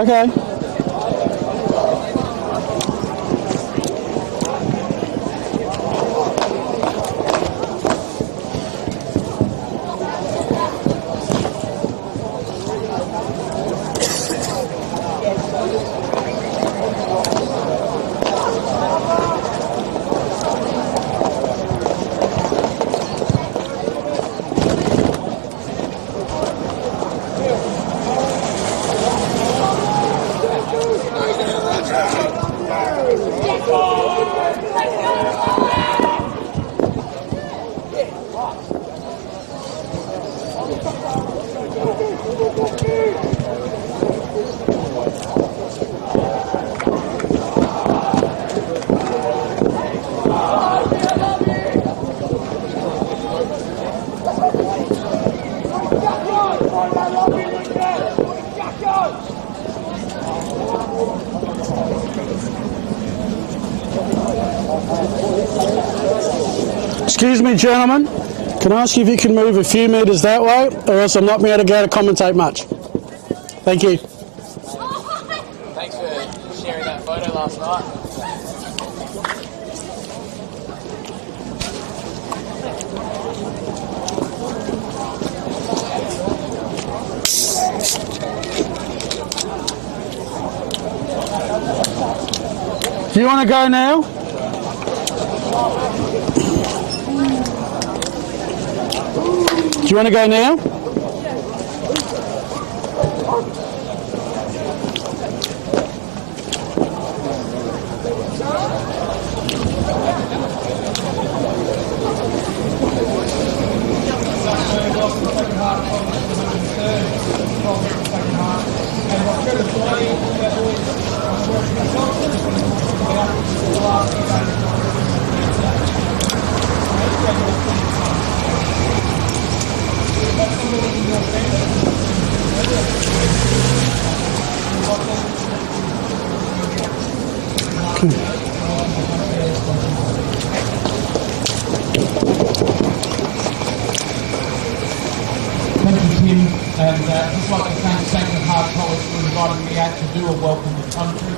Okay. Excuse me, gentlemen. Can I ask you if you can move a few metres that way, or else I'm not going to be able to commentate much? Thank you. Thanks for sharing that photo last night. Do you want to go now? Do you want to go now? And just like to thank Sacred Heart College for inviting me out to do a Welcome to Country.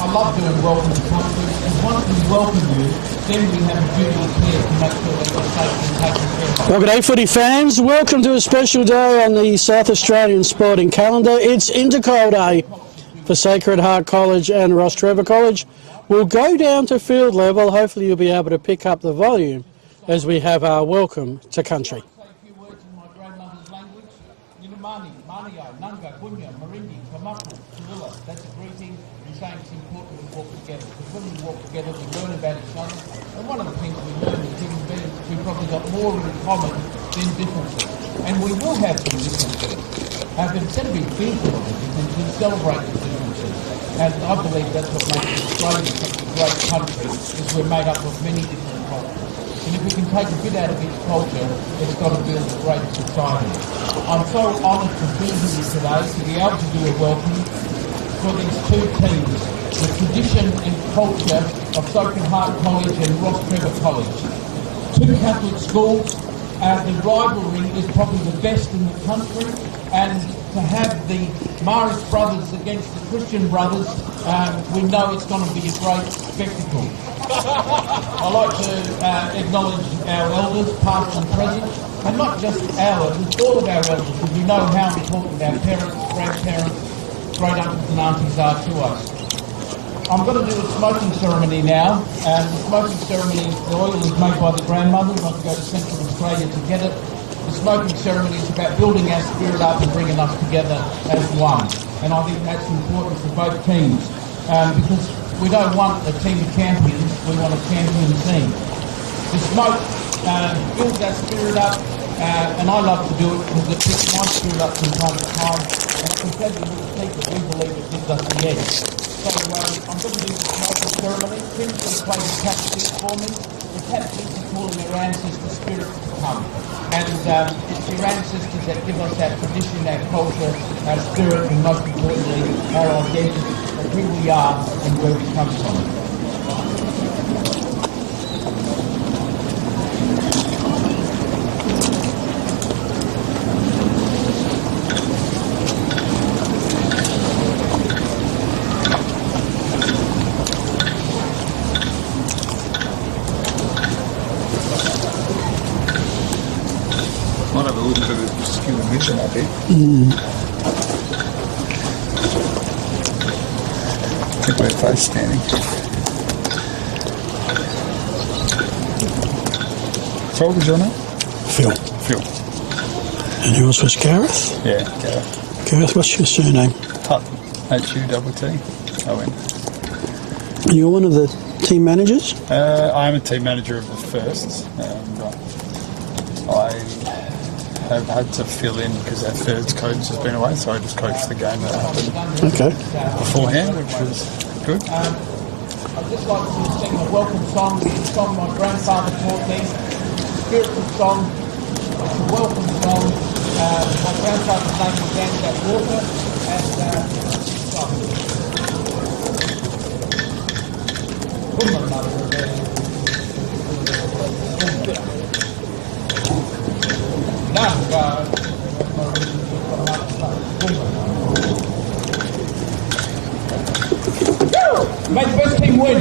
I love doing Welcome to Country because once we welcome you, then we have a duty of care to make sure that you're safe and taken care of. Well, good day, footy fans. Welcome to a special day on the South Australian sporting calendar. It's Intercol Day for Sacred Heart College and Rostrevor College. We'll go down to field level. Hopefully you'll be able to pick up the volume as we have our Welcome to Country. That's a greeting and saying it's important we walk together. Because when we walk together, we learn about each other. And one of the things we learn as human beings, we've probably got more in common than differences. And we will have some differences. But instead of being fearful of the differences, we celebrate the differences. And I believe that's what makes Australia such a great country, is we're made up of many different cultures. And if we can take a bit out of each culture, it's got to build a great society. I'm so honoured to be here today, to be able to do a welcome for these two teams, the tradition and culture of Sacred Heart College and Rostrevor College. Two Catholic schools, the rivalry is probably the best in the country, and to have the Maris brothers against the Christian brothers, we know it's going to be a great spectacle. I'd like to acknowledge our elders, past and present, and not just our elders, all of our elders, because we know how important our parents, grandparents, great uncles and aunties are to us. I'm going to do a smoking ceremony now, and the smoking ceremony, the oil is made by the grandmothers. I have to go to Central Australia to get it. The smoking ceremony is about building our spirit up and bringing us together as one. And I think that's important for both teams, because we don't want a team of champions, we want a champion team. The smoke builds our spirit up, and I love to do it because it picks my spirit up from time to time. And I can tell you with the people, we believe it gives us the edge. So I'm going to do the smoking ceremony. Tim's going to play the tap stick for me. The tap sticks are calling our ancestors' spirits to come. And it's your ancestors that give us our tradition, our culture, our spirit, and most importantly, our identity of who we are and where we come from. division up here. I think we're both standing. So what was your name? Phil. Phil. And yours was Gareth? Yeah, Gareth. Gareth, what's your surname? Hutton. H-U-T-T-O-N. And you're one of the team managers? I am a team manager of the firsts, but I have had to fill in because our thirds coach has been away, so I just coached the game that happened beforehand, which was good. I'd just like to sing a welcome song. It's a song my grandfather taught me. Spiritual song. It's a welcome song. My grandfather's name was Andy Walker, and this song. May the best team win.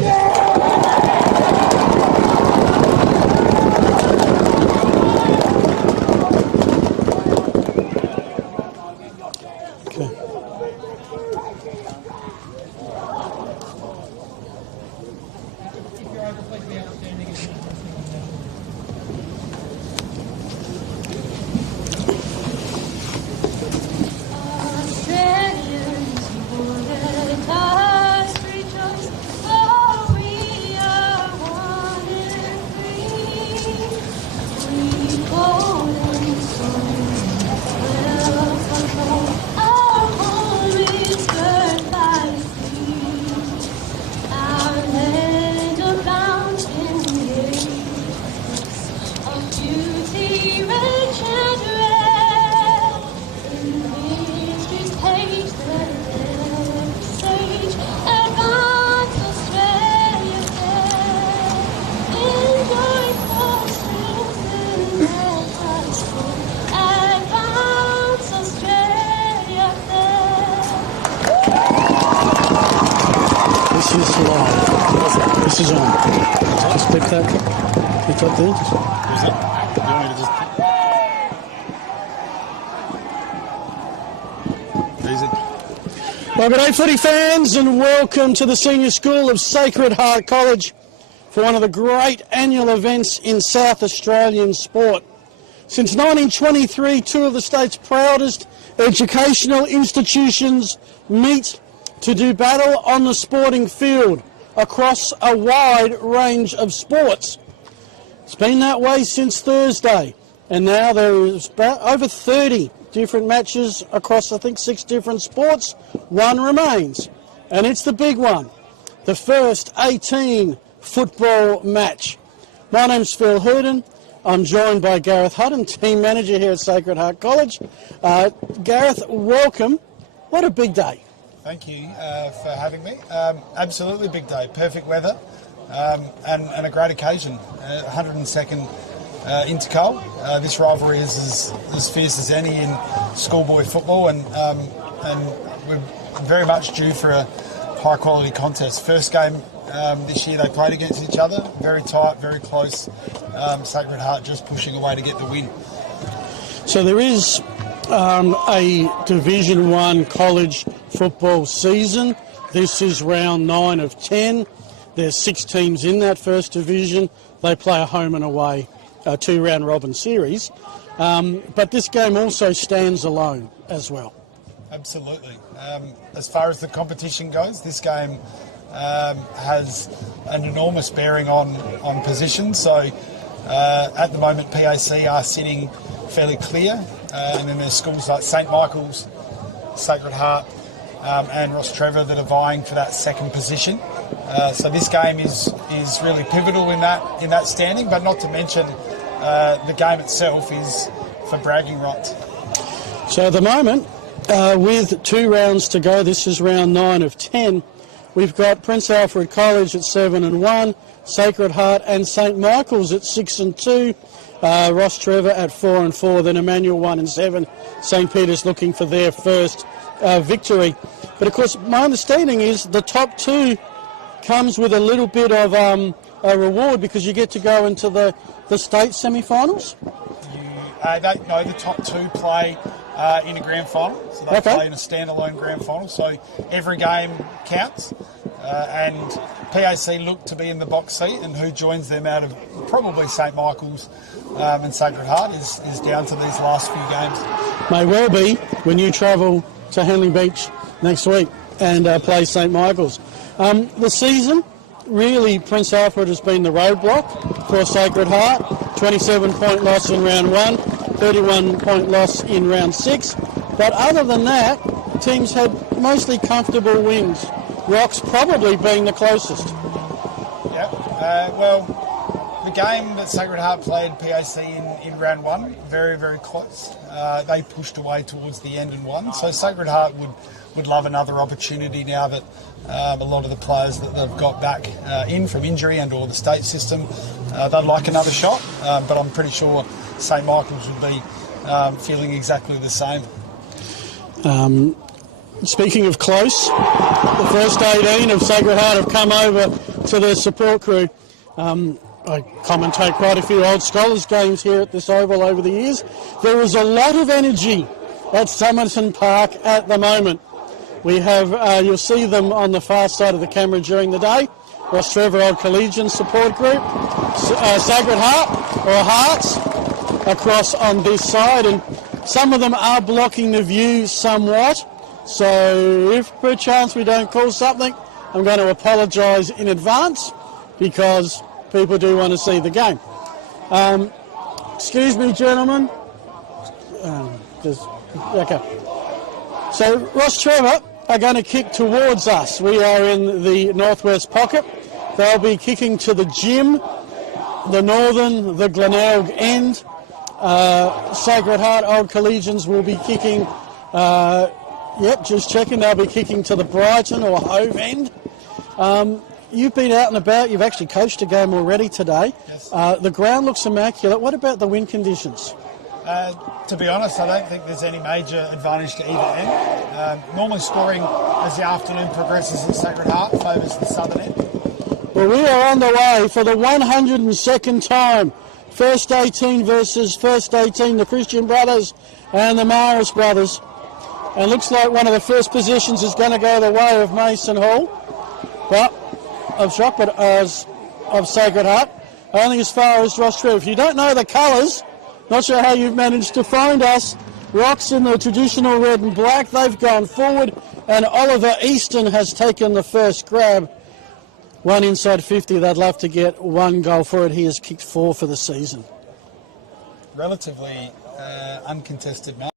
This is on. Just pick that. Pick up there. Who's that? You want me to just... Easy. Well, good day, footy fans, and welcome to the Senior School of Sacred Heart College for one of the great annual events in South Australian sport. Since 1923, two of the state's proudest educational institutions meet to do battle on the sporting field across a wide range of sports. It's been that way since Thursday, and now there is about over 30 different matches across, I think, 6 different sports. One remains, and it's the big one, the first 18 football match. My name's Phil Hurden. I'm joined by Gareth Hutton, team manager here at Sacred Heart College. Gareth, welcome. What a big day. Thank you for having me. Absolutely big day, perfect weather, and a great occasion. 102nd Intercol. This rivalry is as fierce as any in schoolboy football, and we're very much due for a high quality contest. First game this year they played against each other, very tight, very close. Sacred Heart just pushing away to get the win. So there is a Division 1 college football season. This is round 9 of 10. There's 6 teams in that first division. They play a home and away 2-round robin series. But this game also stands alone as well. Absolutely. As far as the competition goes, this game has an enormous bearing on position. So at the moment, PAC are sitting fairly clear. And then there's schools like St Michael's, Sacred Heart, and Rostrevor that are vying for that second position. So this game is really pivotal in that standing, but not to mention the game itself is for bragging rights. So at the moment, with 2 rounds to go, this is round 9 of 10. We've got Prince Alfred College at 7-1, Sacred Heart and St Michael's at 6-2. Rostrevor at 4-4, then Emmanuel 1-7. St Peter's looking for their first victory. But of course, my understanding is the top 2 comes with a little bit of a reward because you get to go into the state semi-finals. The top 2 play in a grand final. So they play in a standalone grand final. So every game counts. And PAC look to be in the box seat, and who joins them out of probably St Michael's and Sacred Heart is down to these last few games. May well be when you travel to Henley Beach next week and play St Michael's. The season, really, Prince Alfred has been the roadblock for Sacred Heart. 27-point loss in round 1, 31-point loss in round 6. But other than that, teams had mostly comfortable wins. Rocks probably being the closest. Yeah, well, the game that Sacred Heart played PAC in round 1, very, very close. They pushed away towards the end and won. So Sacred Heart would love another opportunity now that a lot of the players that they've got back in from injury and or the state system, they'd like another shot. But I'm pretty sure St Michael's would be feeling exactly the same. Speaking of close, the first 18 of Sacred Heart have come over to their support crew. I commentate quite a few Old Scholars games here at this Oval over the years. There is a lot of energy at Somerton Park at the moment. We have, you'll see them on the far side of the camera during the day. Rostrevor Old Collegian support group, Sacred Heart or Hearts across on this side, and some of them are blocking the view somewhat. So if perchance we don't call something, I'm going to apologise in advance because people do want to see the game. Excuse me, gentlemen. Okay. So Rostrevor are going to kick towards us. We are in the northwest pocket. They'll be kicking to the gym, the northern, the Glenelg end. Sacred Heart Old Collegians will be kicking... just checking. They'll be kicking to the Brighton or Hove end. You've been out and about. You've actually coached a game already today. Yes. The ground looks immaculate. What about the wind conditions? To be honest, I don't think there's any major advantage to either end. Normally scoring as the afternoon progresses at Sacred Heart favours the southern end. Well, we are on the way for the 102nd time. First 18 versus first 18, the Christian Brothers and the Maris Brothers. And looks like one of the first positions is going to go the way of Mason Hall, but of Sacred Heart, only as far as Rostrevor. If you don't know the colours, not sure how you've managed to find us. Rocks in the traditional red and black. They've gone forward, and Oliver Easton has taken the first grab. One inside 50. They'd love to get one goal for it. He has kicked 4 for the season. Relatively uncontested match.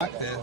There.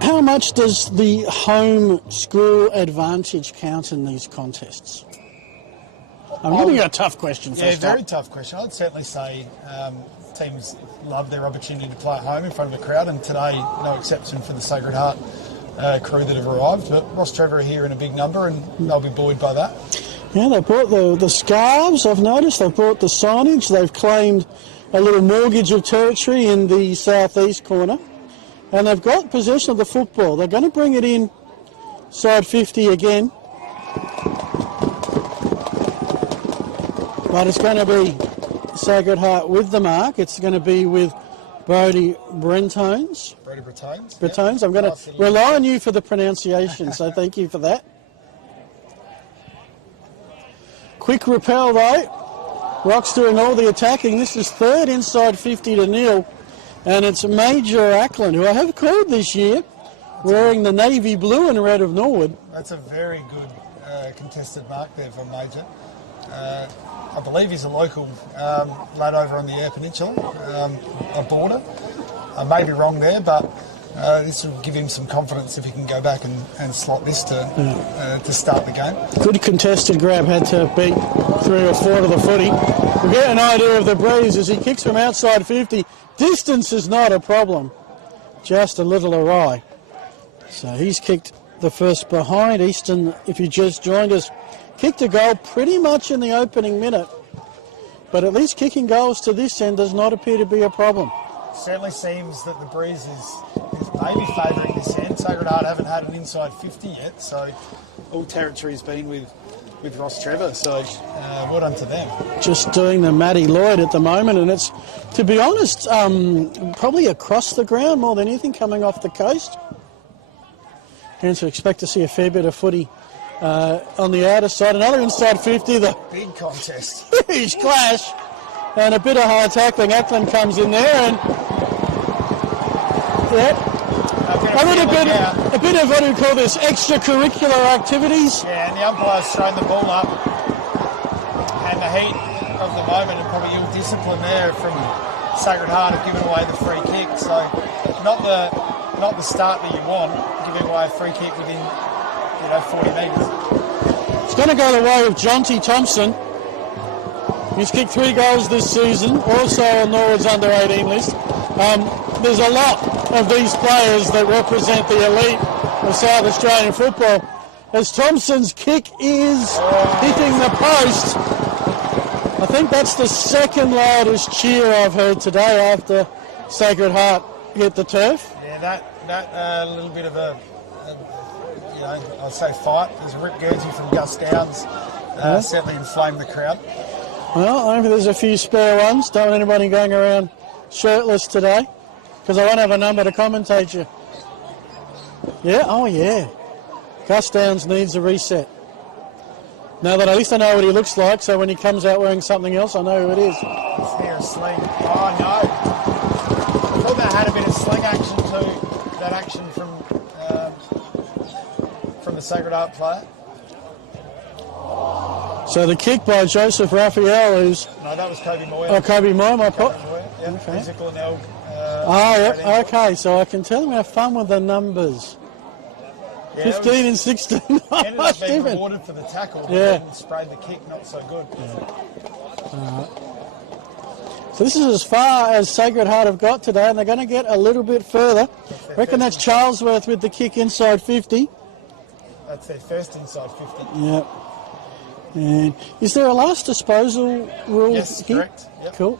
How much does the home school advantage count in these contests? I'm giving you a tough question first. Yeah, very tough question. I'd certainly say teams love their opportunity to play at home in front of a crowd, and today no exception for the Sacred Heart crew that have arrived. But Rostrevor are here in a big number, and they'll be buoyed by that. Yeah, they brought the scarves, I've noticed. They've brought the signage. They've claimed a little mortgage of territory in the southeast corner. And they've got possession of the football. They're going to bring it in side 50 again. But it's going to be Sacred Heart with the mark. It's going to be with Brodie Bretones. Brodie Bretones. Bretones. I'm going to rely on you for the pronunciation, so thank you for that. Quick repel though. Rocks doing all the attacking. This is third inside 50 to nil. And it's Major Ackland, who I have called this year, wearing the navy blue and red of Norwood. That's a very good contested mark there for Major. I believe he's a local lad over on the Eyre Peninsula, a border. I may be wrong there, but this will give him some confidence if he can go back and slot this to start the game. Good contested grab, had to beat 3 or 4 to the footy. We get an idea of the breeze as he kicks from outside 50. Distance is not a problem, just a little awry. So he's kicked the first behind. Easton, if you just joined us, kicked a goal pretty much in the opening minute. But at least kicking goals to this end does not appear to be a problem. Certainly seems that the breeze is maybe favouring this end. Sacred Heart haven't had an inside 50 yet, so all territory's been with Rostrevor, so well done to them. Just doing the Matty Lloyd at the moment, and it's, to be honest, probably across the ground more than anything coming off the coast. Hence we expect to see a fair bit of footy on the outer side. Another inside 50, the Big contest. huge clash, and a bit of high tackling. Ackland comes in there, and a bit of what do we call this, extracurricular activities. Yeah, and the umpire's thrown the ball up, and the heat of the moment and probably ill discipline there from Sacred Heart have given away the free kick. So not the start that you want, giving away a free kick within 40 metres. It's going to go the way of Jonty Thompson. He's kicked 3 goals this season, also on Norwood's under-18 list. There's a lot of these players that represent the elite of South Australian football. As Thompson's kick is hitting the post, I think that's the second loudest cheer I've heard today after Sacred Heart hit the turf. Yeah, that little bit of a I'd say fight. There's a Rip Guernsey from Gus Downs, certainly inflamed the crowd. Well, I think there's a few spare ones. Don't want anybody going around shirtless today, because I won't have a number to commentate you. Yeah, oh yeah. Gus Downs needs a reset. Now that at least I know what he looks like, so when he comes out wearing something else, I know who it is. Is there a sling? Oh no. I thought that had a bit of sling action too. That action from the Sacred Heart player. So the kick by Joseph Raphael, who's... No, that was Kobe Moyer. Oh, Kobe Moyer, my pot. Yeah, Okay. physical and L. Yeah, okay, so I can tell him have fun with the numbers. Yeah, 15 and 16, not ended much up being different. rewarded for the tackle, but Yeah. then sprayed the kick, not so good. So this is as far as Sacred Heart have got today, and they're going to get a little bit further. Reckon that's Charlesworth with the kick inside 50. That's their first inside 50. Yeah. And is there a last disposal rule Yes, here? correct. Yep. Cool.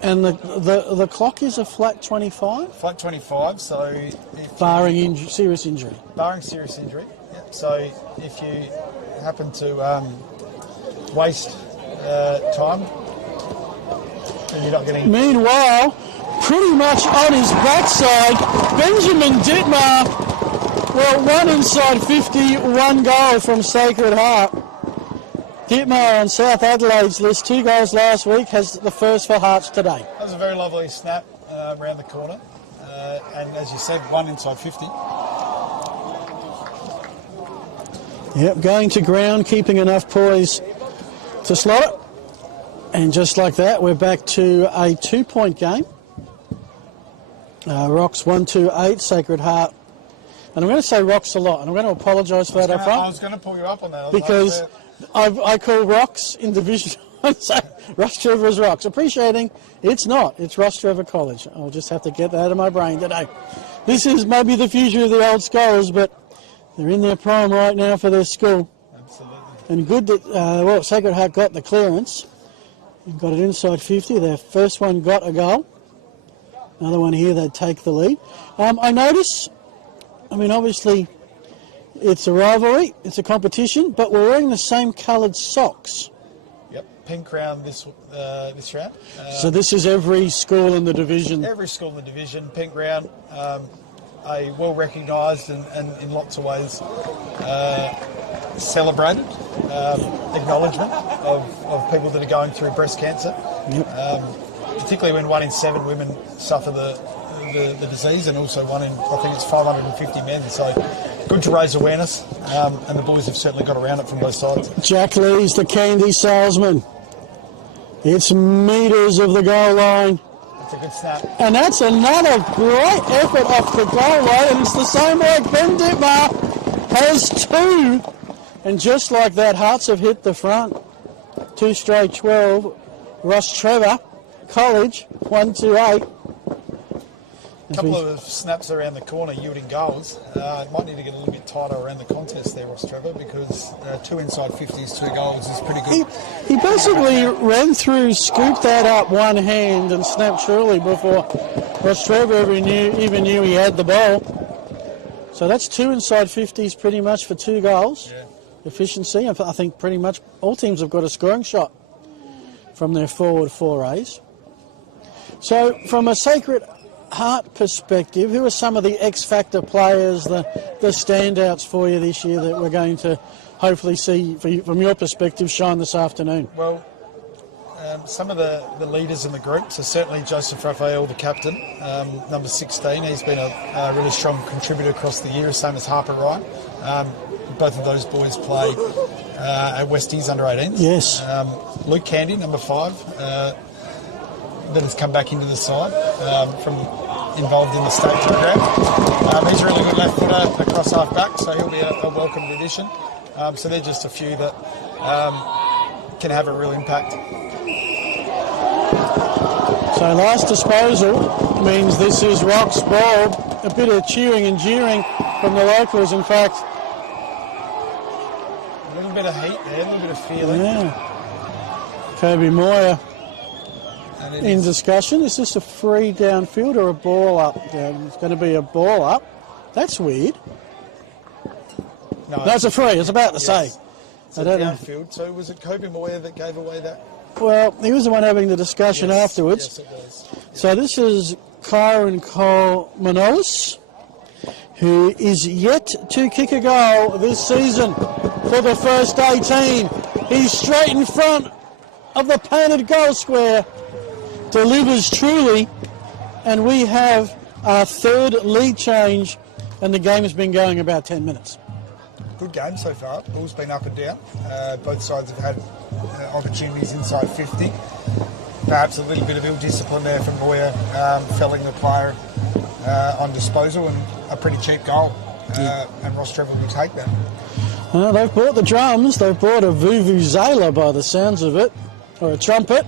And the clock is a flat 25? Flat 25, so Barring serious injury. barring serious injury. Yep. So if you happen to waste time, then you're not getting... Meanwhile, pretty much on his backside, Benjamin Dittmar. Well, 1 inside 50, 1 goal from Sacred Heart. Dittmar on South Adelaide's list, 2 goals last week, has the first for Hearts today. That was a very lovely snap around the corner. And as you said, 1 inside 50. Yep, going to ground, keeping enough poise to slot it. And just like that, we're back to a 2-point game. Rocks 1-2-8, Sacred Heart. And I'm going to say Rocks a lot, and I'm going to apologise for that up front. I was going to pull you up on that. Because I call Rocks in Division 1, so Rostrevor is Rocks. Appreciating it's not, it's Rostrevor College. I'll just have to get that out of my brain today. This is maybe the future of the old scholars, but they're in their prime right now for their school. Absolutely. And good that, Sacred Heart got the clearance and got it inside 50. Their first one got a goal. Another one here, they'd take the lead. I notice, obviously, it's a rivalry, it's a competition, but we're wearing the same coloured socks. Yep, pink round this round. So this is every school in the division. Every school in the division, pink round, a well recognised and in lots of ways celebrated acknowledgement of people that are going through breast cancer. Yep. Particularly when 1 in 7 women suffer the the disease, and also one in, I think it's 550 men. So good to raise awareness, and the boys have certainly got around it from both sides. Jack Lee's the candy salesman. It's metres of the goal line. That's a good snap. And that's another great effort off the goal line, and it's the same like Ben Dittmar has two. And just like that, Hearts have hit the front. 2 straight 12. Rostrevor College, 1-2-8. A couple of snaps around the corner yielding goals. Might need to get a little bit tighter around the contest there, Rostrevor, because 2 inside 50s, 2 goals is pretty good. He basically ran through, scooped that up one hand and snapped Shirley before Rostrevor even knew he had the ball. So that's 2 inside 50s pretty much for 2 goals. Yeah. Efficiency. I think pretty much all teams have got a scoring shot from their forward forays. So from a Sacred Heart perspective, who are some of the X-Factor players, the standouts for you this year that we're going to hopefully see, from your perspective, shine this afternoon? Well, some of the leaders in the group, so certainly Joseph Raphael, the captain, number 16. He's been a really strong contributor across the year, same as Harper Ryan. Both of those boys play at Westies under 18s. Yes. Luke Candy, number 5, that has come back into the side from involved in the state program. He's a really good left footer across half back, so he'll be a welcome addition. So they're just a few that can have a real impact. So last disposal means this is Rock's ball. A bit of cheering and jeering from the locals, in fact. A little bit of heat there, a little bit of feeling. Yeah. Kobe Moyer in discussion. Is this a free downfield or a ball up? It's going to be a ball up. That's weird. No, it's a free. I was about to say. It's a downfield. So was it Kobe Moyer that gave away that? Well, he was the one having the discussion afterwards. Yes, it was. So this is Kyron Cole Manolis, who is yet to kick a goal this season for the first 18. He's straight in front of the painted goal square, delivers truly, and we have our 3rd lead change, and the game has been going about 10 minutes. Good game so far. Ball's been up and down. Both sides have had opportunities inside 50. Perhaps a little bit of ill discipline there from Moyer, felling the player on disposal, and a pretty cheap goal. And Rostrevor will take that. They've bought the drums. They've bought a vuvuzela by the sounds of it, or a trumpet.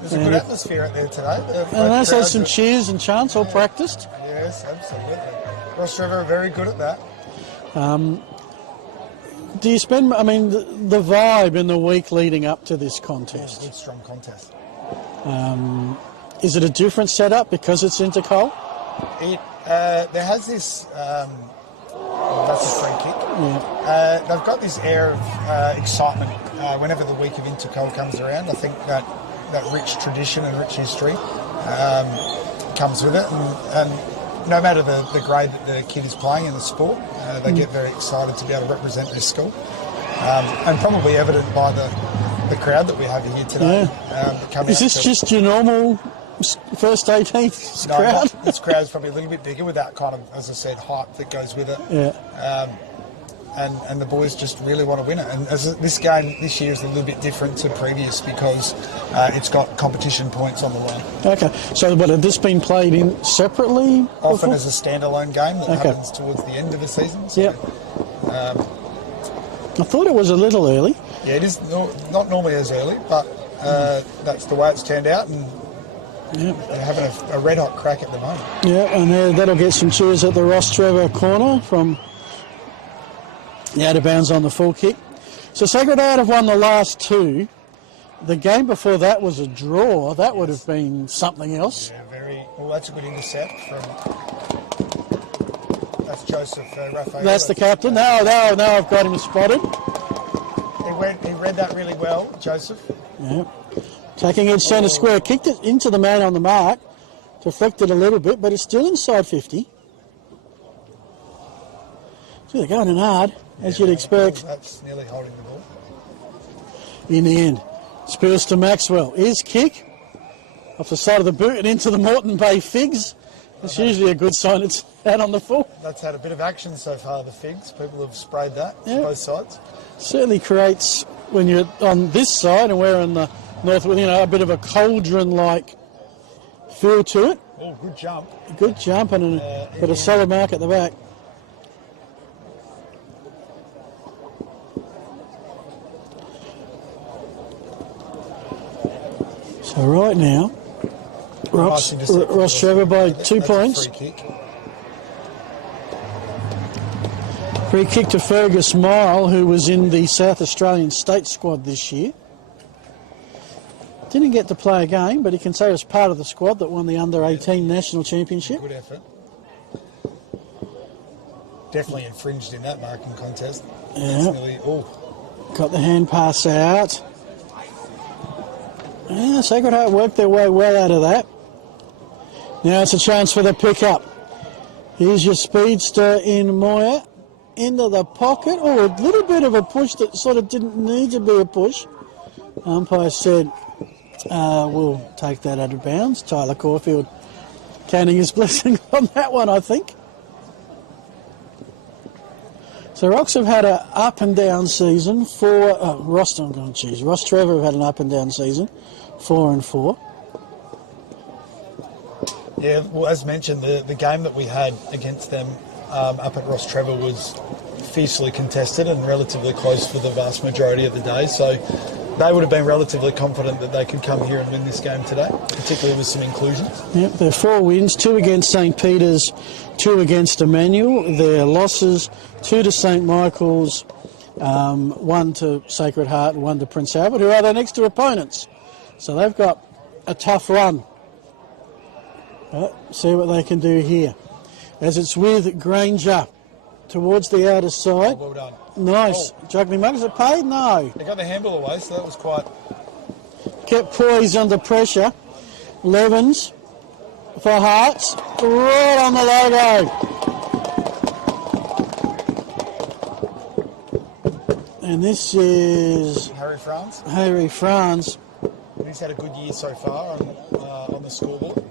There's a good atmosphere out there today. And there's had some cheers and chants all practiced. Yes, absolutely. Rostrevor are very good at that. Do you spend, the vibe in the week leading up to this contest? Good, strong contest. Is it a different setup because it's Intercol? There has this, that's a free kick. Yeah. They've got this air of excitement whenever the week of Intercol comes around. I think that rich tradition and rich history comes with it. And no matter the grade that the kid is playing in the sport, they get very excited to be able to represent their school. And probably evident by the crowd that we have here today. Yeah. Is this just your normal first 18 crowd? This crowd's probably a little bit bigger with that kind of, as I said, hype that goes with it. Yeah. And the boys just really want to win it. And this game this year is a little bit different to previous because it's got competition points on the line. Okay. So, had this been played in separately? Often before? as a standalone game that happens towards the end of the season. So, I thought it was a little early. Yeah, it is not normally as early, but that's the way it's turned out. And they're having a red-hot crack at the moment. Yeah, and that'll get some cheers at the Rostrevor corner from the out of bounds on the full kick. So Sacred Heart have won the last 2. The game before that was a draw. That would have been something else. Yeah, well, that's a good intercept that's Joseph Raphael. That's the captain. Now I've got him spotted. He read that really well, Joseph. Yeah. Taking it centre square, kicked it into the man on the mark, deflected a little bit, but it's still inside 50. So they're going in hard, as you'd expect. That's nearly holding the ball. In the end, spills to Maxwell. His kick off the side of the boot and into the Moreton Bay Figs. It's usually a good sign it's out on the full. That's had a bit of action so far, the Figs. People have sprayed that Yeah. on both sides. Certainly creates, when you're on this side and we're in the north, a bit of a cauldron-like feel to it. Oh, good jump. Good jump and a solid mark at the back. So right now, Rostrevor by 2 points. Free kick. Free kick to Fergus Mile, who was in the South Australian state squad this year. Didn't get to play a game, but he can say he was part of the squad that won the under-18 national championship. Good effort. Definitely infringed in that marking contest. Yeah. Got the hand pass out. Yeah, Sacred Heart worked their way well out of that. Now it's a chance for the pick-up. Here's your speedster in Moyer. Into the pocket. Oh, a little bit of a push that sort of didn't need to be a push. Umpire said, we'll take that out of bounds. Tyler Caulfield counting his blessing on that one, I think. So Rocks have had an up and down season. Rostrevor have had an up and down season. 4-4. Yeah, well, as mentioned, the game that we had against them up at Rostrevor was fiercely contested and relatively close for the vast majority of the day. So they would have been relatively confident that they could come here and win this game today, particularly with some inclusions. Yep, their 4 wins, 2 against St Peter's, 2 against Emmanuel. Their losses, 2 to St Michael's, 1 to Sacred Heart and 1 to Prince Albert, who are their next 2 opponents. So they've got a tough run. But see what they can do here. As it's with Granger towards the outer side. Well done. Nice. Juggling mug. Is it paid? No. They got the handball away, so that was quite... Kept poised under pressure. Levens for Hearts. Right on the logo. And this is... Harry France. And he's had a good year so far on the scoreboard.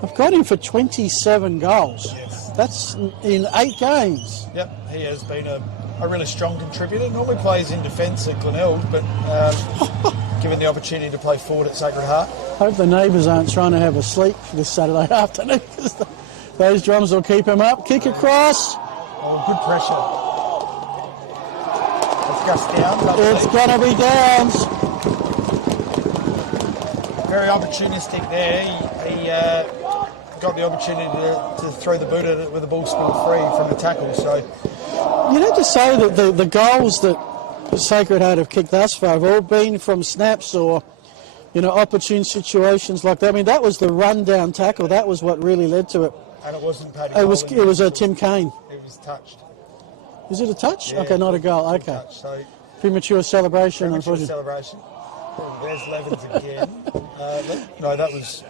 I've got him for 27 goals. Yes. That's in 8 games. Yep, he has been a really strong contributor. Normally plays in defence at Glenelg, but given the opportunity to play forward at Sacred Heart. Hope the neighbours aren't trying to have a sleep this Saturday afternoon, because those drums will keep him up. Kick across. Oh, good pressure. It's Gus Downs. It's going to be Downs. Very opportunistic there. He got the opportunity to throw the boot at it with the ball spun free from the tackle. So you'd have to say that the goals that Sacred Heart have kicked thus far have all been from snaps or, opportune situations like that. I mean, that was the run-down tackle. That was what really led to it. And it wasn't Paddy. It was Tim Kane. It was touched. Is it a touch? Yeah, okay, not a goal. Okay. Touch, so premature celebration, unfortunately. Celebration. Oh, there's Levens again. No, that was...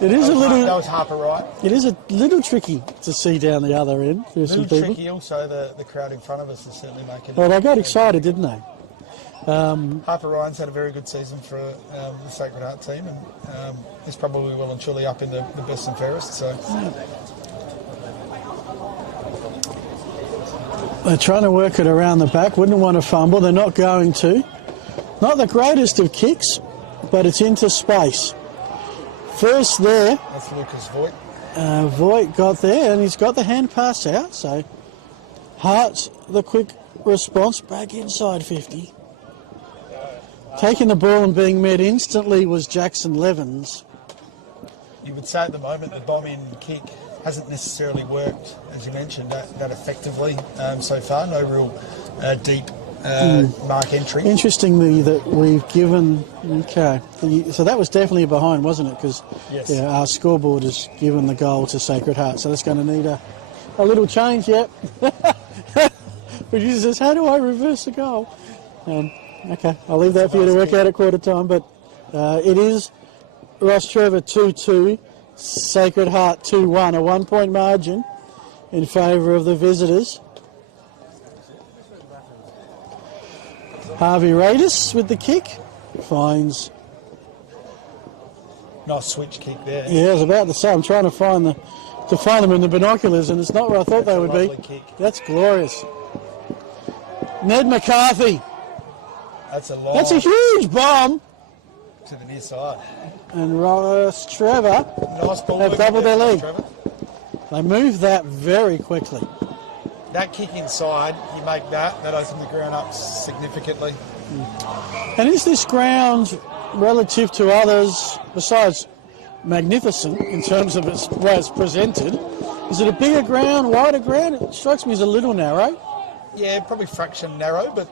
That was Harper Wright. It is a little tricky to see down the other end. A little tricky also, the crowd in front of us is certainly making... Well, they got excited, didn't they? Harper Ryan's had a very good season for the Sacred Heart team, and he's probably well and truly up in the best and fairest. So they're trying to work it around the back. Wouldn't want to fumble. They're not going to. Not the greatest of kicks, but it's into space. First there. That's Lucas Voigt. Voigt got there, and he's got the hand pass out. So Hart's the quick response back inside 50. Taking the ball and being met instantly was Jackson Levens. You would say at the moment the bomb-in kick hasn't necessarily worked, as you mentioned, that effectively so far. No real deep mark entry. Interestingly, that we've given... Okay. So that was definitely a behind, wasn't it? Because yes. Our scoreboard has given the goal to Sacred Heart. So that's going to need a little change, yep. Producer says, how do I reverse the goal? Okay, I'll leave that for you to work out at quarter time, but it is Rostrevor 2-2, Sacred Heart 2-1, a 1-point margin in favour of the visitors. Harvey Radis with the kick, finds Nice switch kick there. Yeah, I was about to say, I'm trying to find them in the binoculars, and it's not where I thought they would be. Kick. That's glorious. Ned McCarthy. That's a long. That's a huge bomb. To the near side. And Rostrevor Nice ball. have doubled their lead. Trevor. They moved that very quickly. That kick inside, you make that opens the ground up significantly. And is this ground, relative to others, besides magnificent in terms of its way it's presented, is it a bigger ground, wider ground? It strikes me as a little narrow. Yeah, probably fraction narrow, but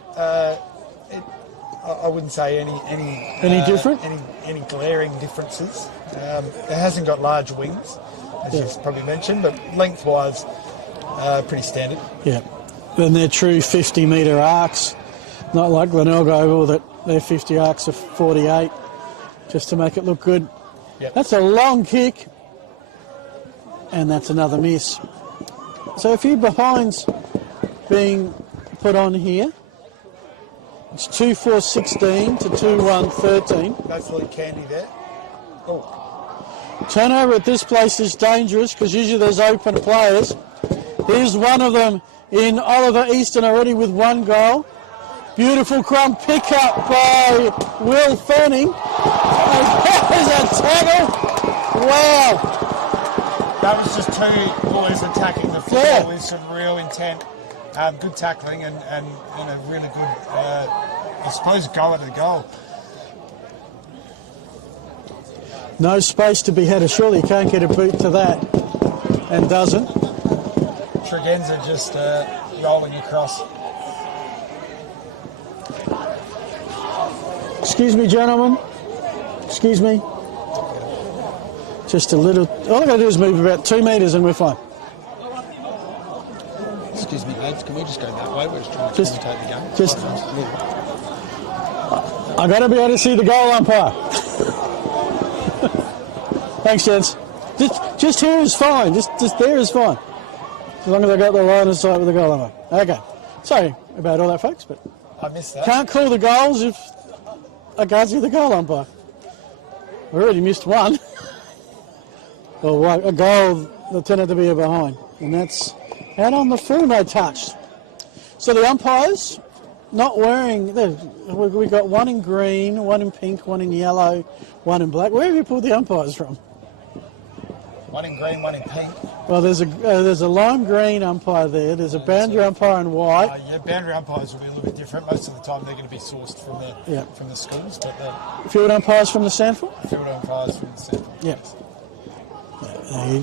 I wouldn't say Any different? Any glaring differences. It hasn't got large wings, as Yeah. you've probably mentioned, but lengthwise, pretty standard. Yeah. And they're true 50-metre arcs, not like Glenelg Oval, that their 50 arcs are 48, just to make it look good. Yep. That's a long kick, and that's another miss. So a few behinds being put on here. It's 2-4-16 to 2-1-13. That's Lee Candy there. Oh, Turnover at this place is dangerous because usually there's open players. Here's one of them in Oliver Easton already with one goal. Beautiful crumb pick up by Will Fanning. And there's a tackle. Wow. that was just two boys attacking the field Yeah. with some real intent. Good tackling and a really good, I suppose, go at the goal. No space to be had. Surely you can't get a boot to that. And doesn't. Tregenza just rolling across. Excuse me, gentlemen. Excuse me. Just a little. All I got to do is move about 2 metres and we're fine. Excuse me, lads, can we just go that way? We're just trying to Just- commentate the game. just- I got to be able to see the goal umpire. Thanks, gents. Just here is fine. Just there is fine. As long as I got the line of sight with the goal umpire. Okay. Sorry about all that, folks, but I missed that. can't call the goals if I can't see the goal umpire. I already missed one. Well, a goal that turned out to be a behind, and that's out on the full, no touch. So the umpires not wearing. We got one in green, one in pink, one in yellow, one in black. Where have you pulled the umpires from? One in green, one in pink. Well, there's a lime green umpire there. There's a boundary umpire in white. Yeah, boundary umpires will be a little bit different. Most of the time they're going to be sourced Yeah. from the schools, but the Field umpires from the Sandford. field umpires from the centre. Yeah.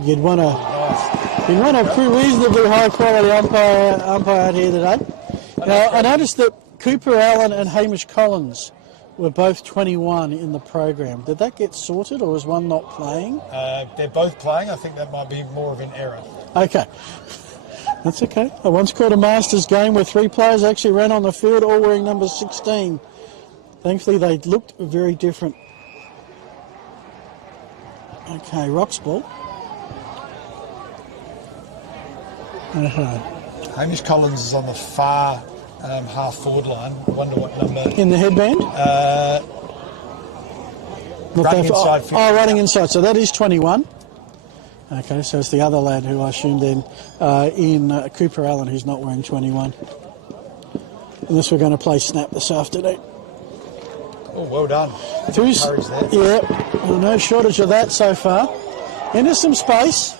You'd want Nice. a pretty reasonably high quality umpire out here today. Now, I noticed that Cooper Allen and Hamish Collins were both 21 in the program. Did that get sorted, or was one not playing? They're both playing. I think that might be more of an error. Okay. That's okay. I once caught a Masters game where 3 players actually ran on the field, all wearing number 16. Thankfully, they looked very different. Okay, Rock's ball. Hamish Collins is on the far half forward line. I wonder what number. In the headband? Not running that far. inside 50. Running inside. So that is 21. Okay, so it's the other lad who I assumed in Cooper Allen who's not wearing 21. Unless we're going to play snap this afternoon. Oh, well done. Who's, Courage there. yeah, well, no shortage of that so far. Into some space.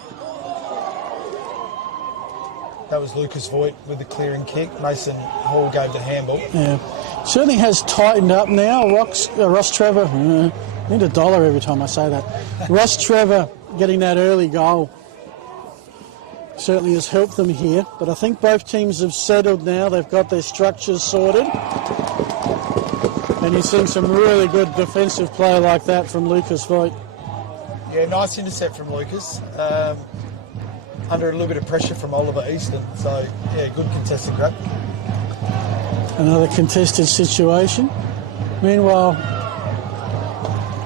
That was Lucas Voigt with the clearing kick. Mason Hall gave the handball. Yeah, certainly has tightened up now. Rostrevor, I need $1 every time I say that. Rostrevor getting that early goal certainly has helped them here. But I think both teams have settled now. They've got their structures sorted. And you're seeing some really good defensive play like that from Lucas Voigt. Yeah, nice intercept from Lucas. Under a little bit of pressure from Oliver Easton. So, yeah, good contested grab. Another contested situation. Meanwhile,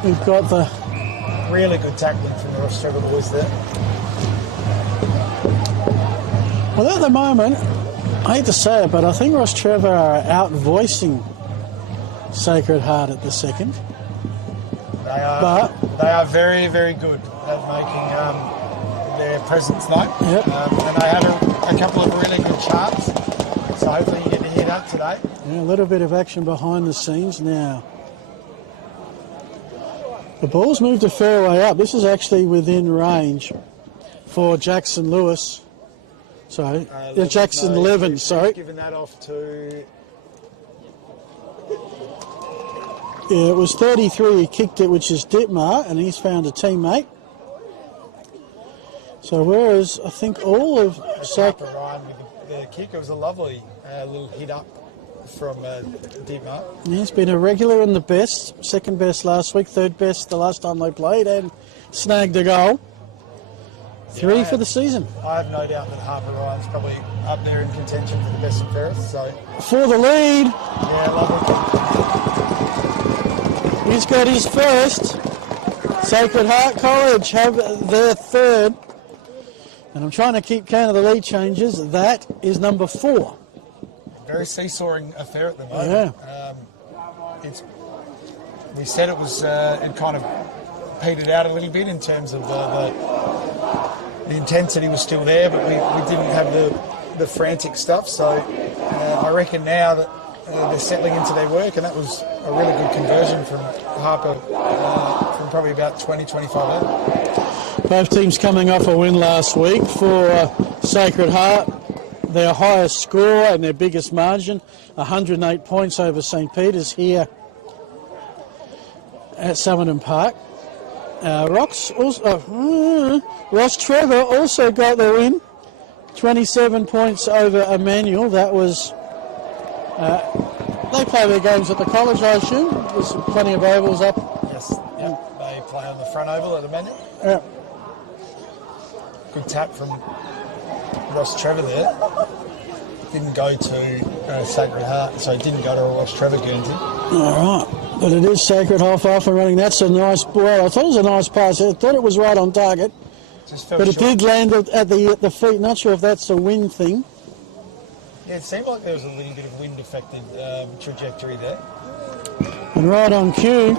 we've got the... Really good tackling from the Rostrevor boys there. Well, at the moment, I hate to say it, but I think Rostrevor are out-voicing Sacred Heart at the second. They are very, very good at making their presence known. Yep. And they had a couple of really good charts. So hopefully you get to hear that today. Yeah, a little bit of action behind the scenes now. The ball's moved a fair way up. This is actually within range for Jackson Lewis. Sorry, Jackson Levin, sorry. Giving that off to... Yeah, it was 33 he kicked it, which is Ditmar, and he's found a teammate. So whereas I think all of Harper Ryan with the kick, it was a lovely little hit up from Ditmar. He's been a regular in the best, second best last week, third best the last time they played, and snagged a goal. 3 for the season. I have no doubt that Harper Ryan's probably up there in contention for the best and fairest. So For the lead, yeah, lovely. he's got his first. Sacred Heart College have their third. And I'm trying to keep count of the lead changes. That is number 4. Very seesawing affair at the moment. Yeah. We said it was it kind of petered out a little bit in terms of the intensity was still there, but we didn't have the frantic stuff. So I reckon now that they're settling into their work, and that was a really good conversion from Harper from probably about 20-25 out. Both teams coming off a win last week. For Sacred Heart, their highest score and their biggest margin, 108 points over St. Peter's here at Summerton Park. Rostrevor also got the win, 27 points over Emmanuel. That was, they play their games at the college, I assume. There's plenty of ovals up. Yes, yeah. They play on the front oval at Emmanuel. Yeah. Good tap from Rostrevor there. Didn't go to Sacred Heart, so didn't go to Rostrevor Guernsey. All right. But it is Sacred Heart off and running. That's a nice, well, I thought it was a nice pass. I thought it was right on target. But it did land at the feet. Not sure if that's a wind thing. Yeah, it seemed like there was a little bit of wind-affected trajectory there. And right on cue,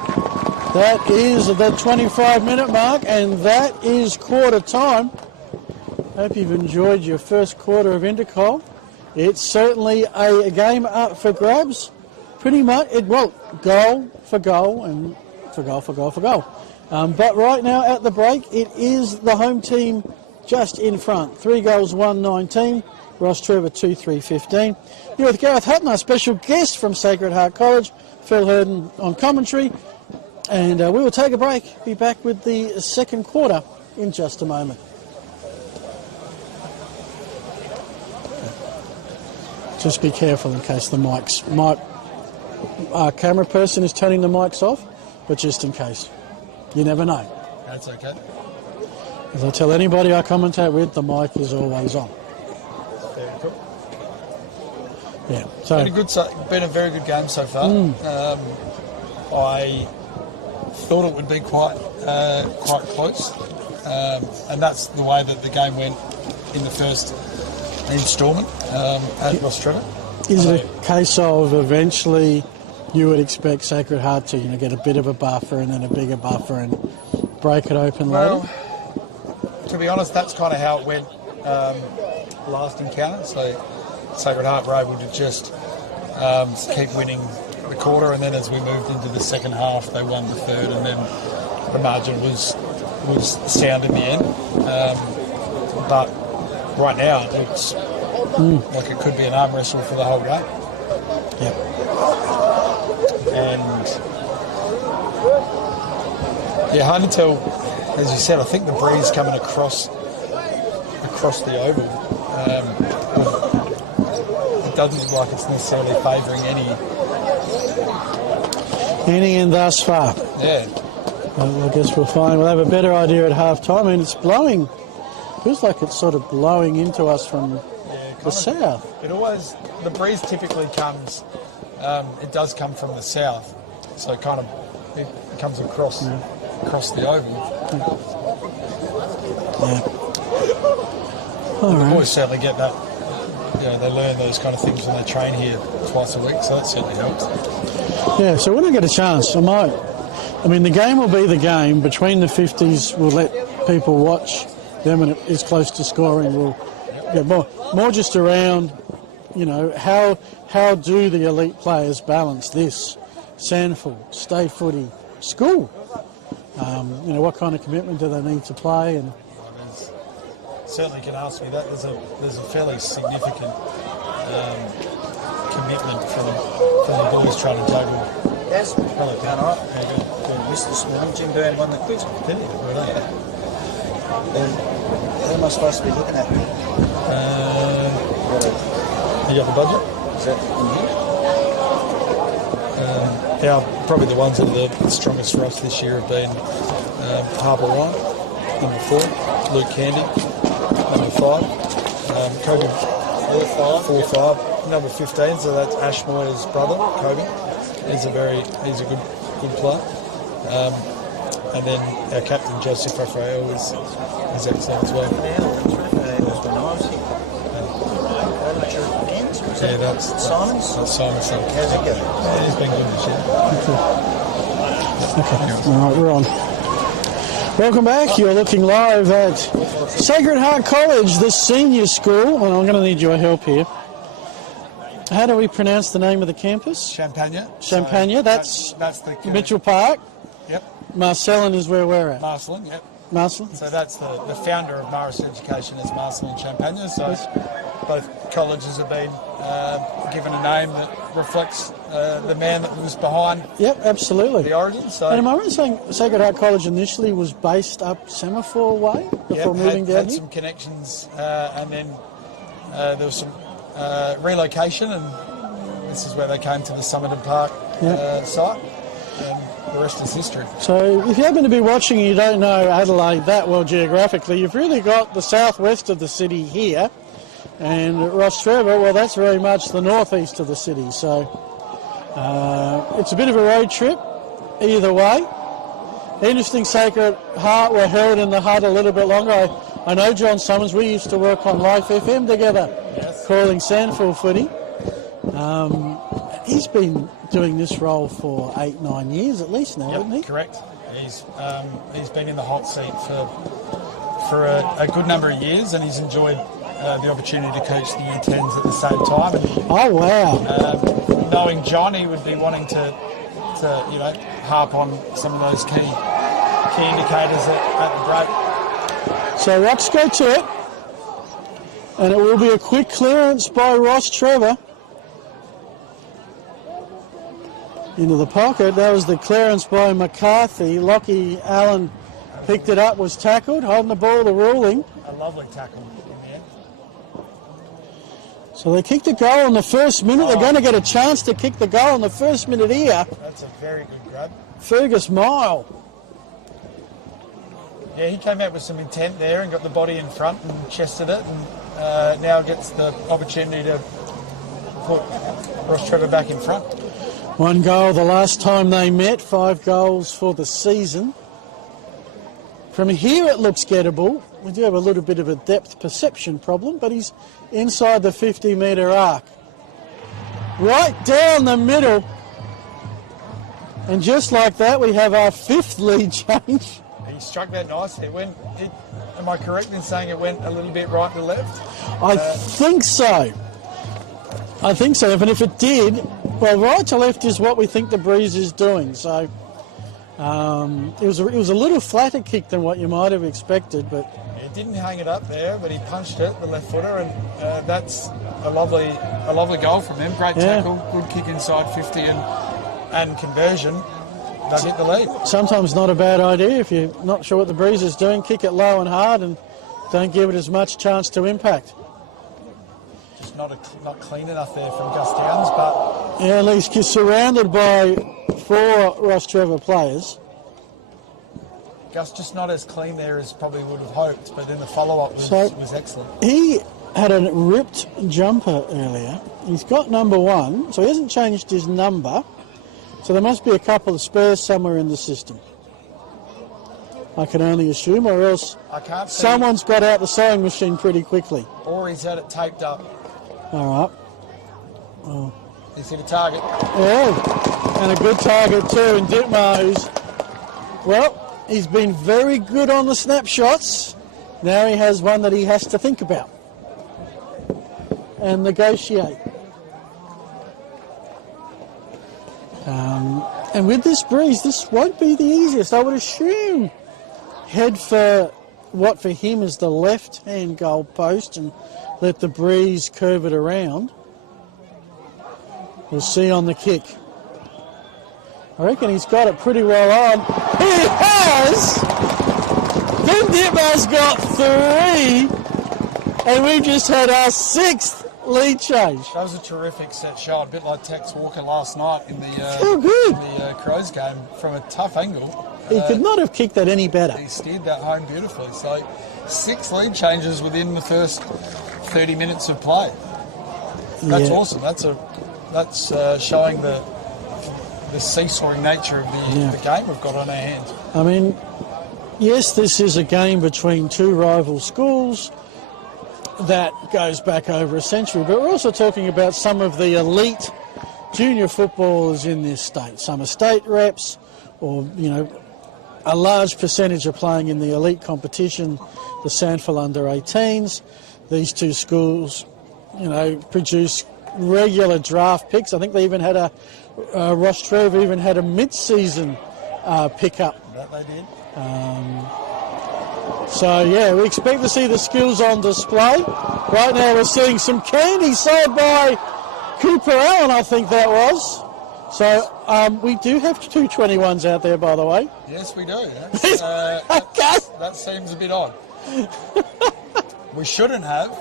that is the 25-minute mark, and that is quarter time. Hope you've enjoyed your first quarter of Intercol. It's certainly a game up for grabs. Pretty much, goal for goal and for goal for goal for goal. But right now at the break, it is the home team just in front. 3 goals, 1-19. Rostrevor 2-3-15. You're with Gareth Hutton, our special guest from Sacred Heart College. Phil Herden on commentary. And we will take a break. Be back with the second quarter in just a moment. Just be careful in case the mics might... Our camera person is turning the mics off, but just in case. You never know. That's okay. As I tell anybody I commentate with, the mic is always on. Very cool. Yeah. So Been a very good game so far. I thought it would be quite close, and that's the way that the game went in the first instalment at Rostrevor. Is it a case of eventually you would expect Sacred Heart to get a bit of a buffer and then a bigger buffer and break it open later? To be honest, that's kind of how it went last encounter. So Sacred Heart were able to just keep winning the quarter, and then as we moved into the second half, they won the third, and then the margin was sound in the end. But right now, it looks like it could be an arm wrestle for the whole game. Yep. And yeah, hard to tell. As you said, I think the breeze coming across the oval. It doesn't look like it's necessarily favouring Any and thus far. Yeah. Well, I guess we'll have a better idea at half time. I mean, it's blowing. Feels like it's sort of blowing into us from the south. The breeze typically comes, it does come from the south, so it comes across the oval. Yeah. All The right. boys certainly get that. They learn those kind of things when they train here twice a week, so that certainly helps. Yeah, so when I get a chance, I might I mean, the game will be the game. Between the 50s, we'll let people watch them, and it's close to scoring. We'll get more just around, you know, how do the elite players balance this? Sandful, stay footy, school. You know, what kind of commitment do they need to play? And certainly can ask me that. There's a fairly significant commitment from the boys trying to juggle. Yes, Hello, down all right. How you doing? Missed this morning. Jim Byrne won the quiz. Didn't you? Well done. Who am I supposed to be looking at? You got the budget? Is that in here? Probably the ones that are the strongest for us this year have been Harper Ryan, number 4, Luke Candy, number 5, Kobe 4-5, number 15, so that's Ashmore's brother, Kobe. He's a good player. And then our captain Joseph Raphael is excellent as well. Yeah, that's Simon's? That's Simon's son. How's it going? Yeah, he's been good this year. okay, all right, we're on. Welcome back. You're looking live at Sacred Heart College, the senior school, and I'm going to need your help here. How do we pronounce the name of the campus? Champagne. Champagne. So that's the Mitchell Park. Yep. Marcellin is where we're at. Marcellin. Yep. Marcellin. So that's the founder of Morris Education is Marcellin Champagne. So both colleges have been given a name that reflects the man that was behind Yep, absolutely. the origin. So And am I right in saying Sacred Heart College initially was based up Semaphore Way before moving down had here? some connections, and then there was some relocation, and this is where they came to the Somerton Park site, and the rest is history. So if you happen to be watching and you don't know Adelaide that well geographically, you've really got the southwest of the city here, and Rostrevor, well, that's very much the northeast of the city. So it's a bit of a road trip either way. Interesting, Sacred Heart were held in the hut a little bit longer. I know John Summers, we used to work on Life FM together, calling Sandford footy. He's been doing this role for 8-9 years at least now, hasn't he? Correct. He's been in the hot seat for a good number of years, and he's enjoyed the opportunity to coach the U10s at the same time. And, Oh, wow. knowing John, he would be wanting to harp on some of those key indicators at the break. So Rocks go to it, and it will be a quick clearance by Rostrevor into the pocket. That was the clearance by McCarthy. Lockie Allen picked it up, was tackled, holding the ball, the ruling. A lovely tackle in the end. So they kicked the goal in the first minute. They're going to get a chance to kick the goal in the first minute here. That's a very good grab. Fergus Mile. Yeah, he came out with some intent there and got the body in front and chested it, and now gets the opportunity to put Rostrevor back in front. 1 goal the last time they met, 5 goals for the season. From here it looks gettable. We do have a little bit of a depth perception problem, but he's inside the 50-metre arc. Right down the middle. And just like that, we have our 5th lead change. He struck that nicely. Am I correct in saying it went a little bit right to left? I think so. I think so. And if it did, well, right to left is what we think the breeze is doing. So it was a little flatter kick than what you might have expected, but He didn't hang it up there, but he punched it, the left footer, and that's a lovely goal from him. Great tackle, good kick inside 50, and conversion. They hit the lead. sometimes not a bad idea if you're not sure what the breeze is doing. Kick it low and hard and don't give it as much chance to impact. Just not clean enough there from Gus Downs, but Yeah, at least you're surrounded by 4 Rostrevor players. Gus just not as clean there as probably would have hoped. But then the follow-up was excellent. He had a ripped jumper earlier. He's got number 1, so he hasn't changed his number. So there must be a couple of spares somewhere in the system. I can only assume, or else I can't see. someone's got out the sewing machine pretty quickly. Or he's had it taped up. All right. He's hit a target. Yeah, and a good target too in Ditmar, who's Well, he's been very good on the snapshots. Now he has one that he has to think about and negotiate. And with this breeze, this won't be the easiest. I would assume head for what for him is the left-hand goal post and let the breeze curve it around. We'll see on the kick. I reckon he's got it pretty well on. He has! Ben Dittmar's got 3, and we've just had our 6th lead change. That was a terrific set shot, a bit like Tex Walker last night in the Crows game from a tough angle. He could not have kicked that any better. He steered that home beautifully. So 6 lead changes within the first 30 minutes of play. That's awesome. That's showing the seesawing nature of the game we've got on our hands. I mean, yes, this is a game between two rival schools that goes back over a century, but we're also talking about some of the elite junior footballers in this state. Some are state reps, or, you know, a large percentage are playing in the elite competition, the Sandford under-18s. These two schools, you know, produce regular draft picks. I think they even had Rostrevor even had a mid-season pickup. That they did. So, yeah, we expect to see the skills on display. Right now we're seeing some candy sold by Cooper Allen, I think that was. So, we do have 221s out there, by the way. Yes, we do. That seems a bit odd. We shouldn't have.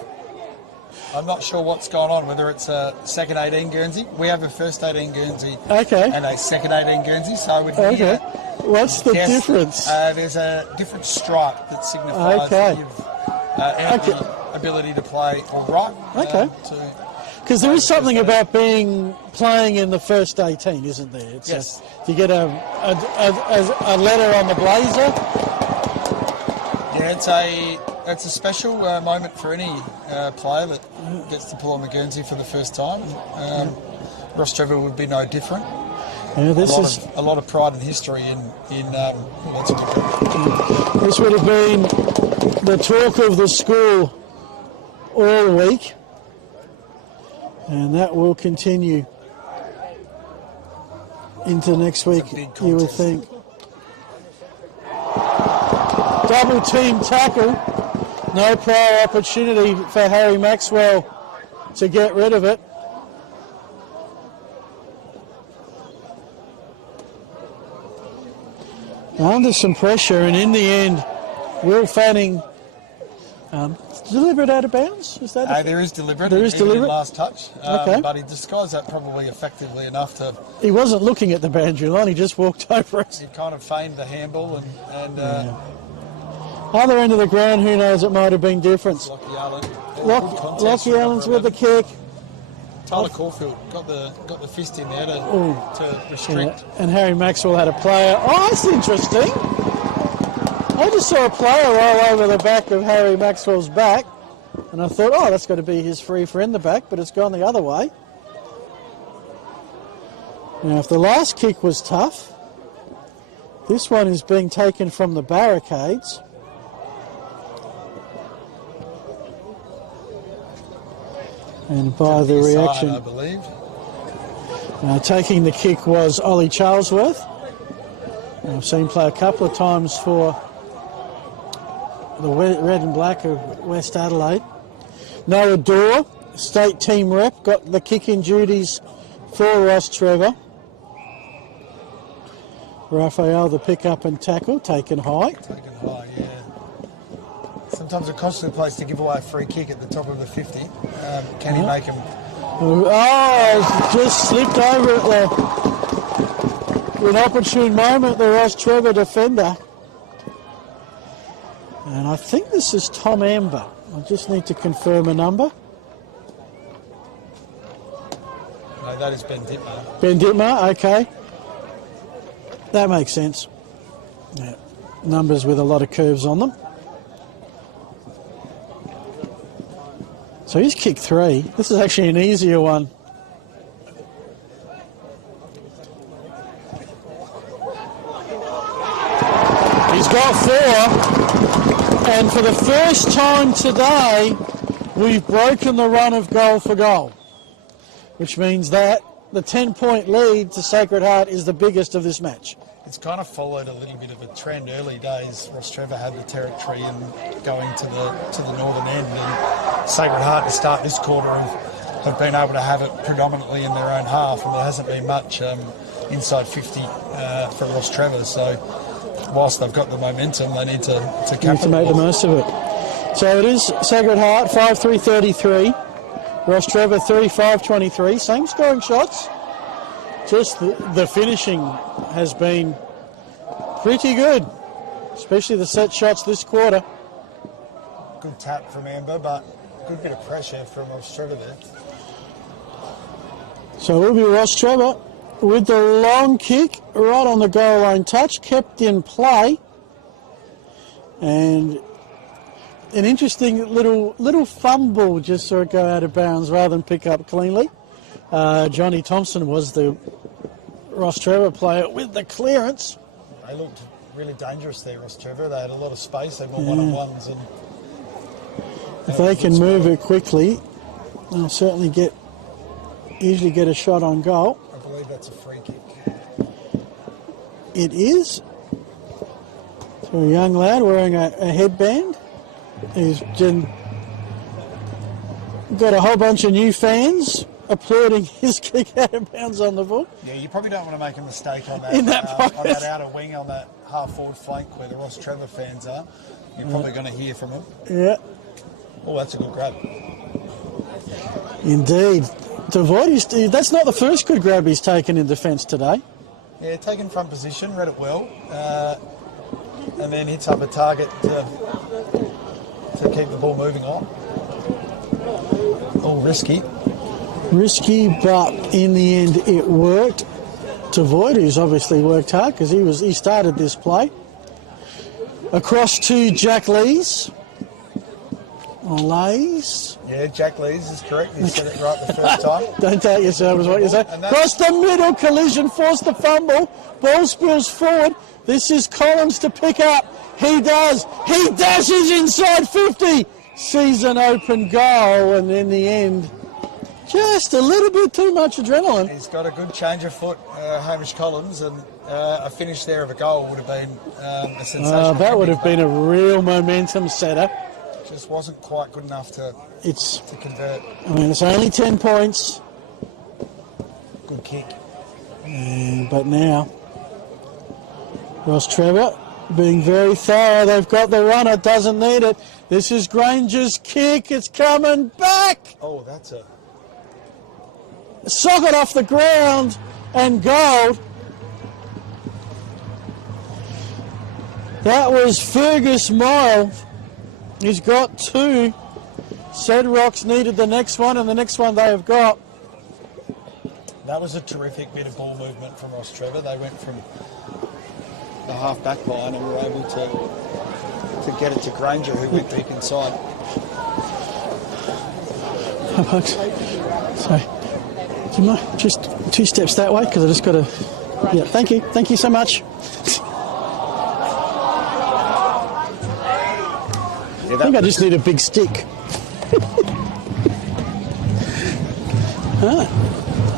I'm not sure what's going on, whether it's a second 18 Guernsey. We have a first 18 Guernsey and a second 18 Guernsey, so I would What's the difference? There's a different stripe that signifies that you've had the ability to play all right. Because there is something about playing in the first 18, isn't there? It's yes. Do you get a letter on the blazer? Yeah, it's a special moment for any player that gets to pull on the Guernsey for the first time. Rostrevor would be no different. Yeah, a lot of pride and history in that's a good one. This would have been the talk of the school all week, and that will continue into next week, you would think. Double team tackle. No prior opportunity for Harry Maxwell to get rid of it. Under some pressure, and in the end, Will Fanning deliberate out of bounds. Is that? There is deliberate. There is deliberate. Last touch. Okay. But he disguised that probably effectively enough to. He wasn't looking at the boundary line. He just walked over it. He kind of feigned the handball and. Other end of the ground, who knows? It might have been different. Lockie Allen. Lockie Allen's with the kick. Tyler Caulfield got the fist in there to restrict. Yeah. And Harry Maxwell had a player. Oh, that's interesting. I just saw a player roll over the back of Harry Maxwell's back, and I thought, oh, that's got to be his free friend, the back, but it's gone the other way. Now, if the last kick was tough, this one is being taken from the barricades. And by the reaction, I believe. Taking the kick was Ollie Charlesworth. I've seen him play a couple of times for the red and black of West Adelaide. Noah Dorr, state team rep, got the kicking duties for Rostrevor. Raphael, the pick up and tackle, taken high. Taken high, yeah. Sometimes a costly place to give away a free kick at the top of the 50. Can he make him? Oh, just slipped over it there. An opportune moment, the Rostrevor defender. And I think this is Tom Amber. I just need to confirm a number. No, that is Ben Dittmar. Ben Dittmar, okay. That makes sense. Yeah. Numbers with a lot of curves on them. So he's kicked 3. This is actually an easier one. He's got 4. And for the first time today, we've broken the run of goal for goal, which means that the 10-point lead to Sacred Heart is the biggest of this match. It's kind of followed a little bit of a trend. Early days, Rostrevor had the territory and going to the northern end, and Sacred Heart to start this quarter have been able to have it predominantly in their own half, and there hasn't been much inside 50 for Rostrevor. So whilst they've got the momentum, they need to Need to make the most of it. So it is Sacred Heart 5-3-33, Rostrevor 35-23. Same scoring shots. Just the finishing has been pretty good, especially the set shots this quarter. Good tap from Amber, but good bit of pressure from Rostrevor there. So it will be Rostrevor with the long kick right on the goal line touch, kept in play. And an interesting little fumble just saw it go out of bounds rather than pick up cleanly. Johnny Thompson was the Rostrevor player with the clearance. They looked really dangerous there, Rostrevor. They had a lot of space. They got one-on-ones. And if they can move it quickly, they'll certainly usually get a shot on goal. I believe that's a free kick. It is. So a young lad wearing a headband. He's got a whole bunch of new fans applauding his kick out of bounds on the ball. Yeah, you probably don't want to make a mistake on that, In that on that outer wing, on that half-forward flank where the Rostrevor fans are. You're probably going to hear from them. Yeah. Oh, that's a good grab. Indeed. Devoid, that's not the first good grab he's taken in defence today. Yeah, taken front position, read it well, and then hits up a target to keep the ball moving on. Oh, risky. Risky, but in the end it worked. Devoid, who's obviously worked hard because he started this play. Across to Jack Lees. Lays. Yeah, Jack Lees is correct. He said it right the first time. Don't doubt yourself is what you say. Across the middle, collision, forced the fumble. Ball spills forward. This is Collins to pick up. He does. He dashes inside 50. Sees an open goal, and in the end, just a little bit too much adrenaline. He's got a good change of foot, Hamish Collins, and a finish there of a goal would have been a sensational. That would have been a real momentum setter. Just wasn't quite good enough to convert. I mean, it's only 10 points. Good kick. But now, Rostrevor being very thorough. They've got the runner, doesn't need it. This is Granger's kick. It's coming back. Oh, that's a socket off the ground and goal. That was Fergus Mile. He's got 2. Sedrocks needed the next one, and the next one they have got. That was a terrific bit of ball movement from Rostrevor. They went from the half-back line and were able to get it to Granger, who went deep inside. Sorry. Do you mind just 2 steps that way? Because I just got to... Yeah, thank you. Thank you so much. I think I just need a big stick.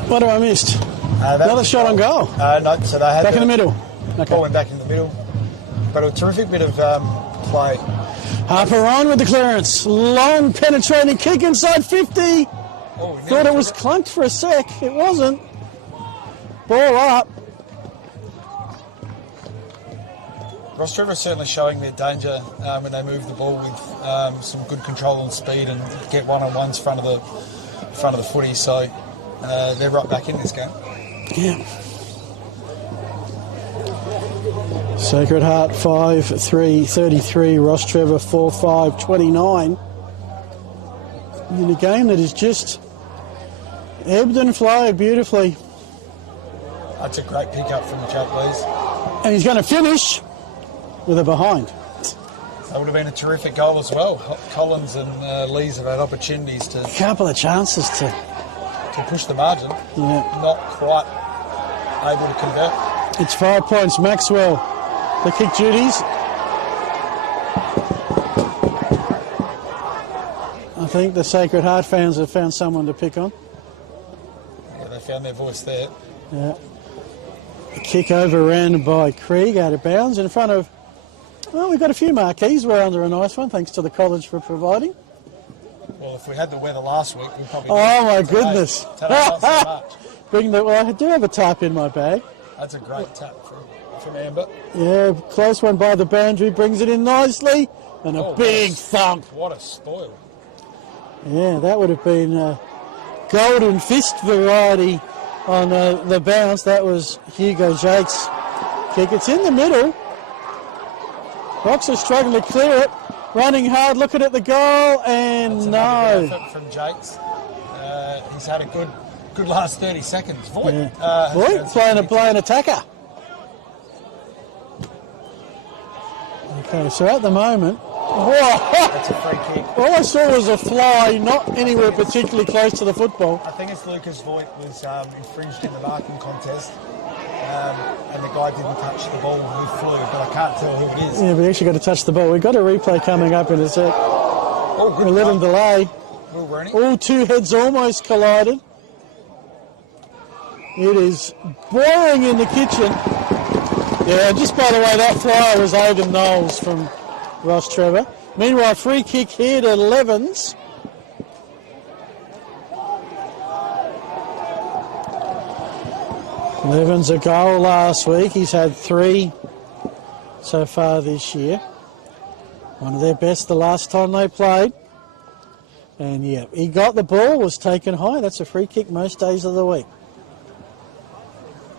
What have I missed? Another shot on goal. No, so they had back in the middle. Okay. Ball went back in the middle. But a terrific bit of play. Harper on with the clearance. Long penetrating kick inside 50. Oh, thought it was clunked for a sec. It wasn't. Ball up. Rostrevor certainly showing their danger when they move the ball with some good control and speed and get one-on-ones front of the footy. So they're right back in this game. Yeah. Sacred Heart 5-3-33, Rostrevor 4-5-29. In a game that is just ebbed and flowed beautifully. That's a great pick-up from Jack Lees. And he's going to finish with a behind. That would have been a terrific goal as well. Collins and Lees have had opportunities to... A couple of chances to push the margin. Yeah. Not quite able to convert. It's 5 points. Maxwell, the kick duties. think the Sacred Heart fans have found someone to pick on. Yeah, they found their voice there. Yeah. A kick overran by Krieg out of bounds in front of, well, we've got a few marquees. We're under a nice one, thanks to the college for providing. Well, if we had the weather last week, we probably... Oh, my goodness. Today, not so much. Well, I do have a tap in my bag. That's a great tap from Amber. Yeah, close one by the boundary, brings it in nicely, and a big thump. What a spoil. Yeah, that would have been golden fist variety on the bounce. That was Hugo Jakes' kick. It's in the middle. Boxer struggling to clear it, running hard, looking at the goal, and no. Good effort from Jakes. He's had a good last 30 seconds. Voigt, Voigt playing attacker. Okay, so at the moment, that's a free kick. all I saw was a fly, not anywhere particularly close to the football. I think it's Lucas Voigt was infringed in the marking contest, and the guy didn't touch the ball with flew, but I can't tell who it is. Yeah, we actually got to touch the ball. We've got a replay coming up in a sec. Oh, good 11 delay. Will Rooney. All two heads almost collided. It is boiling in the kitchen. Yeah, just by the way, that flyer was Aidan Knowles from Rostrevor. Meanwhile, free kick here to Levens. Levens a goal last week. He's had 3 so far this year. One of their best the last time they played. And yeah, he got the ball, was taken high. That's a free kick most days of the week.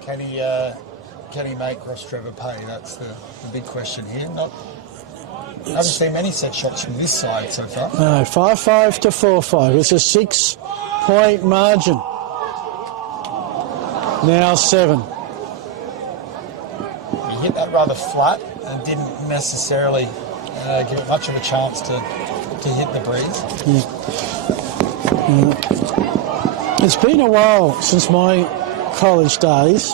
Can he make Rostrevor pay? That's the big question here. I haven't seen many set shots from this side so far. No, 5-5 to 4-5. It's a 6-point margin. Now 7. He hit that rather flat and didn't necessarily give it much of a chance to hit the breeze. It's been a while since my college days,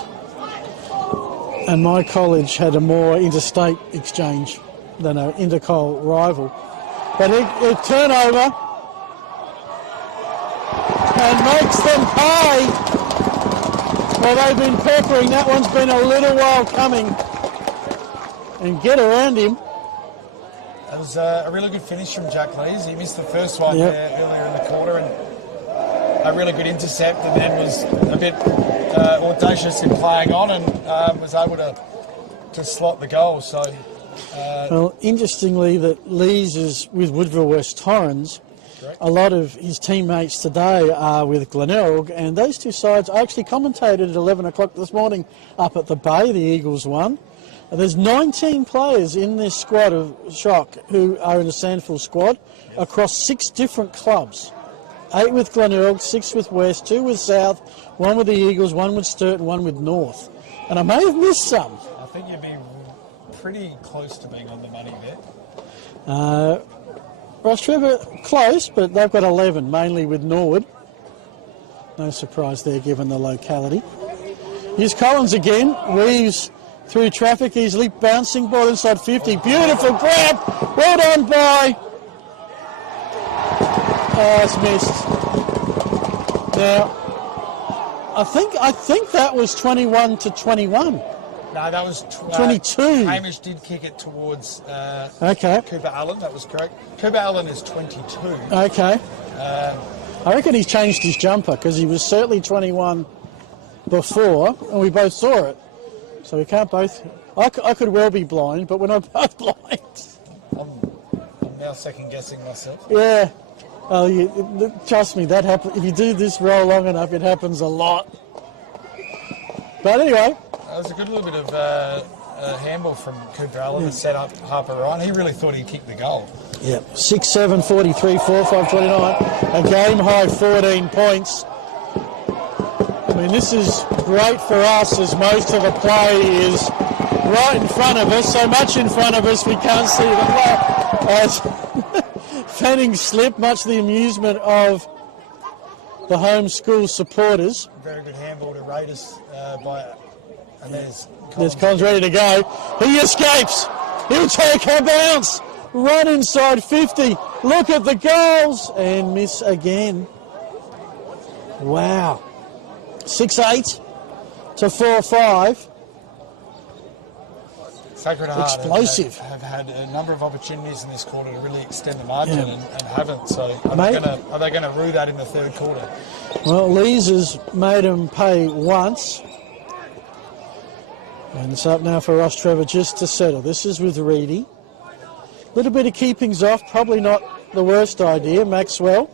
and my college had a more interstate exchange than an Intercol rival. But it turnover and makes them pay. Well, they've been peppering. That one's been a little while coming. And get around him. That was a really good finish from Jack Lees. He missed the first one there earlier in the quarter, and a really good intercept, and then was a bit audacious in playing on, and was able to slot the goal. So, well, interestingly, that Lees is with Woodville West Torrens. Correct. A lot of his teammates today are with Glenelg, and those two sides I actually commentated at 11 o'clock this morning up at the Bay. The Eagles won. And there's 19 players in this squad of Shock who are in the Sandful squad across 6 different clubs. 8 with Glenelg, 6 with West, 2 with South, 1 with the Eagles, 1 with Sturt, and 1 with North. And I may have missed some. I think you'd be pretty close to being on the money there. Rostrevor close, but they've got 11, mainly with Norwood. No surprise there given the locality. Here's Collins again, weaves through traffic easily, bouncing ball inside 50. Beautiful grab, well done by... it's missed. Now, I think that was 21 to 21. No, that was 22. Hamish did kick it towards Okay. Cooper Allen, that was correct. Cooper Allen is 22. Okay. I reckon he's changed his jumper because he was certainly 21 before, and we both saw it. So we can't both... I could well be blind, but we're not both blind. I'm now second-guessing myself. Yeah. Well, trust me, that happens. If you do this role long enough, it happens a lot. But anyway... That was a good little bit of handball from Cooper Allen to set up Harper Ryan. He really thought he'd kick the goal. Yeah, 6-7, 43, 4-5, 29. A game-high 14 points. I mean, this is great for us as most of the play is right in front of us, so much in front of us we can't see the play. As Fanning slipped, much to the amusement of the home school supporters. Very good handball to Raiders and there's Collins ready to go. He escapes. He'll take a bounce. run inside 50, look at the goals, and miss again. Wow. 6-8 to 4-5. Sacred Heart Explosive. have had a number of opportunities in this quarter to really extend the margin Yeah. and haven't. So are they going to rue that in the third quarter? Well, Lees has made them pay once. And it's up now for Rostrevor just to settle. This is with Reedy. A little bit of keepings off, probably not the worst idea. Maxwell.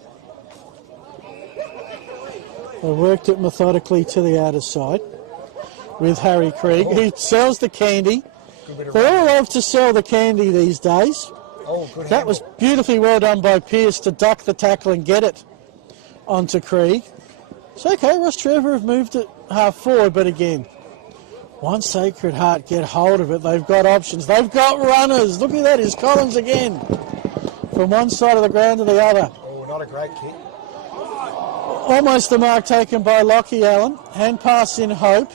They worked it methodically to the outer side with Harry Krieg, who sells the candy. They all love to sell the candy these days. That was beautifully well done by Pearce to duck the tackle and get it onto Krieg. It's okay, Rostrevor have moved it half forward, but again, once Sacred Heart get hold of it, they've got options. They've got runners. Look at that, here's Collins again. From one side of the ground to the other. Oh, not a great kick. Almost the mark taken by Lockie Allen. Hand pass in Hope.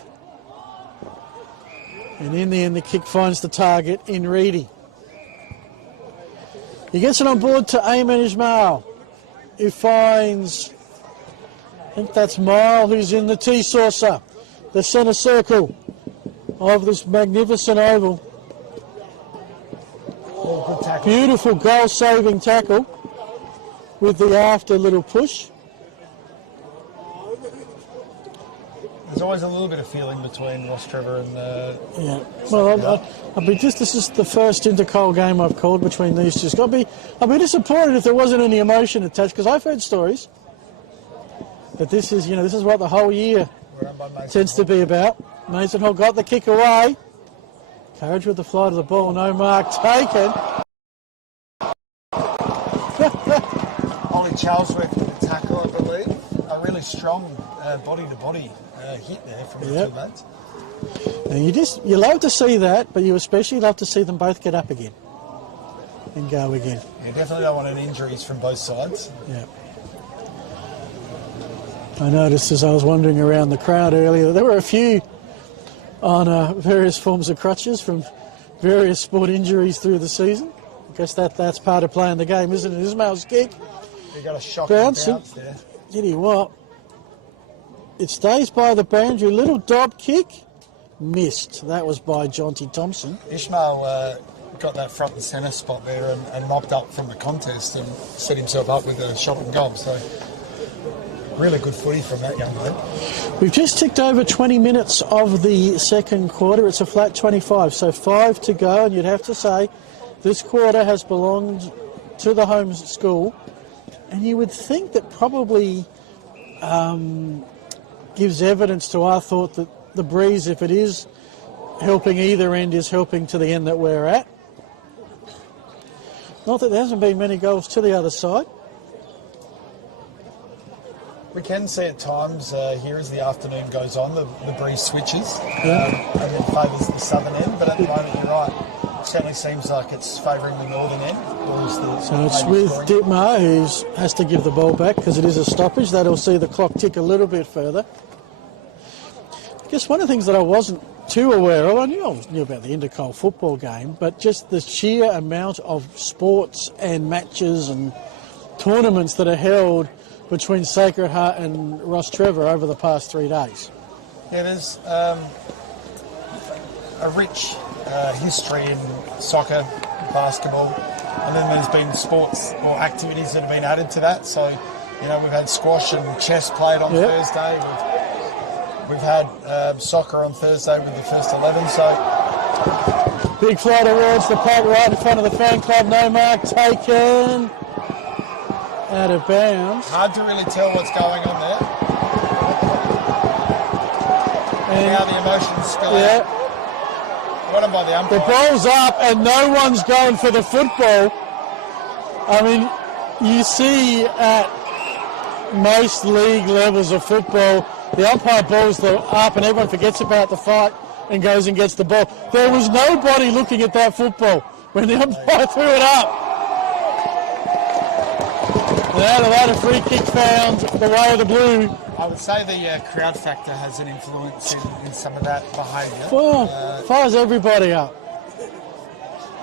And in the end, the kick finds the target in Reedy. He gets it on board to Eamon Ismail, who finds, I think that's Mile, who's in the tea saucer, the centre circle of this magnificent oval. Oh, good tackle. Beautiful goal-saving tackle with the after little push. There's always a little bit of feeling between Rostrevor and Yeah. Well, I'll be this is the first Intercol game I've called between these two. I'll be disappointed if there wasn't any emotion attached, because I've heard stories that this is what the whole year tends to be about. Mason Hall got the kick away. Courage with the flight of the ball, no mark taken. Ollie Charlesworth with the tackle, I believe. A really strong body-to-body hit there from the two lads. And you love to see that, but you especially love to see them both get up again and go again. Yeah, definitely don't want any injuries from both sides. Yeah. I noticed as I was wandering around the crowd earlier, there were a few on various forms of crutches from various sport injuries through the season. I guess that's part of playing the game, isn't it? Ismail's kick. He got a shocking bounce there. Did he what? It stays by the boundary. Little dob kick. Missed. That was by Jonty Thompson. Ishmael got that front and centre spot there and mopped up from the contest and set himself up with a shot and goal. So really good footy from that young man. We've just ticked over 20 minutes of the second quarter. It's a flat 25, so 5 to go, and you'd have to say this quarter has belonged to the home school, and you would think that probably gives evidence to our thought that the breeze, if it is helping either end, is helping to the end that we're at. Not that there hasn't been many goals to the other side. We can see at times here as the afternoon goes on, the breeze switches and it favours the southern end, but at the moment you're right. It certainly seems like it's favouring the northern end. So it's with Dittmar, who has to give the ball back because it is a stoppage. That'll see the clock tick a little bit further. I guess one of the things that I wasn't too aware of, I knew about the Intercol football game, but just the sheer amount of sports and matches and tournaments that are held between Sacred Heart and Rostrevor over the past 3 days. Yeah, there's a rich history in soccer, basketball, and then there's been sports or activities that have been added to that. So, we've had squash and chess played on Thursday. We've had soccer on Thursday with the first 11. So big fly towards the pack right in front of the fan club. No mark taken. Out of bounds. Hard to really tell what's going on there. And now the emotions spill out. Got him by the umpire. The ball's up and no one's going for the football. I mean, you see at most league levels of football, the umpire balls up and everyone forgets about the fight and goes and gets the ball. There was nobody looking at that football when the umpire threw it up. Out of that, a free kick found the way of the blue. I would say the crowd factor has an influence in some of that behaviour. Well, fires everybody up.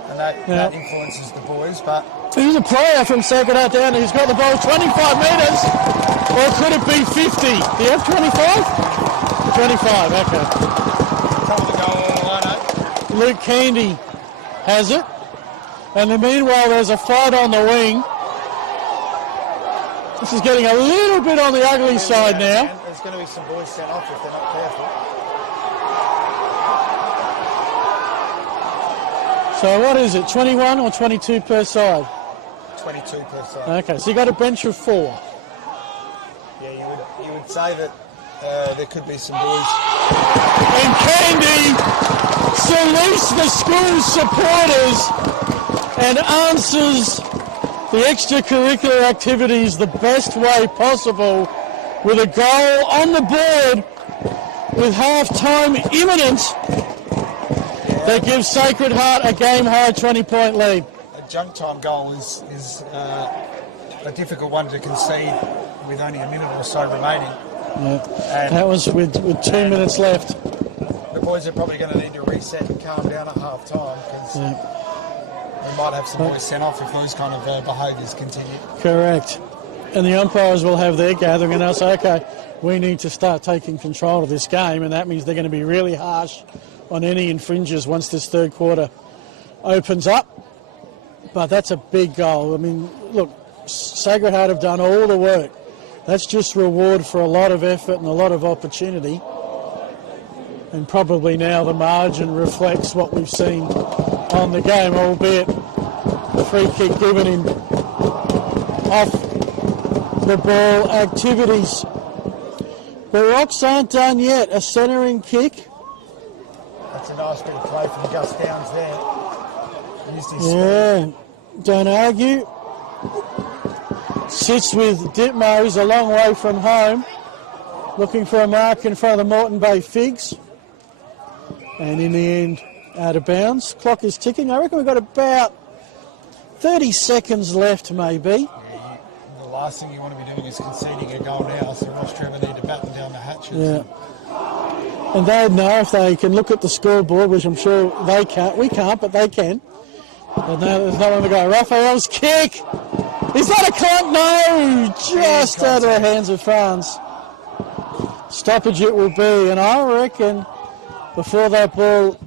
and that influences the boys. But He's a player from Sacred Heart down. He's got the ball 25 metres, or could it be 50? Do you have 25? 25, okay. top of the goal all line, eh? Luke Candy has it. And then meanwhile, there's a fight on the wing. This is getting a little bit on the ugly side now. There's going to be some boys sent off if they're not careful. So what is it, 21 or 22 per side? 22 per side. Okay, so you got a bench of 4. Yeah, you would say that there could be some boys. And Candy salutes the school supporters and answers the extracurricular activities the best way possible with a goal on the board with half-time imminent that gives Sacred Heart a game-high 20-point lead. A junk time goal is a difficult one to concede with only a minute or so remaining. Yeah. That was with 2 minutes left. The boys are probably going to need to reset and calm down at half-time because we might have some boys sent off if those kind of behaviours continue. Correct. And the umpires will have their gathering and they'll say, okay, we need to start taking control of this game, and that means they're going to be really harsh on any infringers once this third quarter opens up. But that's a big goal. I mean, look, Sacred Heart have done all the work. That's just reward for a lot of effort and a lot of opportunity. And probably now the margin reflects what we've seen on the game, albeit the free kick given in off the ball activities. The Rocks aren't done yet. A centering kick. That's a nice bit of play from Gus Downs there. Used his Yeah, don't argue. Sits with Ditmo, he's a long way from home. Looking for a mark in front of the Moreton Bay Figs. And in the end, out of bounds. Clock is ticking. I reckon we've got about 30 seconds left, maybe. Yeah, the last thing you want to be doing is conceding a goal now, so Rostrevor need to batten down the hatches. Yeah. And they'd know if they can look at the scoreboard, which I'm sure they can't. We can't, but they can. But now there's no one to go. Raphael's kick. Is that a clamp? No, just out of the hands of France. Stoppage it will be, and I reckon before that ball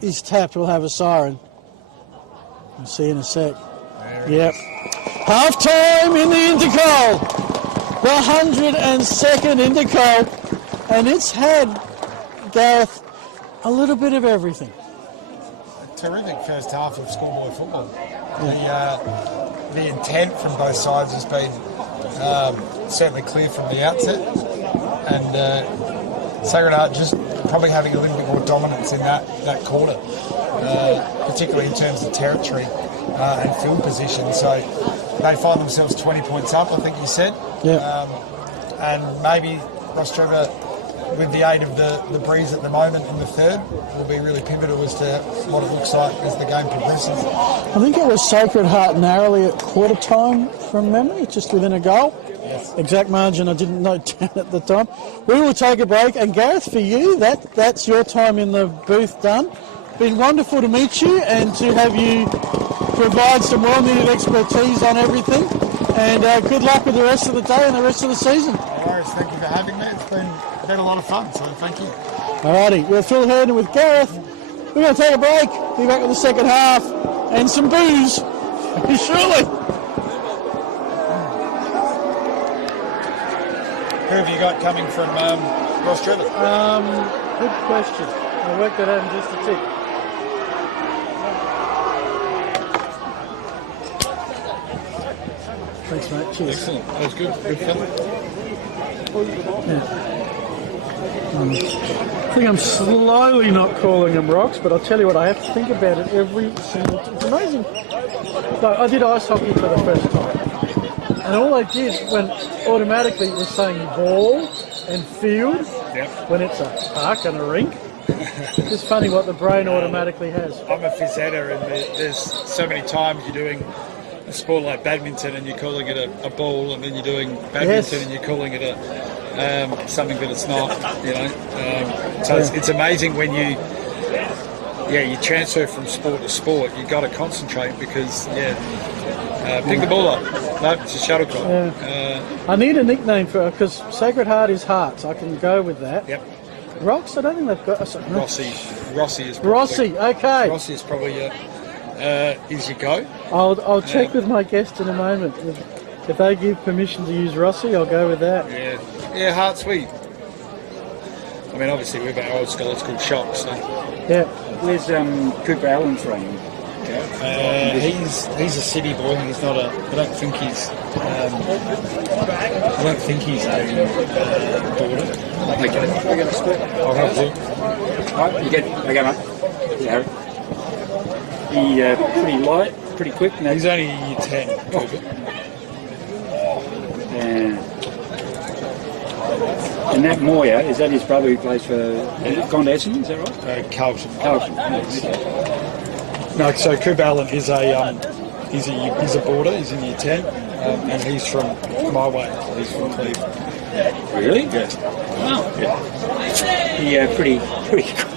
is tapped, we'll have a siren. We'll see in a sec. Yep. Half time in the Intercol. The 102nd Intercol, and it's had, Gareth, a little bit of everything. Terrific first half of schoolboy football. The intent from both sides has been certainly clear from the outset, and Sacred Heart just probably having a little bit more dominance in that quarter, particularly in terms of territory and field position. So they find themselves 20 points up, I think you said. Yeah. And maybe Rostrevor, with the aid of the breeze at the moment in the third, will be really pivotal as to what it looks like as the game progresses. I think it was Sacred Heart narrowly at quarter time from memory, just within a goal. Yes. Exact margin I didn't note down at the time. We will take a break, and Gareth, for you, that's your time in the booth done. Been wonderful to meet you and to have you provide some well-needed expertise on everything. And good luck with the rest of the day and the rest of the season. No worries, thank you for having me. It's been a lot of fun, so thank you. Alrighty, we're Phil Herndon with Gareth. We're going to take a break. Be back with the second half and some booze. Surely. Who have you got coming from Rostrevor? Good question. I worked that out in just a tick. Thanks, mate. Cheers. Excellent. That was good. Good fun. Yeah. I think I'm slowly not calling them rocks, but I'll tell you what, I have to think about it every single time. It's amazing. So I did ice hockey for the first time, and all I did when automatically was saying ball and field when it's a park and a rink. It's just funny what the brain automatically has. I'm a phys editor, and there's so many times you're doing a sport like badminton and you're calling it a ball, and then you're doing badminton and you're calling it something that it's not, you know. So it's amazing when you transfer from sport to sport. You got to concentrate because pick the ball up. No, it's a shuttlecock. I need a nickname for because Sacred Heart is Hearts. I can go with that. Yep. Rocks. I don't think they've got. Rossi is probably, Rossi. Okay. Rossi is probably is your go. I'll check with my guest in a moment. If they give permission to use Rossi, I'll go with that. Yeah, Hearts. I mean, obviously we've got our old school. It's called Shock. So. Yeah. Where's Cooper Allen from? He's a city boy. He's not a. I don't think he's. I don't think he's a border. I'll have a look. Right, you get. Okay, mate. Yeah. He pretty light, pretty quick. No, He's only year 10. And that Moya, is that his brother who plays for gone to Essendon? Is that right? Carlton. Carlton. No, so Cooper Allen is he's a border. He's in year 10, and he's from my way. He's from Cleveland. Really? Yeah. Wow. Yeah. Pretty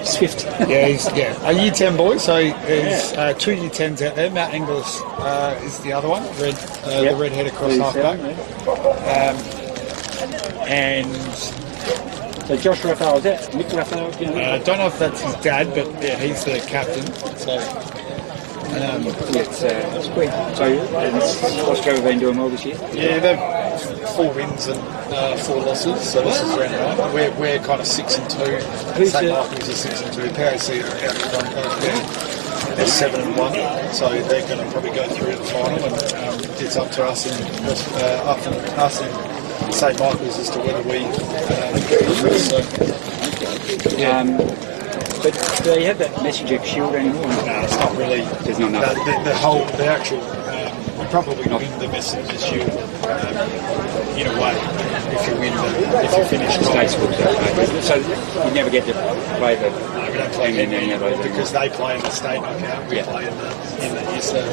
swift. He's a year 10 boy. So there's 2 year 10s out there. Matt Inglis is the other one, the red-head across halfback. And so Josh Raphael, is that Nick Raphael? I don't know if that's his dad, but yeah, he's the captain. So it's quick. So Rostrevor been doing well this year? Yeah, they've 4 wins and 4 losses. So this is round 1. We're kind of 6 and 2. St. Michael's are 6 and 2. PAC are out the front. They're 7 and 1. So they're going to probably go through to the final, and it's up to us in St. Michael's as to whether we so. But do they have that Messenger Shield anymore? No, it's not really. There's not enough. The actual, we probably win the Messenger Shield in a way if you finish State schools, so you never get to play the. No, we don't play in any of those because they play in the state knockout. We play in the Easter.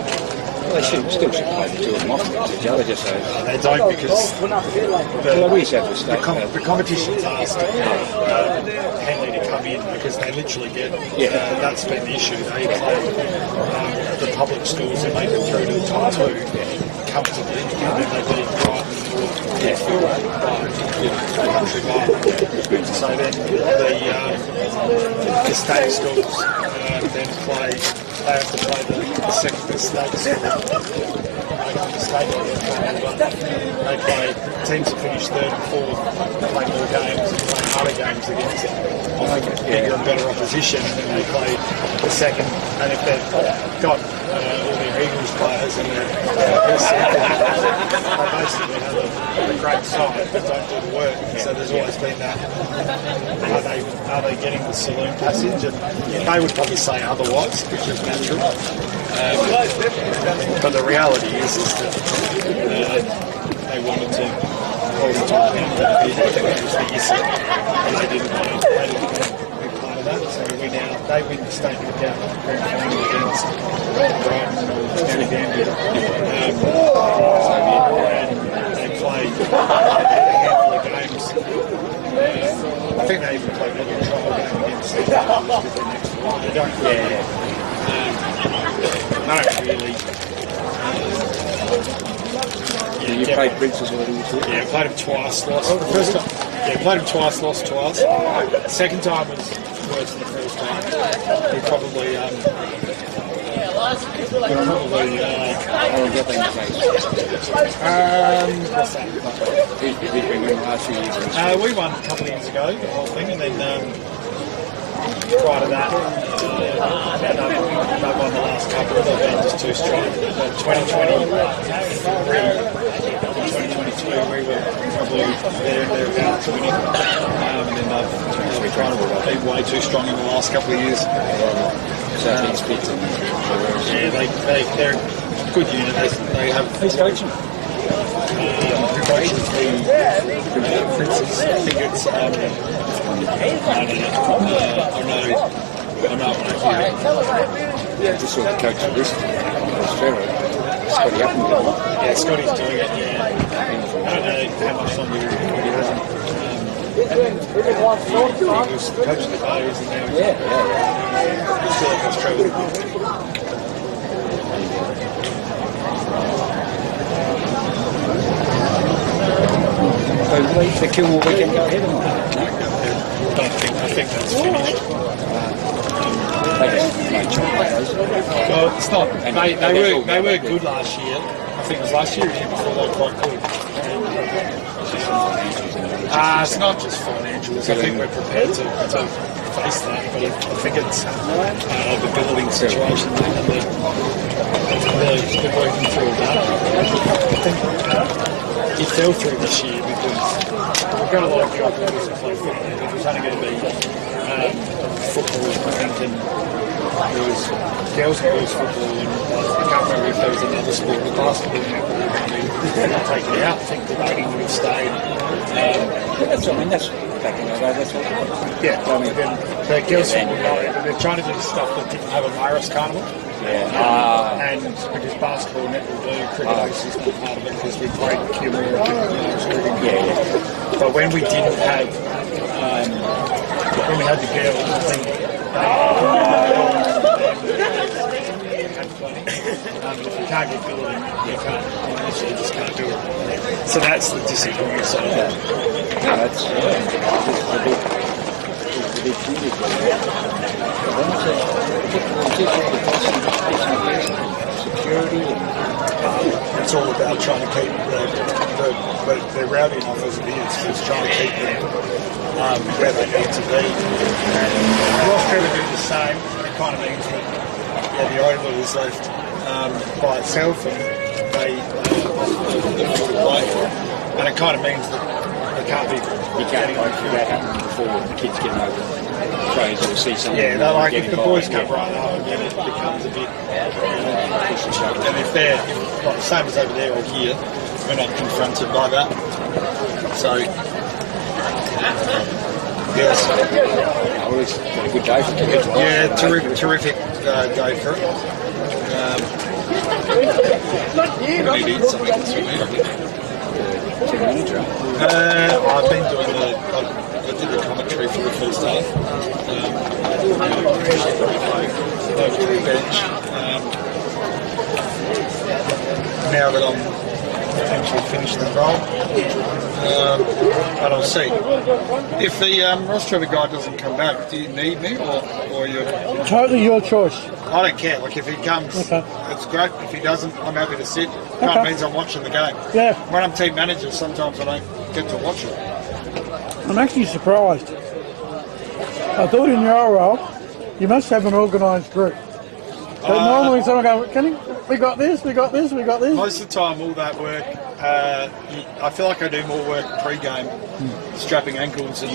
Well, they still should play the 2 of them off each other, just so. They don't because we used to have the state. The competition's asked Henley to come in because they literally get. That's been the issue. They play the public schools and make it through to the top 2 comfortably, and then they beat Brighton or country bar. So then the state schools then play. They have to play the second state school. They play teams that finish 3rd and 4th, play more games and play harder games against bigger and better opposition, and then they play the second. And if they've got all their Eagles players and their second, they basically have a great side but don't do the work. So there's always been that. Are they getting the saloon passage? And they would probably say otherwise, which is natural. But the reality is that they wanted to hold it to account that it was the issue, and they didn't want to be part of that. So they win the state knockout grand final against Brighton or County Gambia. And they play a handful of games. I think they even played a trial game against St. Michael's with their next one. They don't really. You played Princes already? Yeah, played him twice. Lost the first time. Yeah, played him twice. Lost twice. Second time was worse than the first time. He probably. What's that? He's been winning the last few years. We won a couple of years ago, the whole thing, and then prior to that, they won the last couple. They've been just too strong. 2023 2022, we were probably there and thereabouts winning, and then they've trying to be way too strong in the last couple of years. They're a good unit. They have. Who's coaching? Coaches the Princes. I think it's. I know when I hear it. Just saw the coach of this. Rostrevor. Scotty Upton. Yeah, Scotty's doing it. Yeah. I don't know how much longer he hasn't. was the coach of the Bays and now he's still at Rostrevor. So the Kilmore weekend go ahead or not? I think that's finished. Well, It's not. They were good last year. I think it was last year or the year before they were quite good. It's not just financials. I think we're prepared to face that, but I think it's the building situation and they're working through that. I think it fell through this year because we've got a lot of young boys who play football. It was only going to be football, I think, and there was girls and boys football, and I can't remember if there was another sport, but basketball got taken out. I think the rugby would have stayed. That's back in the day, that's what. Yeah, I mean, the girls football, they're trying to do stuff that didn't have a Myros carnival. And because basketball and netball do, cricket is not part of it because we played Kilmore and But when we didn't have, when we had the girls, I think if you can't get building, you just can't do it. So that's the disappointing side of it. No, that's a big security. It's all about trying to keep they're rowdy enough as it is. It's trying to keep them where they need to be. Rostrevor did the same. It kind of means that the Oval is left by itself and they play. And it kind of means that they can't be. You can't go through that happening before the kids get over phrase or see something. Yeah, they're like if the boys come right home, then it becomes a bit. And if they're like the same as over there or here, we're not confronted by that. So, yes. Well, it's a good day for kids. Yeah, terrific day for it. We need to eat something this week. I've been doing I did the commentary for the first half. Over to the bench. Now that I'm eventually finished the role, but I'll see. If the Rostrevor guy doesn't come back, do you need me or you? Totally your choice. I don't care. Like if he comes, it's great. If he doesn't, I'm happy to sit. Kind of means I'm watching the game. Yeah. When I'm team manager, sometimes I don't get to watch it. I'm actually surprised. I thought in your role, you must have an organised group. But normally someone goes, we got this, we got this, we got this. Most of the time, all that work, I feel like I do more work pre-game, strapping ankles and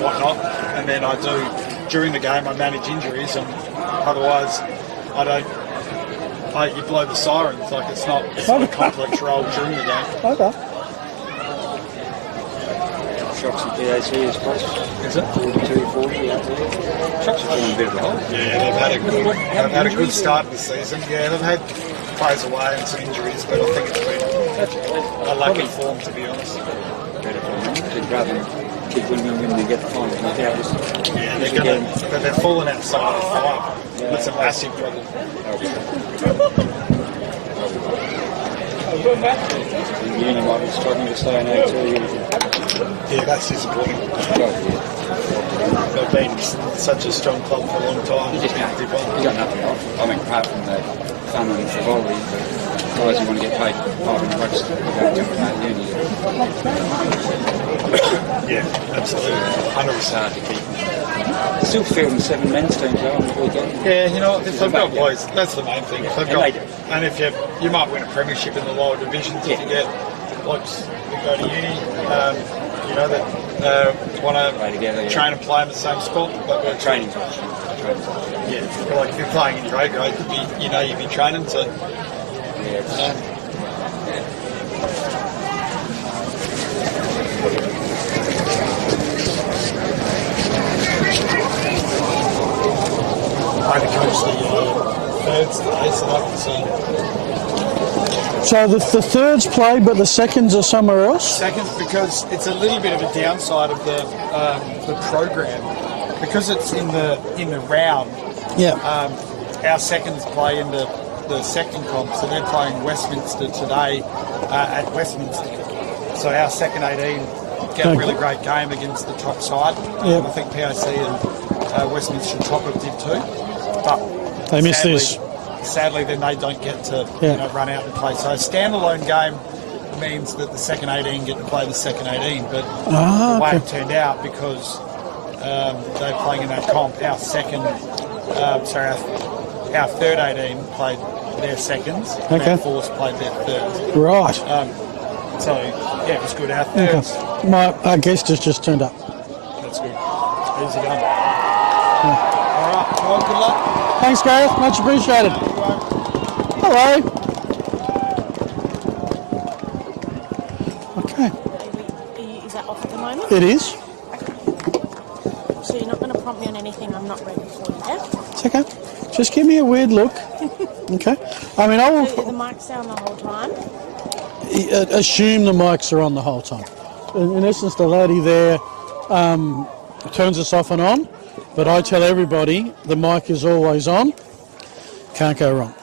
whatnot, and then I do, during the game, I manage injuries, and otherwise, I don't, you blow the sirens, like it's not a complex role during the game. Okay. Shots and PAC is close. Is it? 42, 40 out there. Shots are doing a bit of a hole. Yeah, they've had a good start of the season. Yeah, they've had players away and some injuries, but I think it's been a lucky form, to be honest. Better for them, rather than keep winning when they get the final knockout. Yeah, they're falling outside of 5. That's a massive problem. The uni might be struggling to stay in A2. Yeah, that's disappointing. They've been such a strong club for a long time. You got nothing off. I mean, apart from the fun and frivolity, but guys who want to get paid $500 to go to uni. Yeah, absolutely. 100%. Hard to keep. Still fielding 7 men's teams on the weekend. Yeah, you know, if they've got boys, that's the main thing. If they've got, and if you might win a premiership in the lower divisions if you get blokes who go to uni, you know, that want to train and play in the same spot. But we're Training. Yeah, like if you're playing in grade, you'd be training to. I had to coach the thirds today, so that was So the thirds play, but the seconds are somewhere else? Seconds, because it's a little bit of a downside of the program. Because it's in the round, our seconds play in the second comp, so they're playing Westminster today at Westminster. So our second 18 get a really great game against the top side. I think PAC and Westminster Chocolate did too. But they missed this. Sadly, then they don't get to run out and play. So a standalone game means that the second 18 get to play the second 18. But the way it turned out, because they're playing in that comp, our third 18 played their seconds, and our fourths played their thirds. Right. So, yeah, it was good. Our thirds. Our guest has just turned up. That's good. Easy done. All right, well, good luck. Thanks, Gareth. Much appreciated. Hello. Okay. Is that off at the moment? It is. So you're not going to prompt me on anything I'm not ready for yet? It's okay. Just give me a weird look. Okay. I mean, I will... The mic's down the whole time? Assume the mics are on the whole time. In essence, the lady there turns us off and on, but I tell everybody the mic is always on. Can't go wrong.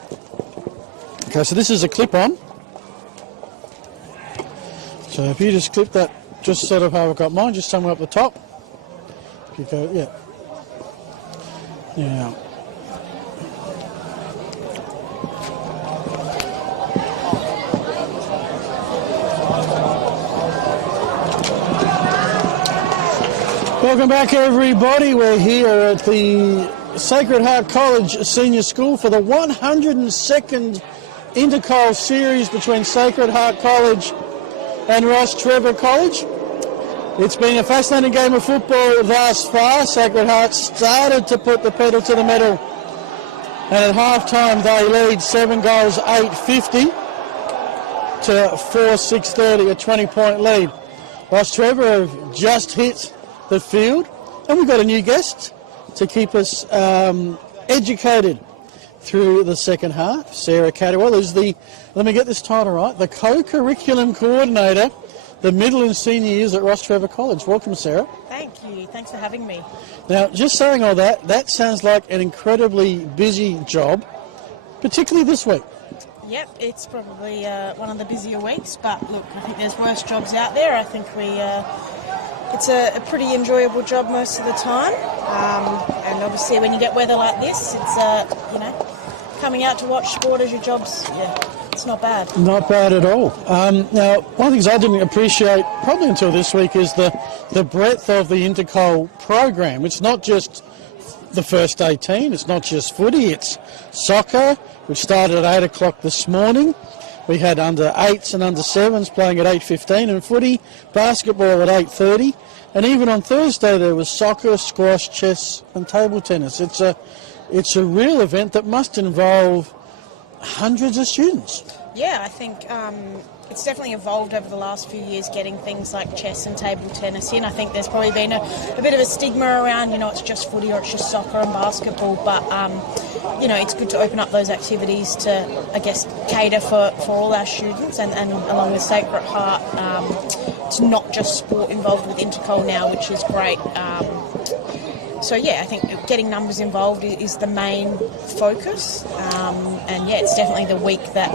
Okay, so this is a clip-on. So if you just clip that, just sort of how I've got mine, just somewhere up the top. If you go, yeah. Yeah. Welcome back, everybody. We're here at the Sacred Heart College Senior School for the 102nd Intercol series between Sacred Heart College and Rostrevor College. It's been a fascinating game of football thus far. Sacred Heart started to put the pedal to the metal, and at half-time they lead 7 goals, 8-50 to 4-6-30, a 20-point lead. Rostrevor have just hit the field, and we've got a new guest to keep us educated through the second half. Sarah Catterwell is the, let me get this title right, the co-curriculum coordinator, the middle and senior years at Rostrevor College. Welcome, Sarah. Thank you. Thanks for having me. Now, just saying all that, that sounds like an incredibly busy job, particularly this week. Yep, it's probably one of the busier weeks, but look, I think there's worse jobs out there. I think it's a pretty enjoyable job most of the time, and obviously when you get weather like this, it's coming out to watch sport as your job's, it's not bad. Not bad at all. Now, one of the things I didn't appreciate probably until this week is the breadth of the Intercol program. It's not just the first 18, it's not just footy, it's soccer, which started at 8 o'clock this morning. We had under 8s and under 7s playing at 8:15, and footy, basketball at 8:30, and even on Thursday there was soccer, squash, chess and table tennis. It's a real event that must involve hundreds of students. Yeah, I think it's definitely evolved over the last few years, getting things like chess and table tennis in. I think there's probably been a bit of a stigma around, it's just footy or it's just soccer and basketball, but it's good to open up those activities to, I guess, cater for all our students, and along with Sacred Heart, it's not just sport involved with Intercol now, which is great. I think getting numbers involved is the main focus, it's definitely the week that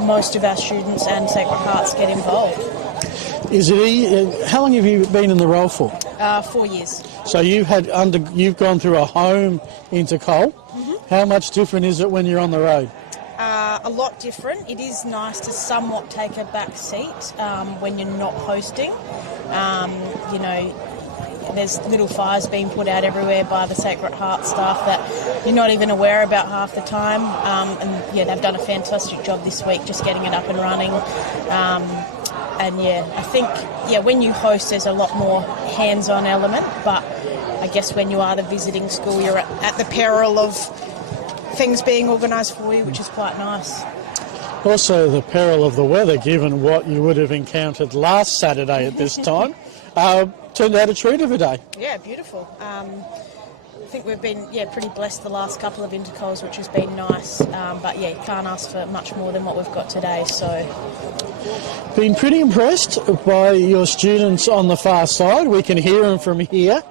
most of our students and Sacred Hearts get involved. How long have you been in the role for? 4 years. So you've gone through a home Intercol. Mm-hmm. How much different is it when you're on the road? A lot different. It is nice to somewhat take a back seat when you're not hosting. There's little fires being put out everywhere by the Sacred Heart staff that you're not even aware about half the time. They've done a fantastic job this week just getting it up and running. I think when you host there's a lot more hands-on element, but I guess when you are the visiting school you're at the peril of things being organised for you, which is quite nice. Also the peril of the weather, given what you would have encountered last Saturday at this time. Turned out a treat of a day. Yeah, beautiful. I think we've been pretty blessed the last couple of Intercols, which has been nice. But you can't ask for much more than what we've got today. So, been pretty impressed by your students on the far side. We can hear them from here.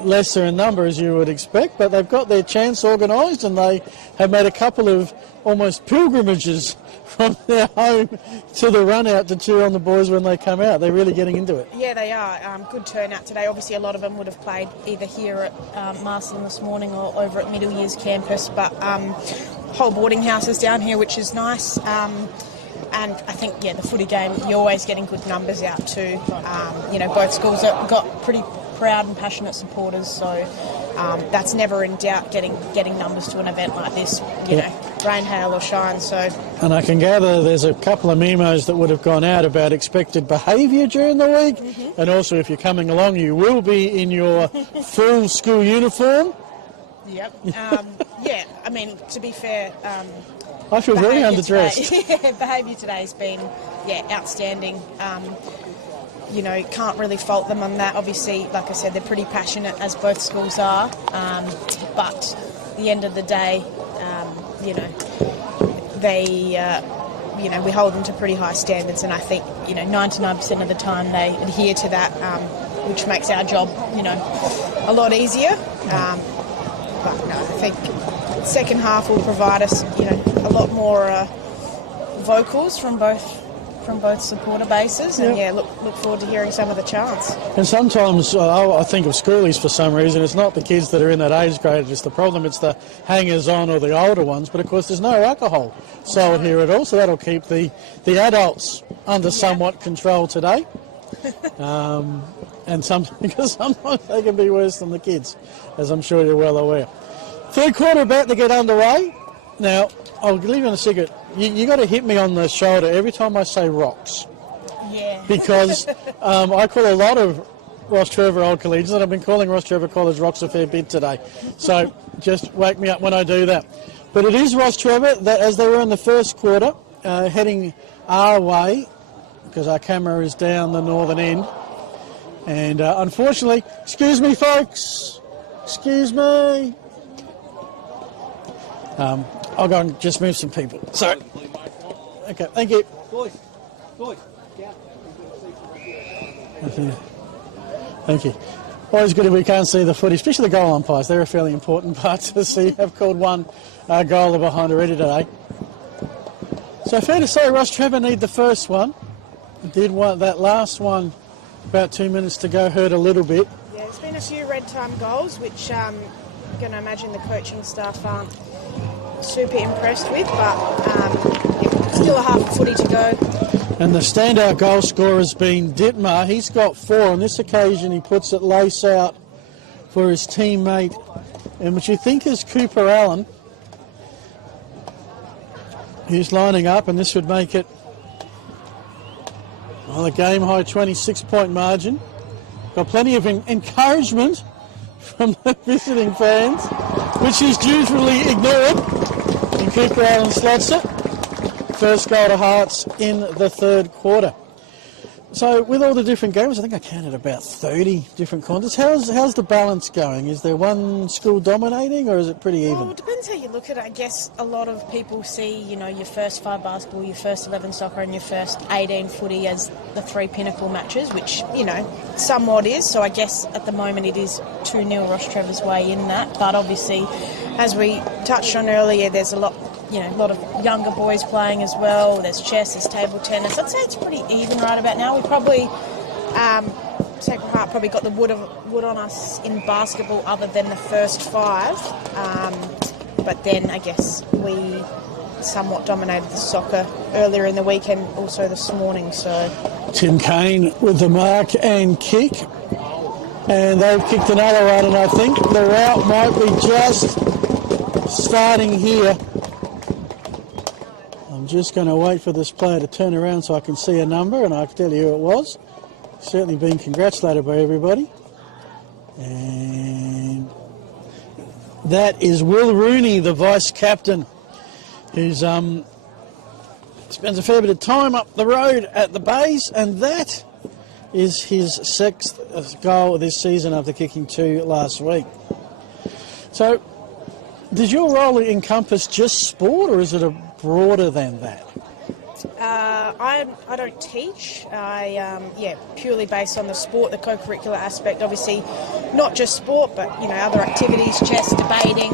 Lesser in number as you would expect, but they've got their chants organised and they have made a couple of almost pilgrimages from their home to the run out to cheer on the boys when they come out. They're really getting into it. Yeah, they are. Good turnout today. Obviously, a lot of them would have played either here at Marsden this morning or over at Middle Years Campus, but whole boarding houses down here, which is nice. And I think, the footy game, you're always getting good numbers out too. Both schools have got pretty proud and passionate supporters, so that's never in doubt, getting numbers to an event like this, rain, hail or shine. So. And I can gather there's a couple of memos that would have gone out about expected behaviour during the week, and also if you're coming along, you will be in your full school uniform. Yep. I mean, to be fair... I feel very underdressed. Behaviour today has been, outstanding. Can't really fault them on that. Obviously, like I said, they're pretty passionate, as both schools are. But at the end of the day, we hold them to pretty high standards, and I think, 99% of the time they adhere to that, which makes our job, a lot easier. But no, I think second half will provide us, a lot more vocals from both supporter bases, and look forward to hearing some of the chants. And sometimes I think of schoolies for some reason. It's not the kids that are in that age grade that's the problem. It's the hangers-on or the older ones. But of course, there's no alcohol sold here at all, so that'll keep the adults under somewhat control today. Because sometimes they can be worse than the kids, as I'm sure you're well aware. Third quarter about to get underway. Now, I'll leave you on a secret. You got to hit me on the shoulder every time I say rocks. Yeah. Because I call a lot of Rostrevor old collegians, and I've been calling Rostrevor College rocks a fair bit today. So just wake me up when I do that. But it is Rostrevor, that as they were in the first quarter, heading our way, because our camera is down the northern end. And unfortunately, excuse me, folks. Excuse me. I'll go and just move some people. Sorry. Okay, thank you. Boys. Thank you. Always good if we can't see the footy, especially the goal umpires. They're a fairly important part to see. Have called one goal behind already today. So fair to say Rostrevor need the first one. Did that last one about 2 minutes to go, hurt a little bit. Yeah, there's been a few red time goals, which I'm going to imagine the coaching staff aren't super impressed with, but still a half a footy to go. And the standout goal scorer has been Dittmar. He's got 4. On this occasion, he puts it lace out for his teammate, and which you think is Cooper Allen. He's lining up, and this would make it a game-high 26-point margin. Got plenty of encouragement from the visiting fans, which is usually ignored. And Cooper Allen slots it. First goal to Hearts in the third quarter. So with all the different games, I think I counted about 30 different contests. How's the balance going? Is there one school dominating, or is it pretty even? Well, it depends how you look at it. I guess a lot of people see, your first 5 basketball, your first 11 soccer and your first 18 footy as the 3 pinnacle matches, which, somewhat is. So I guess at the moment it is 2-0 Rostrevor's way in that. But obviously, as we touched on earlier, there's a lot of younger boys playing as well. There's chess, there's table tennis. I'd say it's pretty even right about now. We probably, Sacred Heart probably got the wood on us in basketball other than the first 5. But then I guess we somewhat dominated the soccer earlier in the week and also this morning. So Tim Kane with the mark and kick. And they've kicked another one, and I think the route might be just starting here. I'm just going to wait for this player to turn around so I can see a number, and I can tell you who it was. Certainly been congratulated by everybody. And that is Will Rooney, the vice-captain, who's spends a fair bit of time up the road at the base, and that is his 6th goal this season after kicking 2 last week. So, does your role encompass just sport, or is it broader than that? I don't teach. Purely based on the sport, the co-curricular aspect. Obviously, not just sport, but other activities, chess, debating,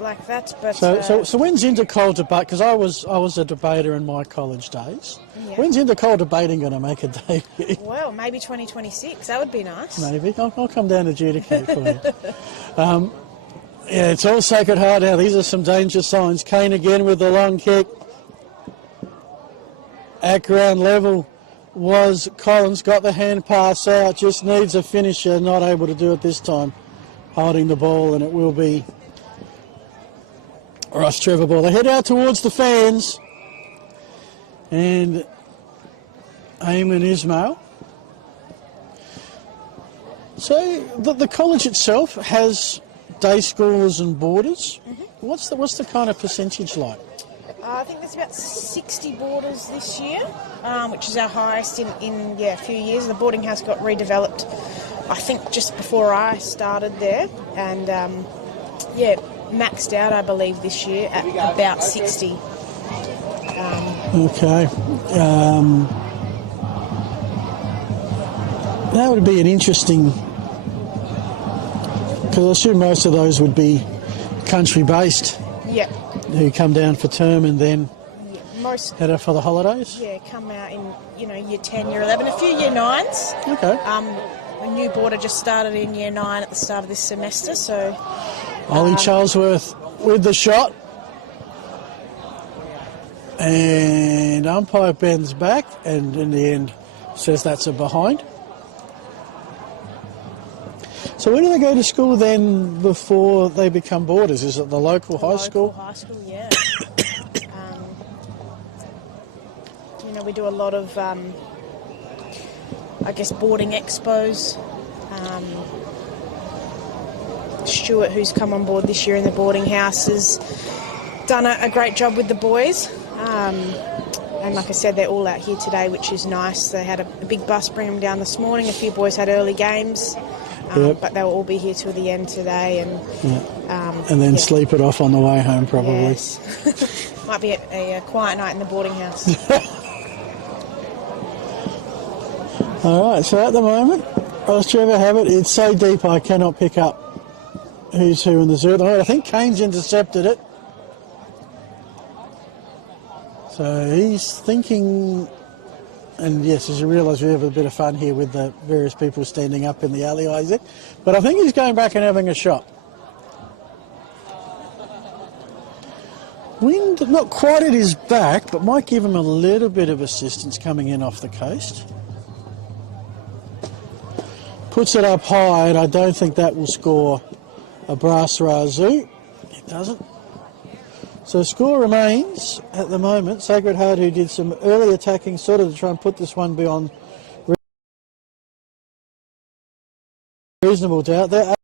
like that. But so when's Intercol debate? Because I was a debater in my college days. Yeah. When's Intercol debating going to make a debut? Well, maybe 2026. That would be nice. Maybe I'll come down to adjudicate for you. Yeah, it's all Sacred Heart now. These are some danger signs. Kane again with the long kick. At ground level was Collins. Got the hand pass out. Just needs a finisher. Not able to do it this time. Holding the ball, and it will be Rostrevor ball. They head out towards the fans. And Eamon Ismail. So the college itself has day schoolers and boarders. Mm-hmm. What's the kind of percentage like? I think there's about 60 boarders this year, which is our highest in a few years. The boarding house got redeveloped, I think, just before I started there, and maxed out, I believe, this year at about 60. Okay. That would be an interesting, because I assume most of those would be country-based. Yep. Who come down for term and then most head out for the holidays? Yeah, come out in year 10, year 11, a few year 9s. Okay. A new boarder just started in year 9 at the start of this semester, so... Ollie Charlesworth with the shot. And umpire bends back and in the end says that's a behind. So where do they go to school then before they become boarders? Is it the local high school? Local high school, yeah. We do a lot of, boarding expos. Stuart, who's come on board this year in the boarding house, has done a great job with the boys. And like I said, they're all out here today, which is nice. They had a big bus bring them down this morning. A few boys had early games. But they'll all be here till the end today, and then sleep it off on the way home, probably. Yes. Might be a quiet night in the boarding house. All right. So at the moment, Rostrevor have it. It's so deep I cannot pick up who's who in the zoo at the moment. I think Kane's intercepted it, so he's thinking. And yes, as you realise, we have a bit of fun here with the various people standing up in the alleyways there. But I think he's going back and having a shot. Wind not quite at his back, but might give him a little bit of assistance coming in off the coast. Puts it up high, and I don't think that will score a brass razoo. It doesn't. So score remains at the moment. Sacred Heart, who did some early attacking sort of to try and put this one beyond reasonable doubt. They're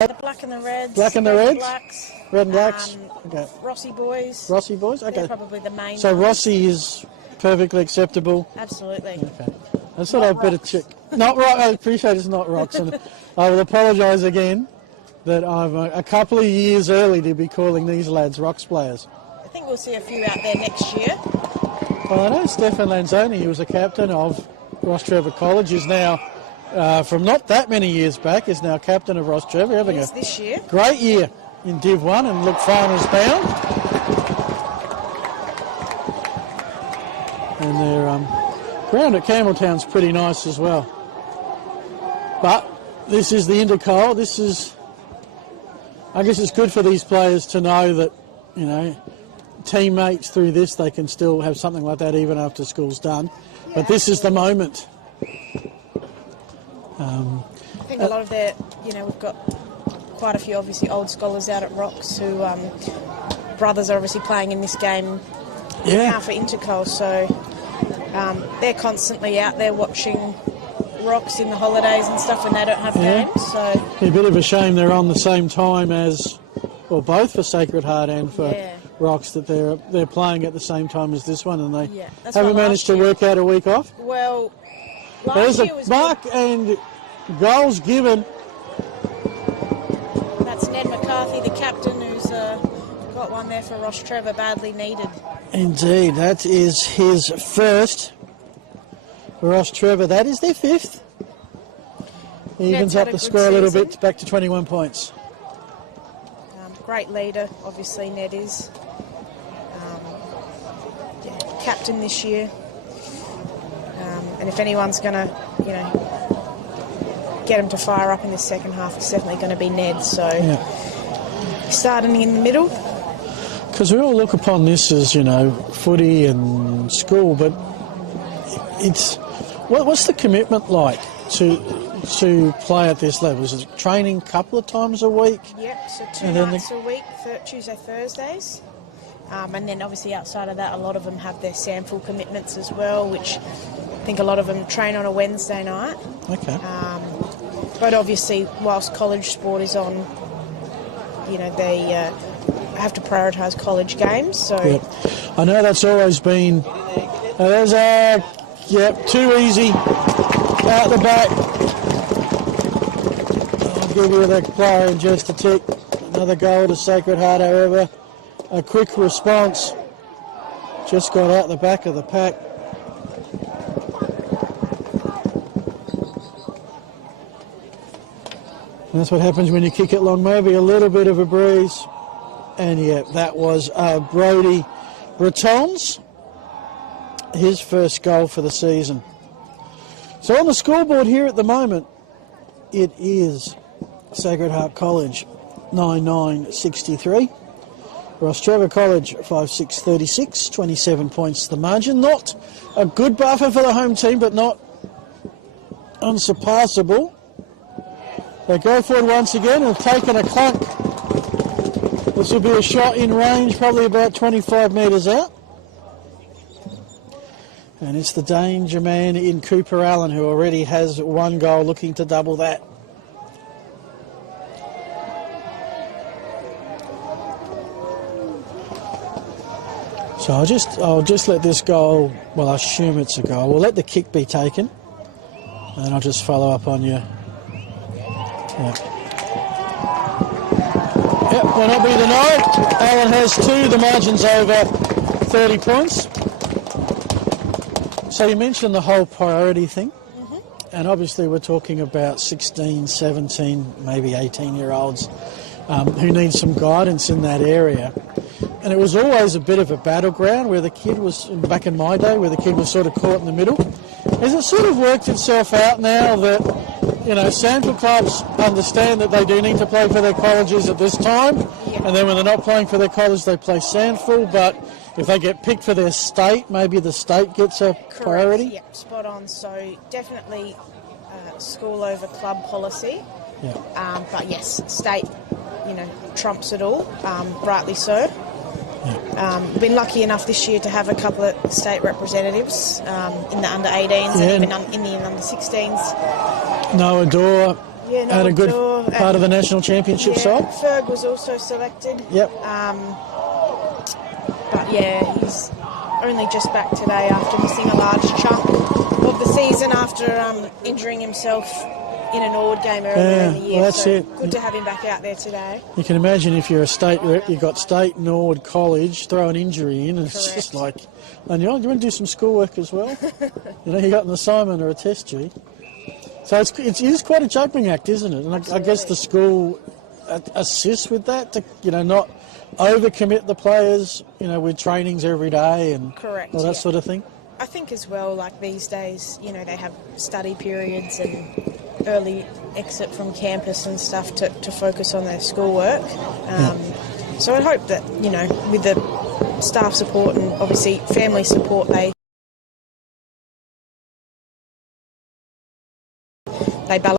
The black and the reds. Black and the reds? Blacks. Red and blacks. Okay. Rossi boys. Rossi boys? Okay. They're probably the main So ones. Rossi is perfectly acceptable. Absolutely. Okay. I thought I'd better check. Not rock. I appreciate it's not rocks. And I will apologise again that I'm a couple of years early to be calling these lads rocks players. I think we'll see a few out there next year. Well, I know Stefan Lanzoni, who was a captain of Rostrevor College, is now, from not that many years back, is now captain of Rostrevor, having Yes, a this year. great year in Div 1 and look finals bound. And their ground at Campbelltown's pretty nice as well. But this is the Intercol. This is, I guess it's good for these players to know that, you know, teammates through this, they can still have something like that even after school's done. But this is the moment. I think a lot of their you know, we've got quite a few obviously old scholars out at Rocks who brothers are obviously playing in this game now for Intercol, so they're constantly out there watching Rocks in the holidays and stuff when they don't have games. So a bit of a shame they're on the same time as, well, both for Sacred Heart and for Rocks, that they're playing at the same time as this one, and they haven't managed to work out a week off. Well, there's year a was mark and goals given. That's Ned McCarthy, the captain, who's got one there for Rostrevor, badly needed. Indeed, that is his first. Rostrevor, that is their fifth. Evens up the score a little bit, back to 21 points. Great leader, obviously Ned is. Captain this year. And if anyone's going to, you know, get him to fire up in the second half, it's definitely going to be Ned. So starting in the middle. Because we all look upon this as, you know, footy and school, but it's what's the commitment like to play at this level? Is it training a couple of times a week? Yep, so two nights a week, Tuesday, Thursdays. And then obviously outside of that, a lot of them have their SAMFL commitments as well, which I think a lot of them train on a Wednesday night. Okay. But obviously, whilst college sport is on, you know, they have to prioritise college games. So I know that's always been. There's too easy out the back. I'll give you the player in just a tick. Another goal to Sacred Heart, however. A quick response. Just got out the back of the pack. And that's what happens when you kick it long. Maybe a little bit of a breeze. And that was Brody Bretons, his first goal for the season. So on the scoreboard here at the moment, it is Sacred Heart College 9963. Rostrevor College 5636, 27 points the margin. Not a good buffer for the home team, but not unsurpassable. They go for it once again and have taken a clunk. This will be a shot in range, probably about 25 metres out. And it's the danger man in Cooper Allen, who already has one goal, looking to double that. So I'll just let this goal, well, I assume it's a goal. We'll let the kick be taken, and then I'll just follow up on you. Will not be denied. Allen has two. The margin's over 30 points. So you mentioned the whole priority thing. And obviously we're talking about 16, 17, maybe 18-year-olds who need some guidance in that area. And it was always a bit of a battleground where the kid was, back in my day, where the kid was sort of caught in the middle. Has it sort of worked itself out now that, you know, SAMFL clubs understand that they do need to play for their colleges at this time, and then when they're not playing for their college, they play SAMFL, but if they get picked for their state, maybe the state gets a priority? Yep, spot on. So definitely school over club policy. Yeah. But yes, state, you know, trumps it all, rightly so. Yeah. Been lucky enough this year to have a couple of state representatives in the under-18s and even in the under-16s. Noah Dorr had a good part of the national championship side. Ferg was also selected. Yep. But yeah, he's only just back today after missing a large chunk of the season after injuring himself in an Ord game earlier in the year. Well, that's so it. Good to have him back out there today. You can imagine if you're a state rep, you've got state and Ord college, throw an injury in, and it's just like, and you want to do some schoolwork as well? You know, you got an assignment or a test due. So it is quite a juggling act, isn't it? And I guess the school assists with that to, you know, not overcommit the players, you know, with trainings every day and all that sort of thing. I think as well, like these days, you know, they have study periods and early exit from campus and stuff to focus on their schoolwork. So I hope that, you know, with the staff support and obviously family support, they balance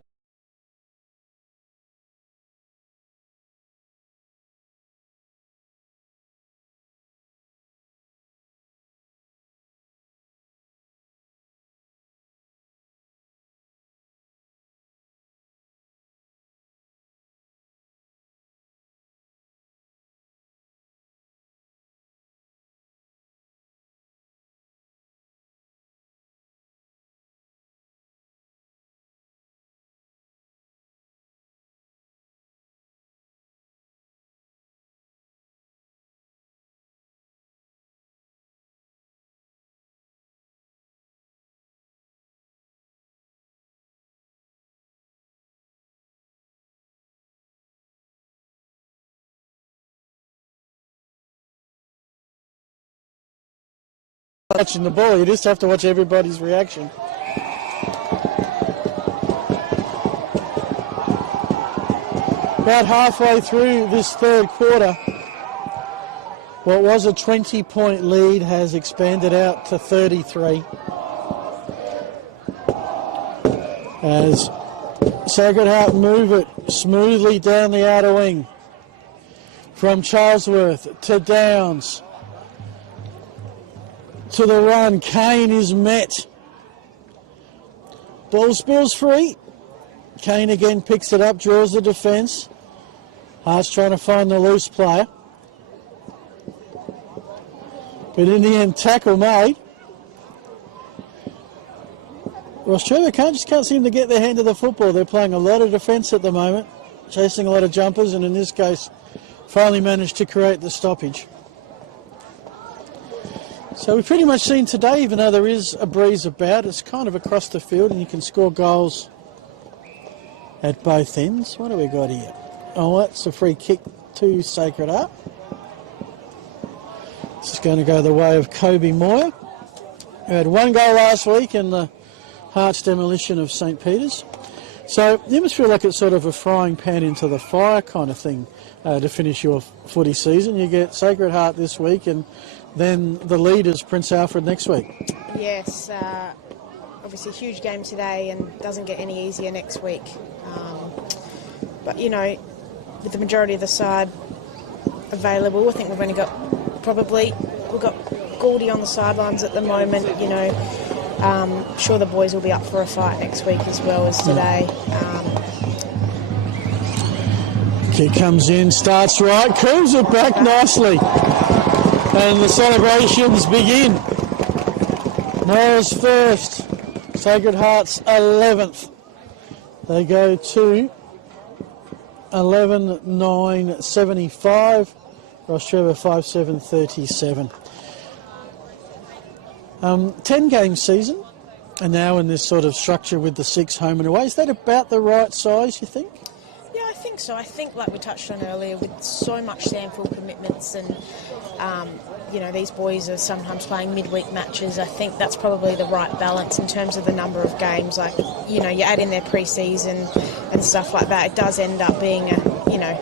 watching the ball. You just have to watch everybody's reaction. About halfway through this third quarter, what was a 20-point lead has expanded out to 33. As Sacred Heart move it smoothly down the outer wing. From Charlesworth to Downs. To the run, Kane is met. Ball spills free. Kane again picks it up, draws the defence. Hart's trying to find the loose player. But in the end, tackle made. Rostrevor can't seem to get their hand to the football. They're playing a lot of defence at the moment, chasing a lot of jumpers, and in this case, finally managed to create the stoppage. So we've pretty much seen today, even though there is a breeze about, it's kind of across the field and you can score goals at both ends. What do we got here? Oh, that's a free kick to Sacred Heart. This is going to go the way of Kobe Moyer, who had one goal last week in the Hearts demolition of St. Peter's. So you must feel like it's sort of a frying pan into the fire kind of thing to finish your footy season. You get Sacred Heart this week and then the leaders, Prince Alfred, next week. Yes, obviously a huge game today and doesn't get any easier next week. But, you know, with the majority of the side available, I think we've only got we've got Goldie on the sidelines at the moment, you know. Sure the boys will be up for a fight next week as well as today. Kick comes in, starts right, curves it back nicely. And the celebrations begin. Mora's first, Sacred Heart's 11th. They go to 11-9-75, Rostrevor 5-7-37. 10-game season, and now in this sort of structure with the 6 home and away. Is that about the right size, you think? Yeah, I think so. I think, like we touched on earlier, with so much SANFL commitments and, you know, these boys are sometimes playing midweek matches, I think that's probably the right balance in terms of the number of games. Like, you know, you add in their pre-season and stuff like that, it does end up being, you know,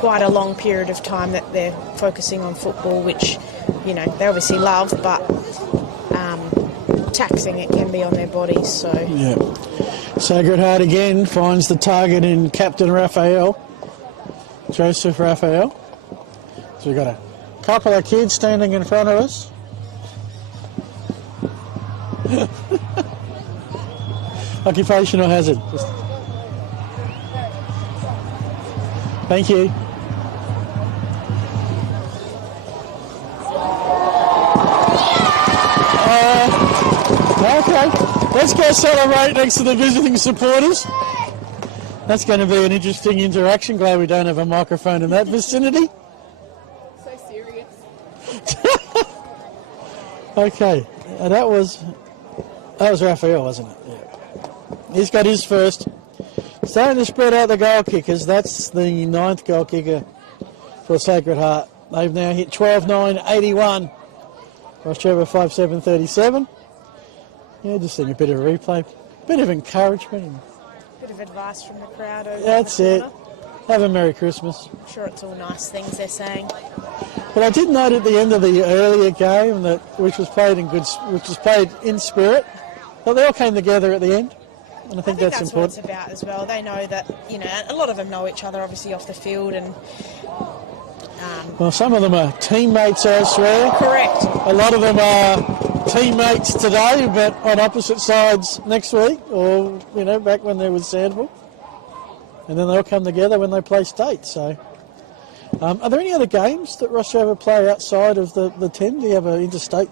quite a long period of time that they're focusing on football, which, you know, they obviously love, but taxing it can be on their bodies. So yeah. Sacred Heart again finds the target in Captain Raphael, Joseph Raphael. So we've got a couple of kids standing in front of us. Occupational hazard. Thank you. Okay, let's go celebrate next to the visiting supporters. That's going to be an interesting interaction. Glad we don't have a microphone in that vicinity. So serious. Okay, that was Raphael, wasn't it? Yeah. He's got his first. Starting to spread out the goal kickers. That's the 9th goal kicker for Sacred Heart. They've now hit 12-9-81. Rostrevor 5-7-37. Yeah, just seeing a bit of a replay, bit of encouragement. bit of advice from the crowd over That's the it. Have a Merry Christmas. I'm sure it's all nice things they're saying. But I did note at the end of the earlier game that which was played in spirit, that they all came together at the end, and I think that's important. What it's about as well. They know that, you know, a lot of them know each other obviously off the field, and well, some of them are teammates elsewhere. Correct. A lot of them are teammates today, but on opposite sides next week, or, you know, back when there was SANFL. And then they'll come together when they play state. So, are there any other games that Rostrevor play outside of the 10? Do you have an interstate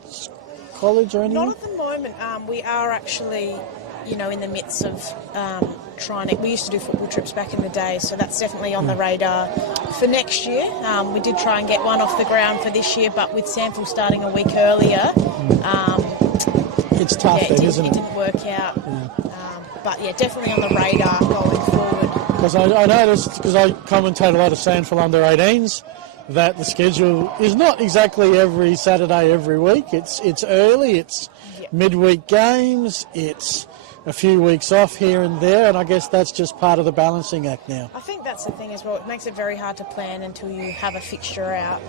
college or anything? Not at the moment. We are actually, you know, in the midst of trying to... We used to do football trips back in the day, so that's definitely on the radar for next year. We did try and get one off the ground for this year, but with SANFL starting a week earlier... it's tough isn't it? It didn't work out. Yeah. But, yeah, definitely on the radar going forward. Because I noticed, because I commentate a lot of SANFL under 18s, that the schedule is not exactly every Saturday every week. It's early, it's midweek games, it's a few weeks off here and there, and I guess that's just part of the balancing act now. I think that's the thing as well. It makes it very hard to plan until you have a fixture out.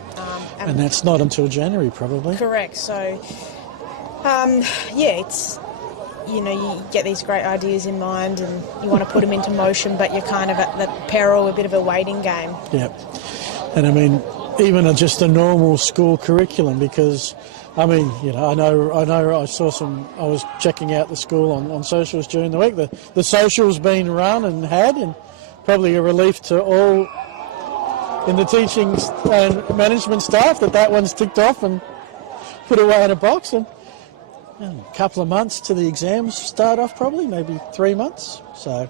And that's not until January, probably. Correct. So, it's, you get these great ideas in mind and you want to put them into motion, but you're kind of at the peril, a bit of a waiting game. Yeah. And I mean, even just a normal school curriculum, because I mean, I know. I saw I was checking out the school on socials during the week. The socials being run and probably a relief to all in the teaching and management staff that one's ticked off and put away in a box. And a couple of months to the exams start off, probably maybe 3 months. So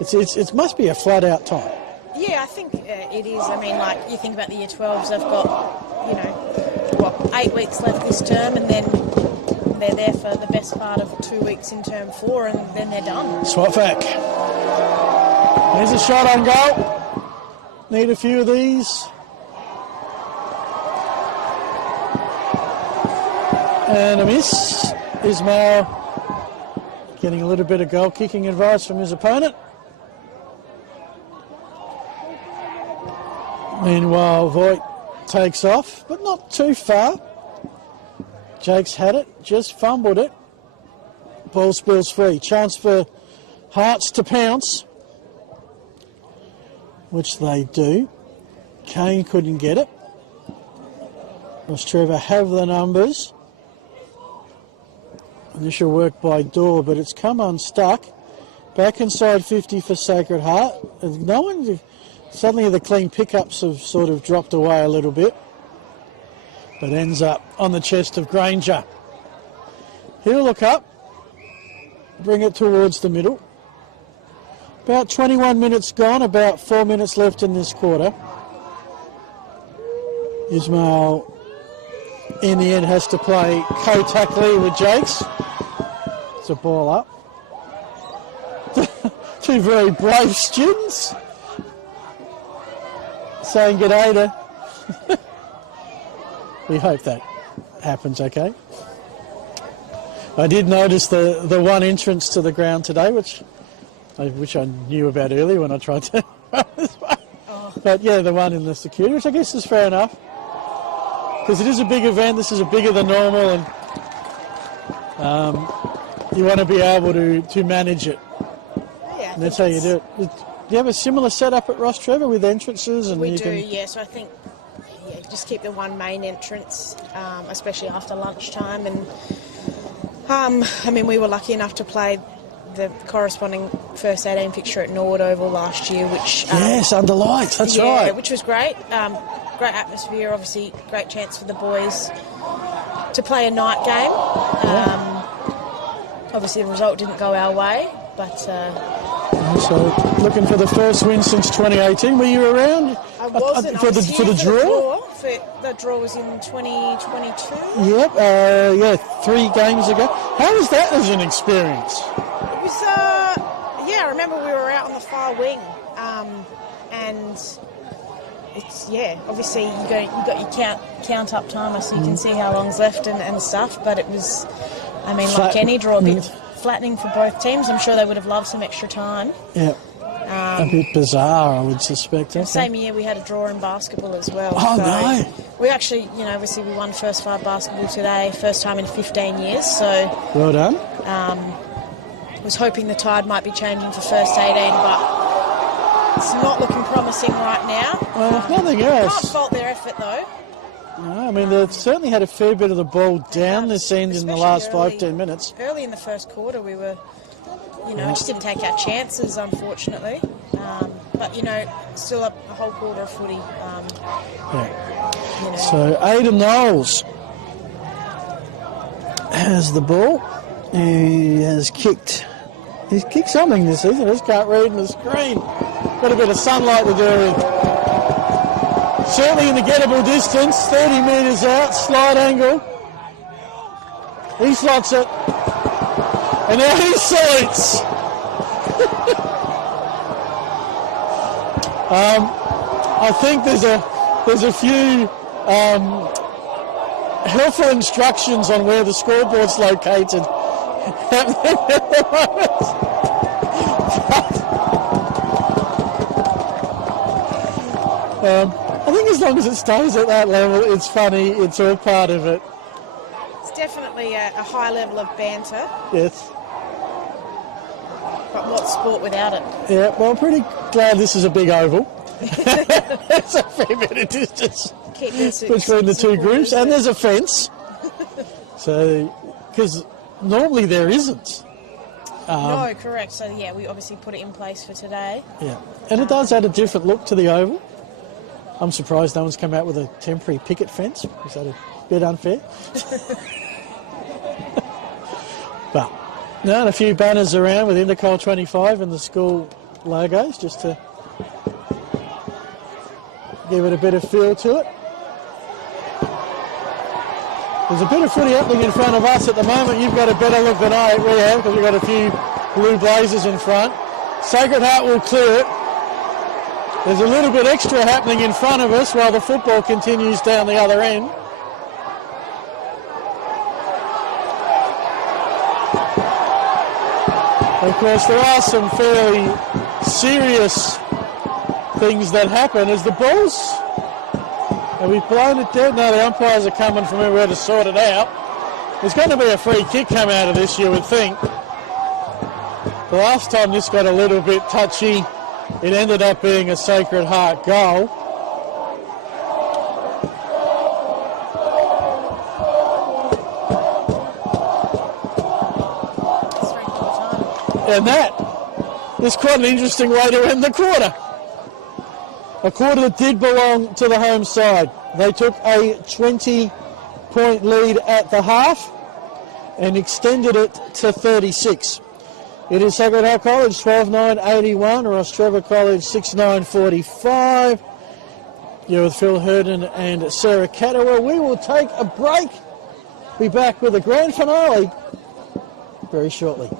it must be a flat out time. Yeah, I think it is. I mean, like, you think about the Year 12s, they've got, 8 weeks left this term, and then they're there for the best part of 2 weeks in term 4, and then they're done. Swatvac. There's a shot on goal. Need a few of these. And a miss. Ismail getting a little bit of goal kicking advice from his opponent. Meanwhile, Voigt takes off, but not too far. Jake's had it, just fumbled it. Ball spills free. Chance for Hearts to pounce, which they do. Kane couldn't get it. Rostrevor have the numbers. Initial work by Dorr, but it's come unstuck. Back inside 50 for Sacred Heart. Suddenly the clean pickups have sort of dropped away a little bit, but ends up on the chest of Granger. He'll look up, bring it towards the middle. About 21 minutes gone, about 4 minutes left in this quarter. Ismail, in the end, has to play co-tackler with Jakes. It's a ball up. Two very brave students saying g'day to. We hope that happens okay. I did notice the one entrance to the ground today, which I knew about earlier when I tried to run this way. But yeah, the one in the security, which I guess is fair enough, because it is a big event. This is bigger than normal, and you want to be able to manage it. Yeah, and that's how you do it. Do you have a similar setup at Rostrevor with entrances? And we do, yeah. So I think, just keep the one main entrance, especially after lunchtime. And I mean, we were lucky enough to play the corresponding first 18 fixture at Norwood Oval last year, which yes, under lights. That's right. Which was great. Great atmosphere. Obviously, great chance for the boys to play a night game. Obviously, the result didn't go our way, but. So, looking for the first win since 2018. Were you around? I wasn't. For the draw? The draw was in 2022. Yep. 3 games ago. How was that as an experience? It was. I remember we were out on the far wing, and it's obviously you got your count up timer, so you can see how long's left and stuff. But it was, I mean, like any draw, a bit flattening for both teams. I'm sure they would have loved some extra time. Yeah. A bit bizarre, I would suspect. Same year we had a draw in basketball as well. Oh, so no. We actually, obviously we won first 5 basketball today, first time in 15 years. So well done. Was hoping the tide might be changing for first 18, but it's not looking promising right now. Well, if nothing else. Can't fault their effort though. No, I mean, they've certainly had a fair bit of the ball down this end in the last 5-10 minutes. Early in the first quarter, we were, just didn't take our chances, unfortunately. But, still a whole quarter of footy. So, Aidan Knowles has the ball. He has kicked. He's kicked something this season. I just can't read in the screen. Got a bit of sunlight to do with. Certainly in the gettable distance, 30 metres out, slide angle. He slots it. And now he salutes. I think there's a there's a few helpful instructions on where the scoreboard's located. I think as long as it stays at that level, it's funny. It's all part of it. It's definitely a high level of banter. Yes. But what sport without it? Yeah, well, I'm pretty glad this is a big oval. It's a fair bit of distance between the two groups, and there's a fence. So, because normally there isn't. No, correct. So, yeah, we obviously put it in place for today. Yeah, and it does add a different look to the oval. I'm surprised no one's come out with a temporary picket fence. Is that a bit unfair? But, no, and a few banners around with Intercol 25 and the school logos just to give it a bit of feel to it. There's a bit of footy happening in front of us at the moment. You've got a better look than we have because we've got a few blue blazers in front. Sacred Heart will clear it. There's a little bit extra happening in front of us while the football continues down the other end. Of course, there are some fairly serious things that happen as the balls. Have we blown it dead? No, the umpires are coming from everywhere to sort it out. There's going to be a free kick come out of this, you would think. The last time this got a little bit touchy, it ended up being a Sacred Heart goal. And that is quite an interesting way to end the quarter. A quarter that did belong to the home side. They took a 20-point lead at the half and extended it to 36. It is Sacred Heart College 12-9-81, Rostrevor College 6-9-45. You're with Phil Herden and Sarah Catterwell. We will take a break. Be back with a grand finale very shortly.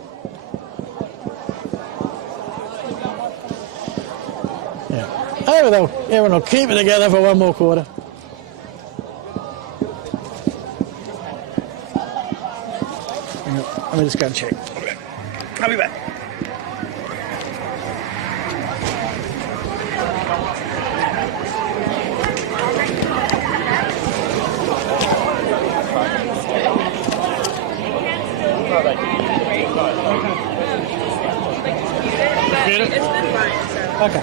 Everyone will keep it together for one more quarter. Let me just go and check. I'll be back. Okay.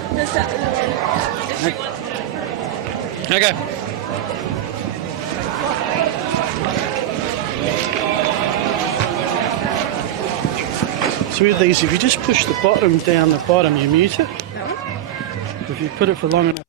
Okay. So with these, if you just push the bottom down the bottom, you mute it. If you put it for long enough.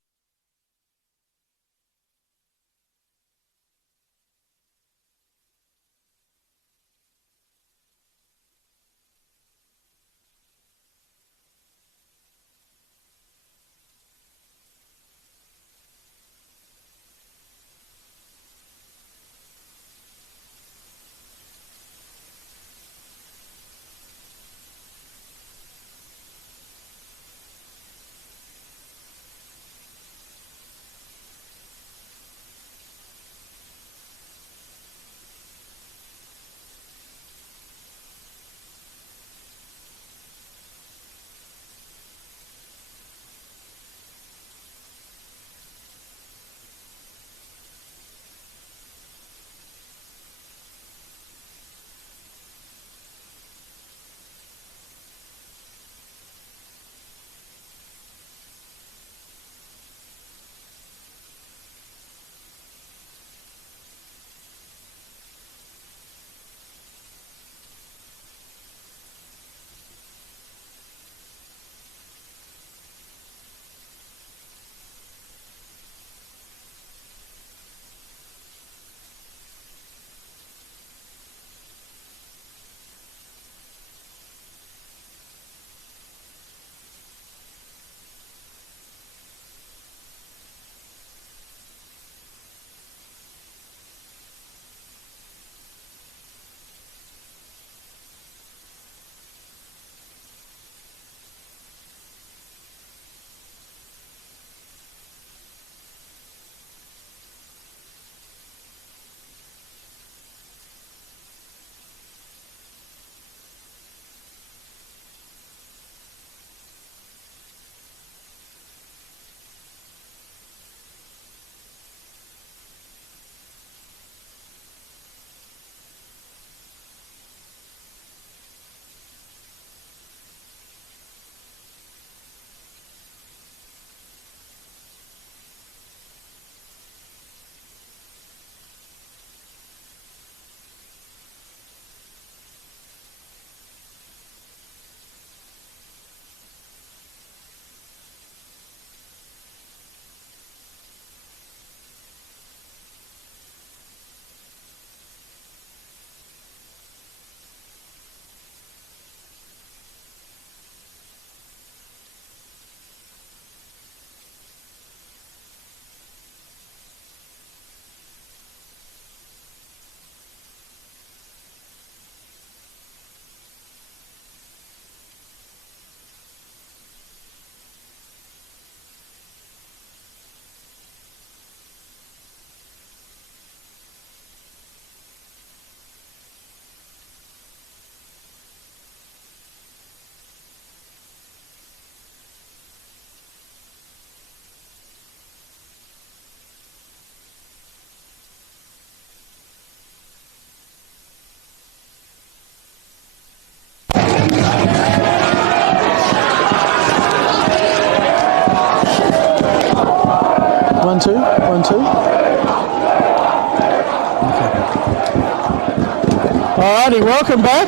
Alrighty, welcome back.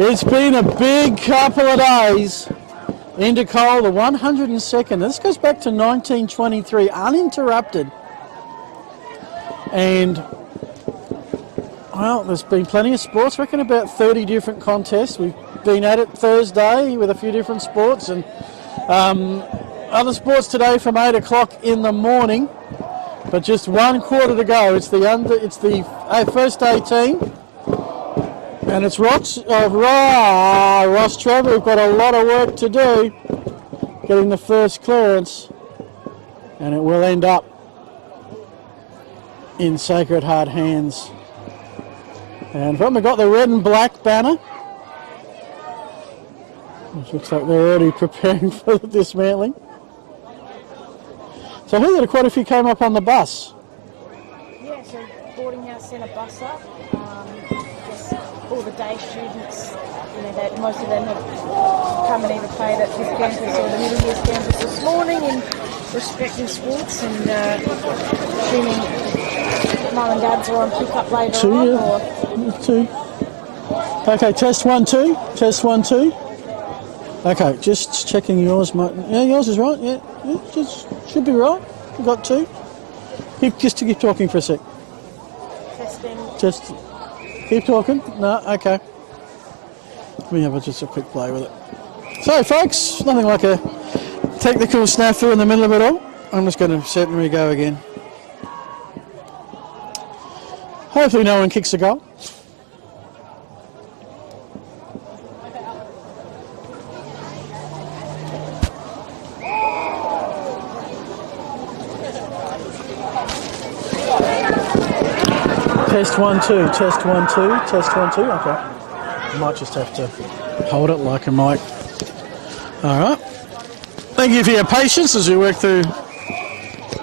It's been a big couple of days. Intercol, the 102nd. This goes back to 1923, uninterrupted. And, well, there's been plenty of sports. I reckon about 30 different contests. We've been at it Thursday with a few different sports, and other sports today from 8 o'clock in the morning. But just 1 quarter to go. It's the first 18. And it's Rostrevor. We've got a lot of work to do getting the first clearance, and it will end up in Sacred Heart hands. And we've got the red and black banner, which looks like they're already preparing for the dismantling. So I heard that quite a few came up on the bus. Yeah, so boarding house sent a bus up. All the day students, most of them have come and either played at this campus or the middle years campus this morning in respective sports, and assuming mum and dads are on pick-up later on. Two. Okay, test 1, 2. Test 1, 2. Okay, just checking yours. Yeah, yours is right. Yeah, just should be right. You got 2. Keep talking for a sec. Testing. Just keep talking. No, okay. Let me have just a quick play with it. So, folks, nothing like a technical snafu in the middle of it all. I'm just going to set and re-go again. Hopefully no one kicks a goal. Test 1, 2, test 1, 2, test 1, 2. Okay. I might just have to hold it like a mic. All right. Thank you for your patience as we work through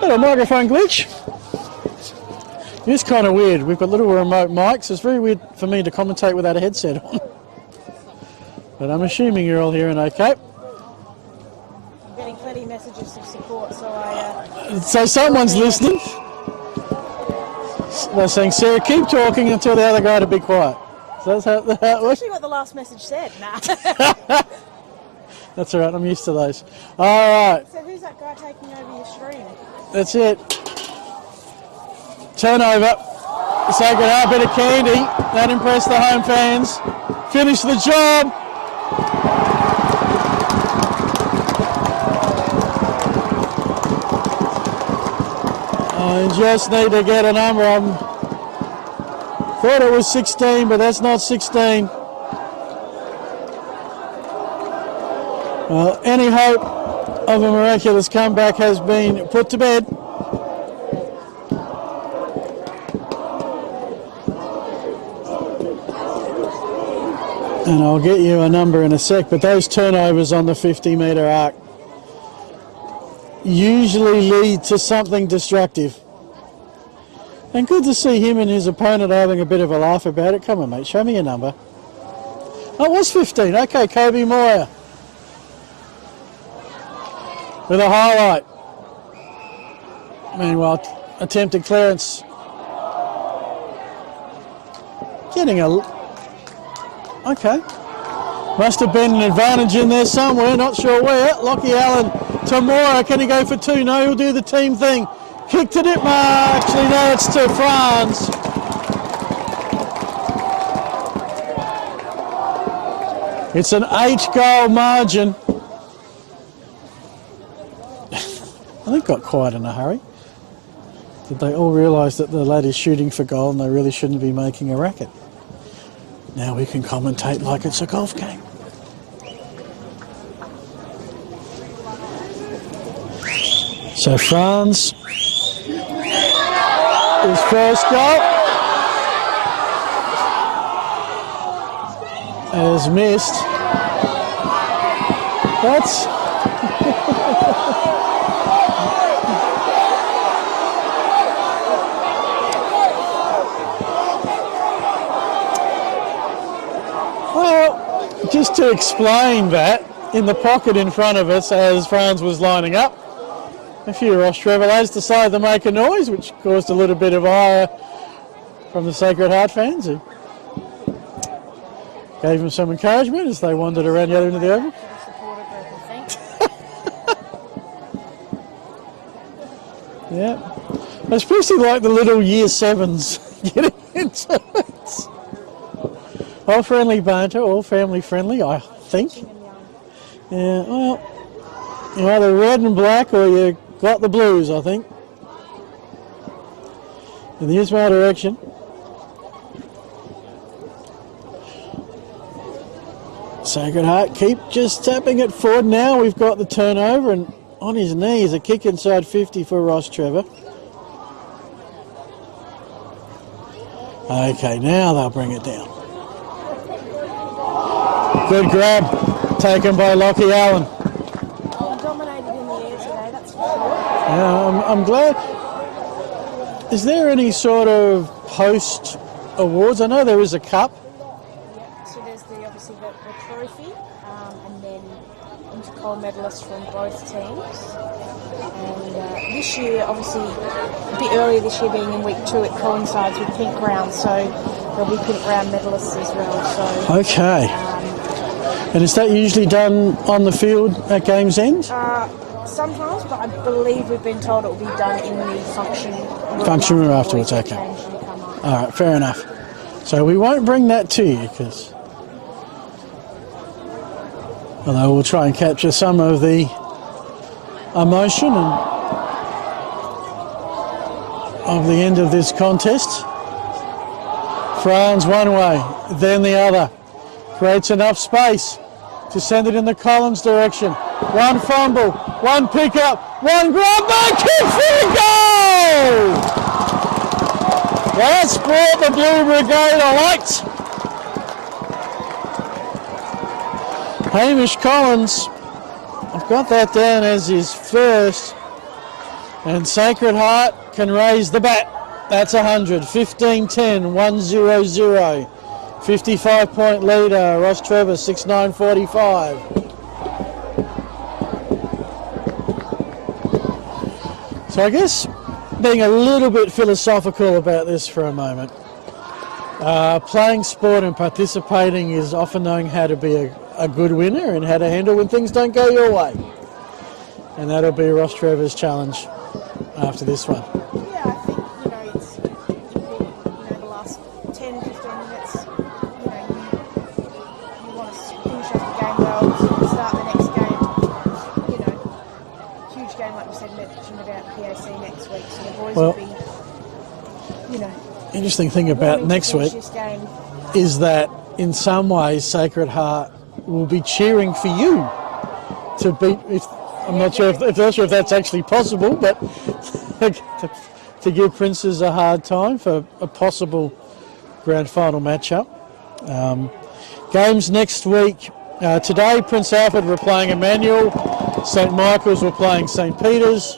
a microphone glitch. It's kind of weird. We've got little remote mics. It's very weird for me to commentate without a headset on. But I'm assuming you're all hearing okay. I'm getting plenty of messages of support, So someone's listening. They're saying, Sarah, keep talking until the other guy to be quiet. So that's how it That's works? actually what the last message said. Nah. That's all right. I'm used to those. All right. So who's that guy taking over your stream? That's it. Turnover. Sacred Heart, bit of candy. That impressed the home fans. Finish the job. I just need to get a number. I thought it was 16, but that's not 16. Well, any hope of a miraculous comeback has been put to bed. And I'll get you a number in a sec, but those turnovers on the 50-metre arc usually lead to something destructive. And good to see him and his opponent having a bit of a laugh about it. Come on, mate, show me your number. Oh, it was 15. Okay, Kobe Moyer with a highlight. Meanwhile, attempted clearance. Getting a... Okay. Must have been an advantage in there somewhere, not sure where. Lockie Allen to Moira. Can he go for 2? No, he'll do the team thing. Kick to Dittmar. Actually, no, it's to France. It's an 8-goal margin. I think got quiet in a hurry. Did they all realise that the lad is shooting for goal and they really shouldn't be making a racket? Now we can commentate like it's a golf game. So France, his first goal is missed. That's well, just to explain that, in the pocket in front of us as Franz was lining up, a few Rostrevor lads decided to make a noise, which caused a little bit of ire from the Sacred Heart fans who Gave them some encouragement as they wandered around the other end of the oval. For the supporter group, I think. Yeah. Especially like the little year 7s getting into it. All friendly banter, all family friendly, I think. Yeah, well, you're either red and black or you got the blues, I think. And here's my direction. Sacred Heart keep just tapping it forward. Now we've got the turnover and on his knees, a kick inside 50 for Rostrevor. Okay, now they'll bring it down. Good grab, taken by Lockie Allen. Dominated in the air today, that's for sure. Yeah, I'm glad. Is there any sort of post awards? I know there is a cup. Yeah, so there's obviously the trophy, and then Intercol medalists from both teams. And this year, obviously, a bit earlier this year being in week 2, it coincides with Pink Round, so there'll be Pink Round medalists as well. So Okay. And is that usually done on the field at game's end? Sometimes, but I believe we've been told it will be done in the function Function room afterwards, okay. All right, fair enough. So we won't bring that to you because, although we'll try and capture some of the emotion and of the end of this contest. Franz one way, then the other. Creates enough space to send it in the Collins direction. One fumble, one pickup, one grab, back kick for the goal! That's brought the Blue Brigade alight. Hamish Collins, I've got that down as his first, and Sacred Heart can raise the bat. That's 100, 15-10, 1-0-0. 55-point leader, Rostrevor, 6-9-45. So I guess being a little bit philosophical about this for a moment. Playing sport and participating is often knowing how to be a good winner and how to handle when things don't go your way. And that'll be Rostrevor's challenge after this one. Yeah, I think, it's important, the last 10, 15 minutes, you want to finish off the game well, so you can start the next game, huge game, like we said, mentioned about PAC next week, so the boys will be, Interesting thing about next week is that in some ways Sacred Heart will be cheering for you to beat, I'm not sure if that's actually possible, but to give Princes a hard time for a possible grand final matchup. Games next week. Today, Prince Alfred were playing Emmanuel. St Michael's were playing St Peter's.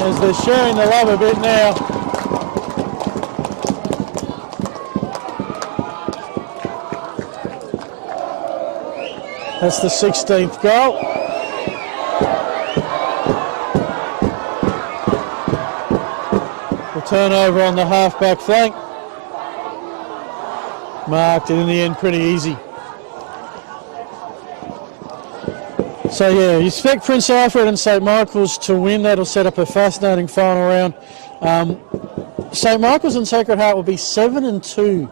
As they're sharing the love a bit now. That's the 16th goal. The turnover on the half-back flank. Marked, and in the end, pretty easy. So yeah, you expect Prince Alfred and St Michael's to win. That'll set up a fascinating final round. St Michael's and Sacred Heart will be 7-2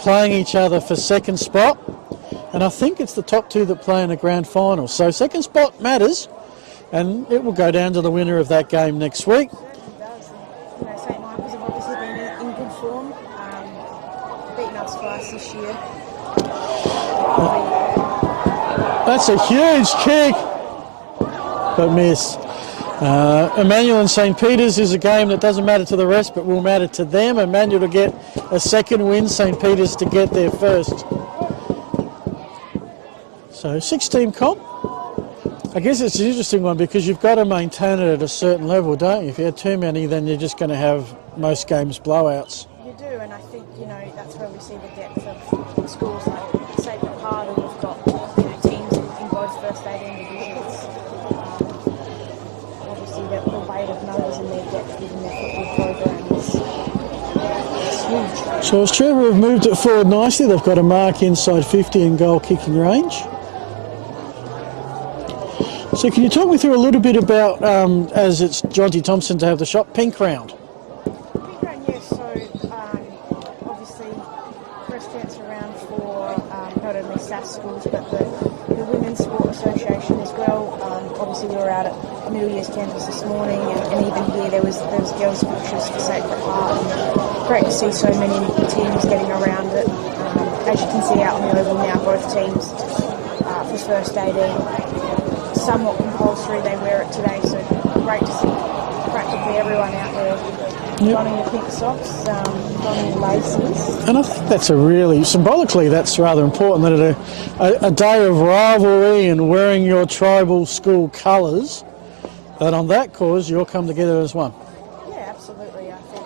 playing each other for second spot. And I think it's the top two that play in a grand final. So second spot matters, and it will go down to the winner of that game next week. It does. St Michael's have obviously been in good form, beaten us twice this year. That's a huge kick, but missed. Emmanuel and St Peter's is a game that doesn't matter to the rest, but will matter to them. Emmanuel to get a second win, St Peter's to get their first. So 6-team comp. I guess it's an interesting one because you've got to maintain it at a certain level, don't you? If you had too many, then you're just going to have most games blowouts. You do, and I think, that's where we see the depth of schools like Sacred Heart, and we've got teams in both first aid and divisions. Obviously, the weight of numbers and their depth within their football program is huge. So Rostrevor have moved it forward nicely. They've got a mark inside 50 in goal kicking range. So can you talk me through a little bit about, as it's Jonty Thompson to have the shot, pink round? Pink round, yes. So obviously breast cancer round for not only SAS schools but the Women's Sport Association as well. Obviously we were out at Middle Years campus this morning, and even here there was girls' pictures for Sacred Heart. And great to see so many teams getting around it. As you can see out on the oval now, both teams for first 18, somewhat compulsory. They wear it today, so great to see practically everyone out there donning the pink socks, donning the laces. And I think that's a really, symbolically, that's rather important, that a day of rivalry and wearing your tribal school colours, that on that cause you'll come together as one. Yeah, absolutely. I think,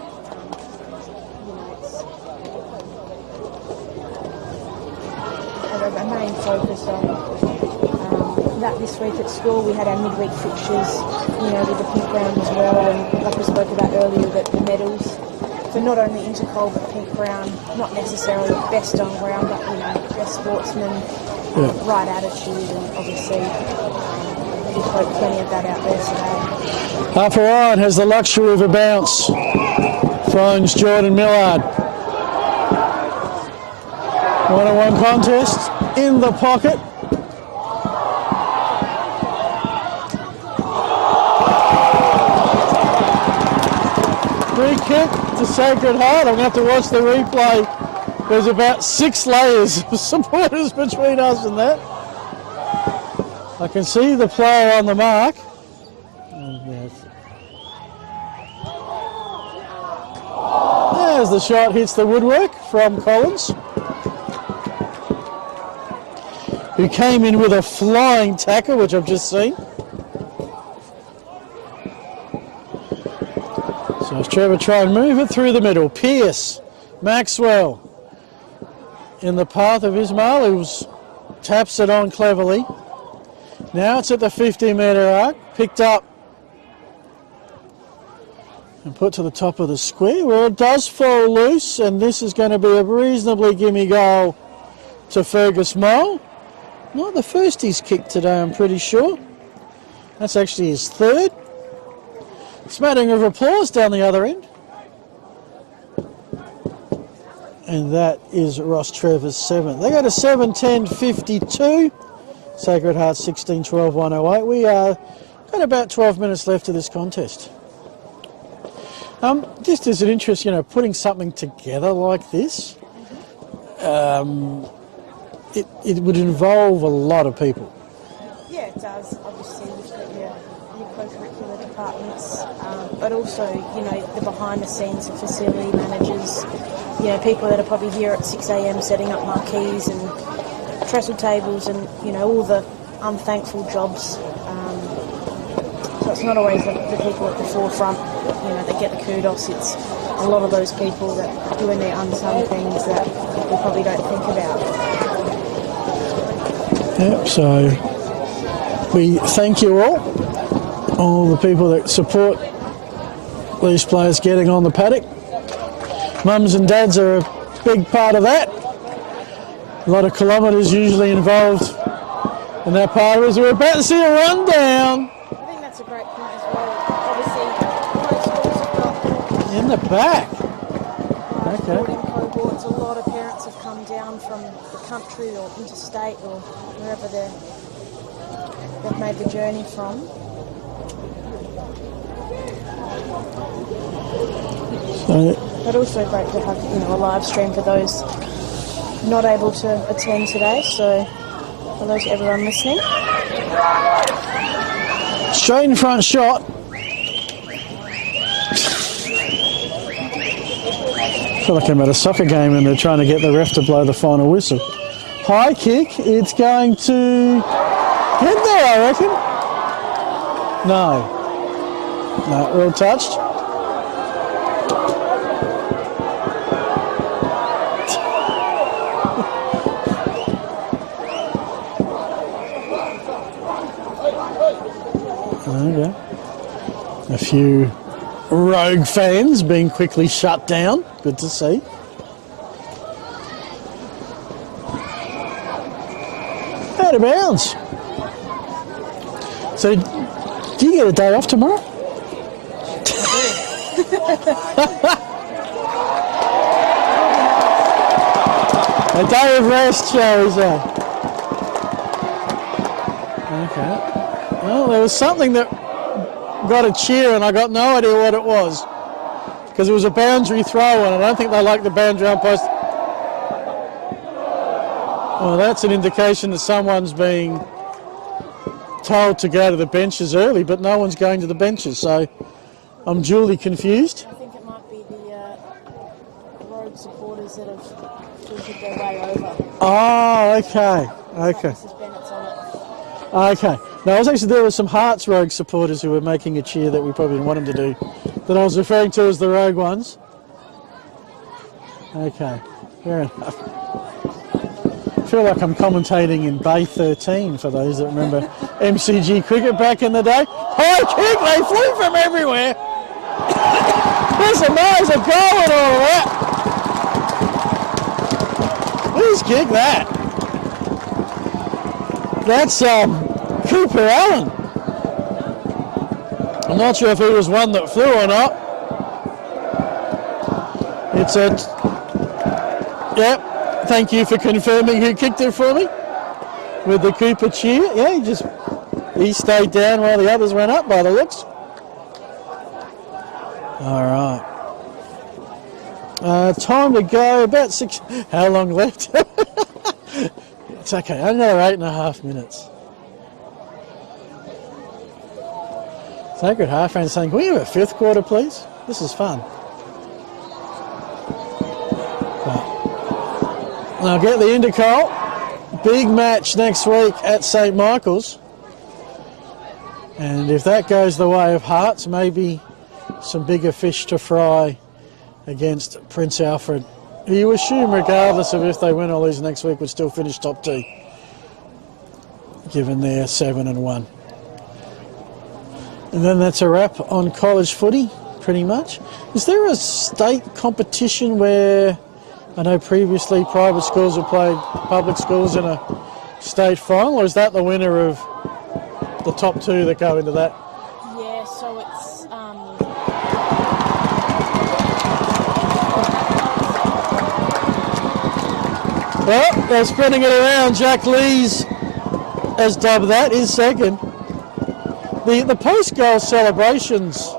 it's a main focus on that this week at school. We had our midweek fixtures, with the pink round as well, and like we spoke about earlier, that the medals for not only Intercol but pink round, not necessarily best on ground, but best sportsman, right attitude, and obviously we spoke plenty of that out there today. Harper Ryan has the luxury of a bounce. Phones Jordan Millard. 1-on-1 contest in the pocket. Free kick to Sacred Heart. I'm going to have to watch the replay. There's about 6 layers of supporters between us and that. I can see the player on the mark. As the shot hits the woodwork from Collins, who came in with a flying tackle, which I've just seen. So as Trevor try and move it through the middle. Pierce, Maxwell, in the path of Ismail, who taps it on cleverly. Now it's at the 50-metre arc, picked up and put to the top of the square, where it does fall loose, and this is going to be a reasonably gimme goal to Fergus Mole. Not the first he's kicked today, I'm pretty sure. That's actually his third. Smattering of applause down the other end. And that is Rostrevor's 7th. They go to 7-10-52. Sacred Heart 16-12-108. We got about 12 minutes left of this contest. Just as an interest, putting something together like this, it would involve a lot of people. Yeah, it does. Obviously, you've got your co-curricular departments, but also, the behind-the-scenes of facility managers, people that are probably here at 6 a.m. setting up marquees and trestle tables and, all the unthankful jobs. So it's not always the people at the forefront, that get the kudos. It's a lot of those people that are doing their unsung things that people probably don't think about. Yep, so we thank you all the people that support these players getting on the paddock. Mums and dads are a big part of that. A lot of kilometres usually involved in that part of it. We're about to see a rundown. I think that's a great point as well. Obviously, most schools have got in the back. Okay. sporting cohorts. A lot of parents have come down from the country or interstate or wherever they've made the journey from. But also great to have a live stream for those not able to attend today. So for those everyone listening, straight in front shot. I feel like I'm at a soccer game and they're trying to get the ref to blow the final whistle. High kick. It's going to get there, I reckon. No, well touched. Okay. A few rogue fans being quickly shut down. Good to see. out of bounds. So, do you get a day off tomorrow? A day of rest, shall we say. Okay. Well, there was something that got a cheer and I got no idea what it was. Because it was a boundary throw and I don't think they like the boundary post. Well, that's an indication that someone's being told to go to the benches early, but no one's going to the benches, so I'm duly confused. I think it might be the road supporters that have filtered their way over. Oh, okay. Okay. Mrs. Bennett's on it. Okay. Now, I was actually, there were some Hearts Rogue supporters who were making a cheer that we probably didn't want them to do, that I was referring to as the Rogue ones. Okay. Fair enough. I feel like I'm commentating in Bay 13 for those that remember MCG cricket back in the day. High kick, they flew from everywhere. There's a miles of goal and all of that. Who's kicked that? That's Cooper Allen. I'm not sure if he was one that flew or not. It's a... Yep. Thank you for confirming who kicked it for me with the Cooper cheer. Yeah, he stayed down while the others went up by the looks. All right. Time to go, about 6. How long left? It's okay, another 8.5 minutes. Sacred Heart fans saying, can we have a 5th quarter, please? This is fun. I'll get the Intercol. Big match next week at St Michael's. And if that goes the way of Hearts, maybe some bigger fish to fry against Prince Alfred, who you assume, regardless of if they win or lose next week, would still finish top 2, given their 7-1. And then that's a wrap on college footy, pretty much. Is there a state competition where... I know previously private schools have played public schools in a state final, or is that the winner of the top 2 that go into that? Yeah, so it's... Well, they're spreading it around. Jack Lees has dubbed that, is second. The post-goal celebrations,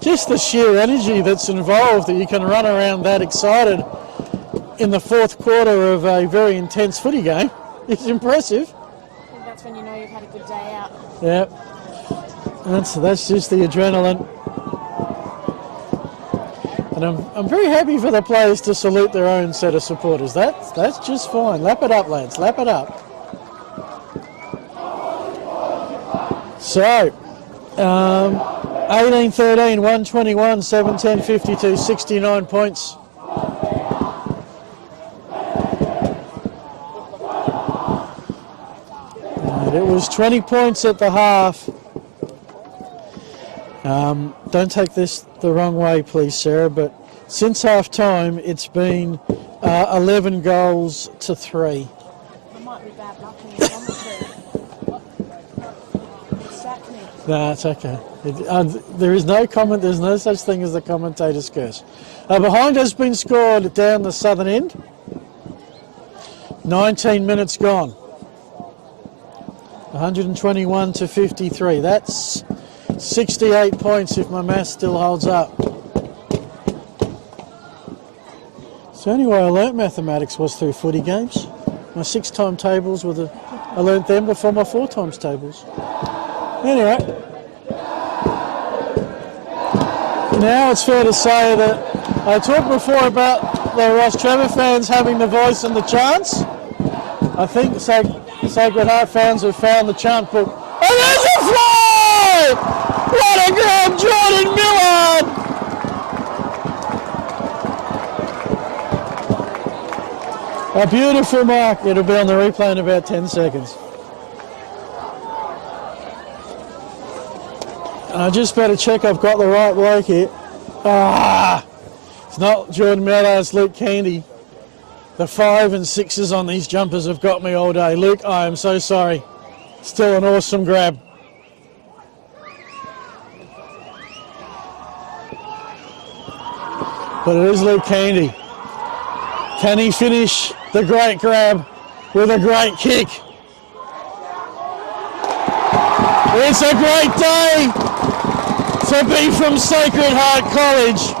just the sheer energy that's involved, that you can run around that excited in the 4th quarter of a very intense footy game. It's impressive. I think that's when you know you've had a good day out. Yep. That's just the adrenaline. And I'm very happy for the players to salute their own set of supporters. That's just fine. Lap it up, lads. Lap it up. So, 18-13, 121, 7-10, 52, 69 points. It was 20 points at the half. Don't take this the wrong way, please, Sarah, but since half-time, it's been 11 goals to 3. I might be bad luck in the commentary. Sack me. No, it's okay. There is no comment. There's no such thing as the commentator's curse. Behind has been scored down the southern end. 19 minutes gone. 121 to 53. That's 68 points if my math still holds up. It's the only way I learnt mathematics was through footy games. My 6-time tables were I learnt them before my 4 times tables. Anyway, now it's fair to say that I talked before about the Rostrevor fans having the voice and the chants. I think Sacred Heart fans have found the chant book. And there's a fly! What a grab, Jordan Millard! A beautiful mark. It'll be on the replay in about 10 seconds. And I just better check I've got the right bloke here. It's not Jordan Millard, it's Luke Candy. The 5 and 6s on these jumpers have got me all day. Luke, I am so sorry. Still an awesome grab. But it is Luke Candy. Can he finish the great grab with a great kick? It's a great day to be from Sacred Heart College.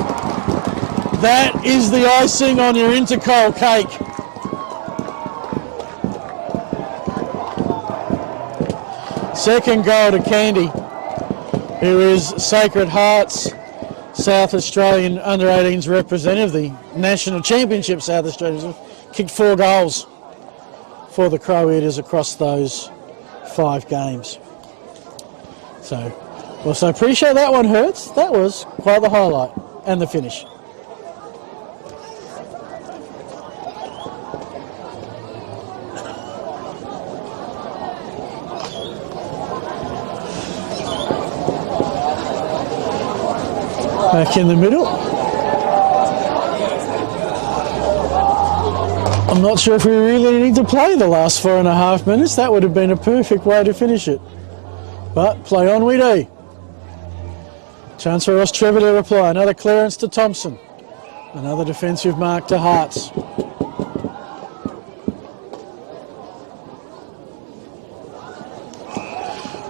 That is the icing on your Intercol cake. Second goal to Candy, who is Sacred Heart's South Australian Under-18s representative, the National Championship South Australians. Kicked 4 goals for the Crow Eaters across those 5 games. So, also appreciate that one, Hertz. That was quite the highlight, and the finish. Back in the middle. I'm not sure if we really need to play the last 4.5 minutes. That would have been a perfect way to finish it. But play on we do. Chance for Rostrevor to reply. Another clearance to Thompson. Another defensive mark to Hearts.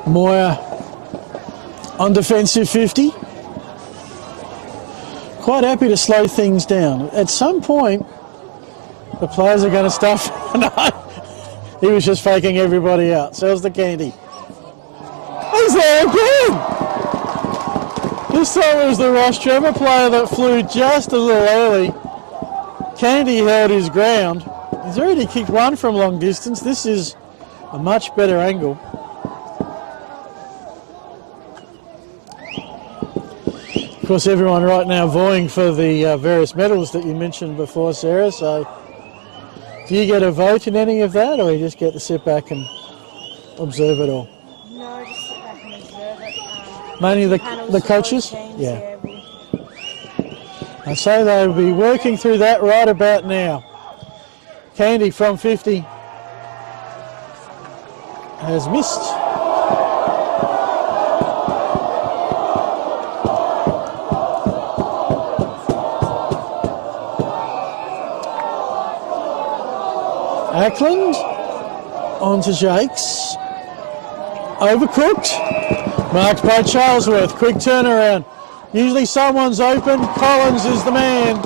Moyer on defensive 50. Quite happy to slow things down. At some point, the players are going to stuff. No, he was just faking everybody out. Sells the Candy. He's there again. This time it was the Rostrevor player that flew just a little early. Candy held his ground. He's already kicked 1 from long distance. This is a much better angle. Of course, everyone right now vying for the various medals that you mentioned before, Sarah. So, do you get a vote in any of that, or you just get to sit back and observe it all? No, just sit back and observe it. Mainly the coaches? Yeah. I'd say they'll be working through that right about now. Candy from 50 has missed. Ackland onto Jakes. Overcooked. Marked by Charlesworth. Quick turnaround. Usually someone's open. Collins is the man.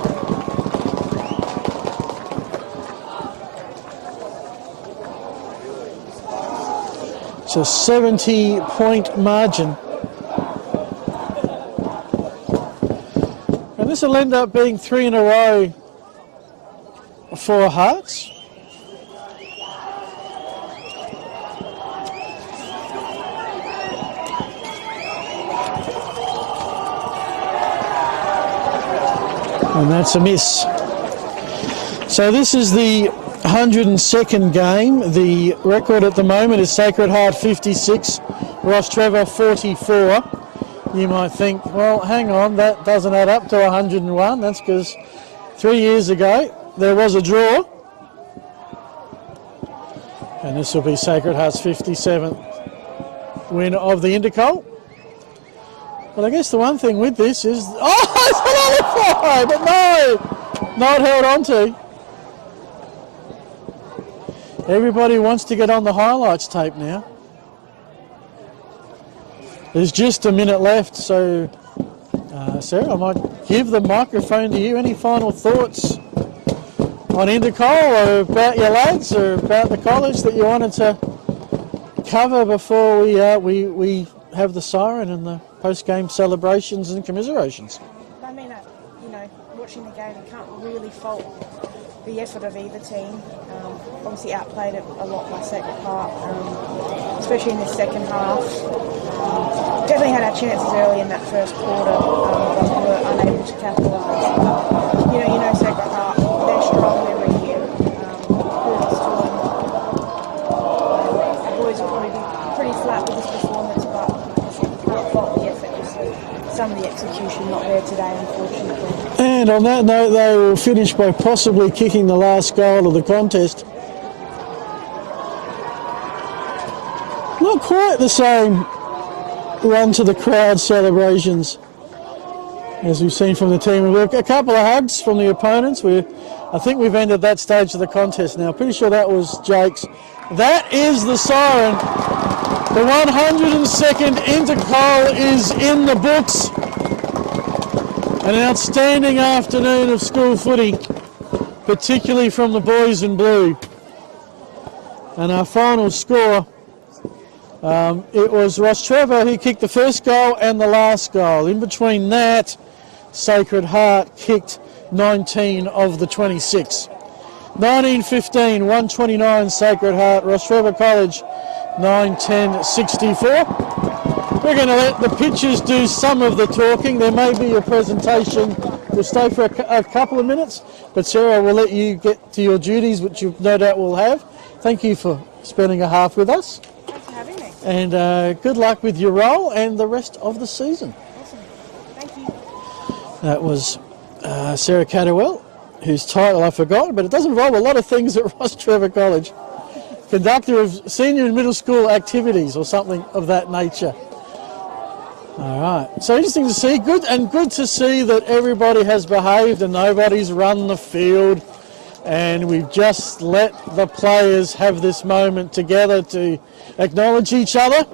It's a 70-point margin. And this will end up being 3 in a row for Hearts. And that's a miss. So this is the 102nd game. The record at the moment is Sacred Heart 56, Rostrevor 44. You might think, well, hang on, that doesn't add up to 101. That's because 3 years ago there was a draw. And this will be Sacred Heart's 57th win of the Intercol. Well, I guess the one thing with this is... Oh, it's another fly! But no! Not held onto. Everybody wants to get on the highlights tape now. There's just a minute left, so... Sarah, I might give the microphone to you. Any final thoughts on Intercol or about your lads or about the college that you wanted to cover before we have the siren and the post-game celebrations and commiserations? I mean, watching the game, you can't really fault the effort of either team. Obviously outplayed it a lot by Sacred Heart, especially in the second half. Definitely had our chances early in that first quarter, but we were unable to capitalise. You know Sacred Heart, they're strong every year. Kudos to them. Our boys will probably be pretty flat with this performance, but like I said, you can't fault the effort, just some of the execution combination not there today, unfortunately. And on that note, they will finish by possibly kicking the last goal of the contest. Not quite the same run to the crowd celebrations as we've seen from the team. A couple of hugs from the opponents. I think we've ended that stage of the contest now. Pretty sure that was Jake's. That is the siren. The 102nd Intercol is in the books. An outstanding afternoon of school footy, particularly from the boys in blue. And our final score, it was Rostrevor who kicked the first goal and the last goal. In between that, Sacred Heart kicked 19 of the 26. 19-15, 129 Sacred Heart, Rostrevor College 9-10, 64. We're going to let the pitchers do some of the talking. There may be a presentation. We'll stay for a couple of minutes, but Sarah will let you get to your duties, which you no doubt will have. Thank you for spending a half with us. Thanks for having me. And good luck with your role and the rest of the season. Awesome. Thank you. That was Sarah Cadwell, whose title I forgot, but it does involve a lot of things at Rostrevor College. Conductor of senior and middle school activities or something of that nature. All right, so interesting to see, good to see that everybody has behaved and nobody's run the field, and we've just let the players have this moment together to acknowledge each other,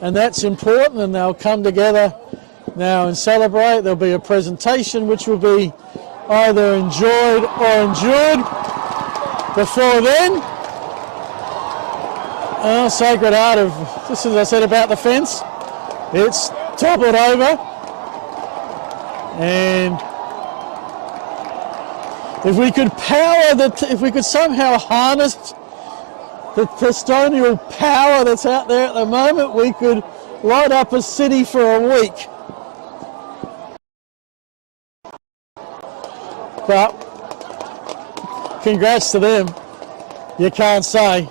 and that's important, and they'll come together now and celebrate. There'll be a presentation which will be either enjoyed or endured. Before then, Sacred Heart of, just as I said about the fence, it's toppled over, and if we could somehow harness the testimonial power that's out there at the moment, we could light up a city for a week. But congrats to them. You can't say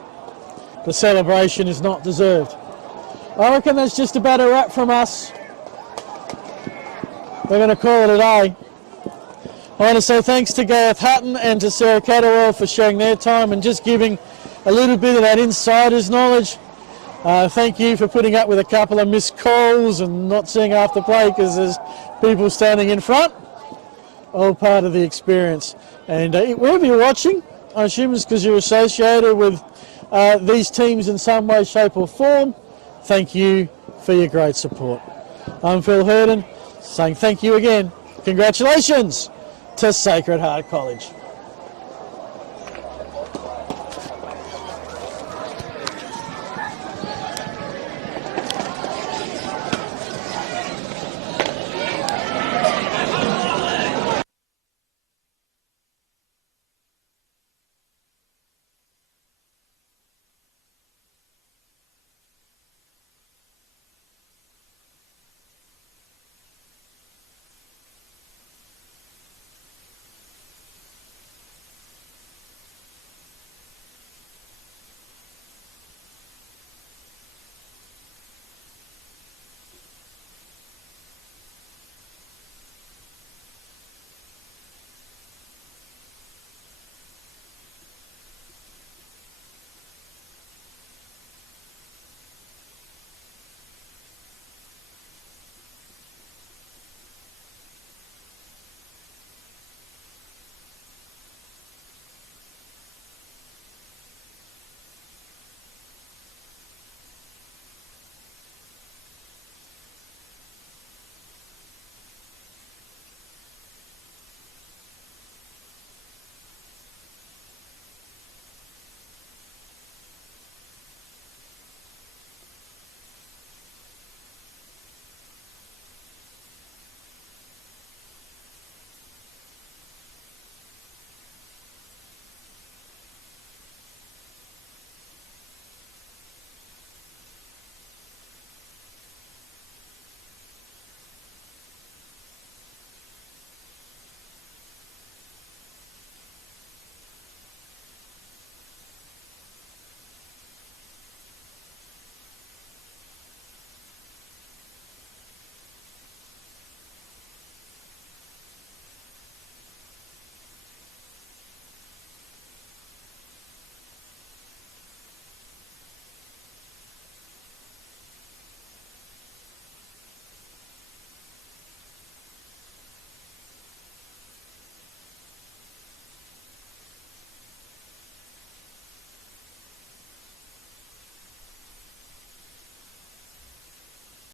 the celebration is not deserved. I reckon that's just about a wrap from us. We're going to call it a day. I want to say thanks to Gareth Hutton and to Sarah Cadwell for sharing their time and just giving a little bit of that insider's knowledge. Thank you for putting up with a couple of missed calls and not seeing after play because there's people standing in front. All part of the experience. And wherever you're watching, I assume it's because you're associated with these teams in some way, shape or form. Thank you for your great support. I'm Phil Herden saying thank you again. Congratulations to Sacred Heart College.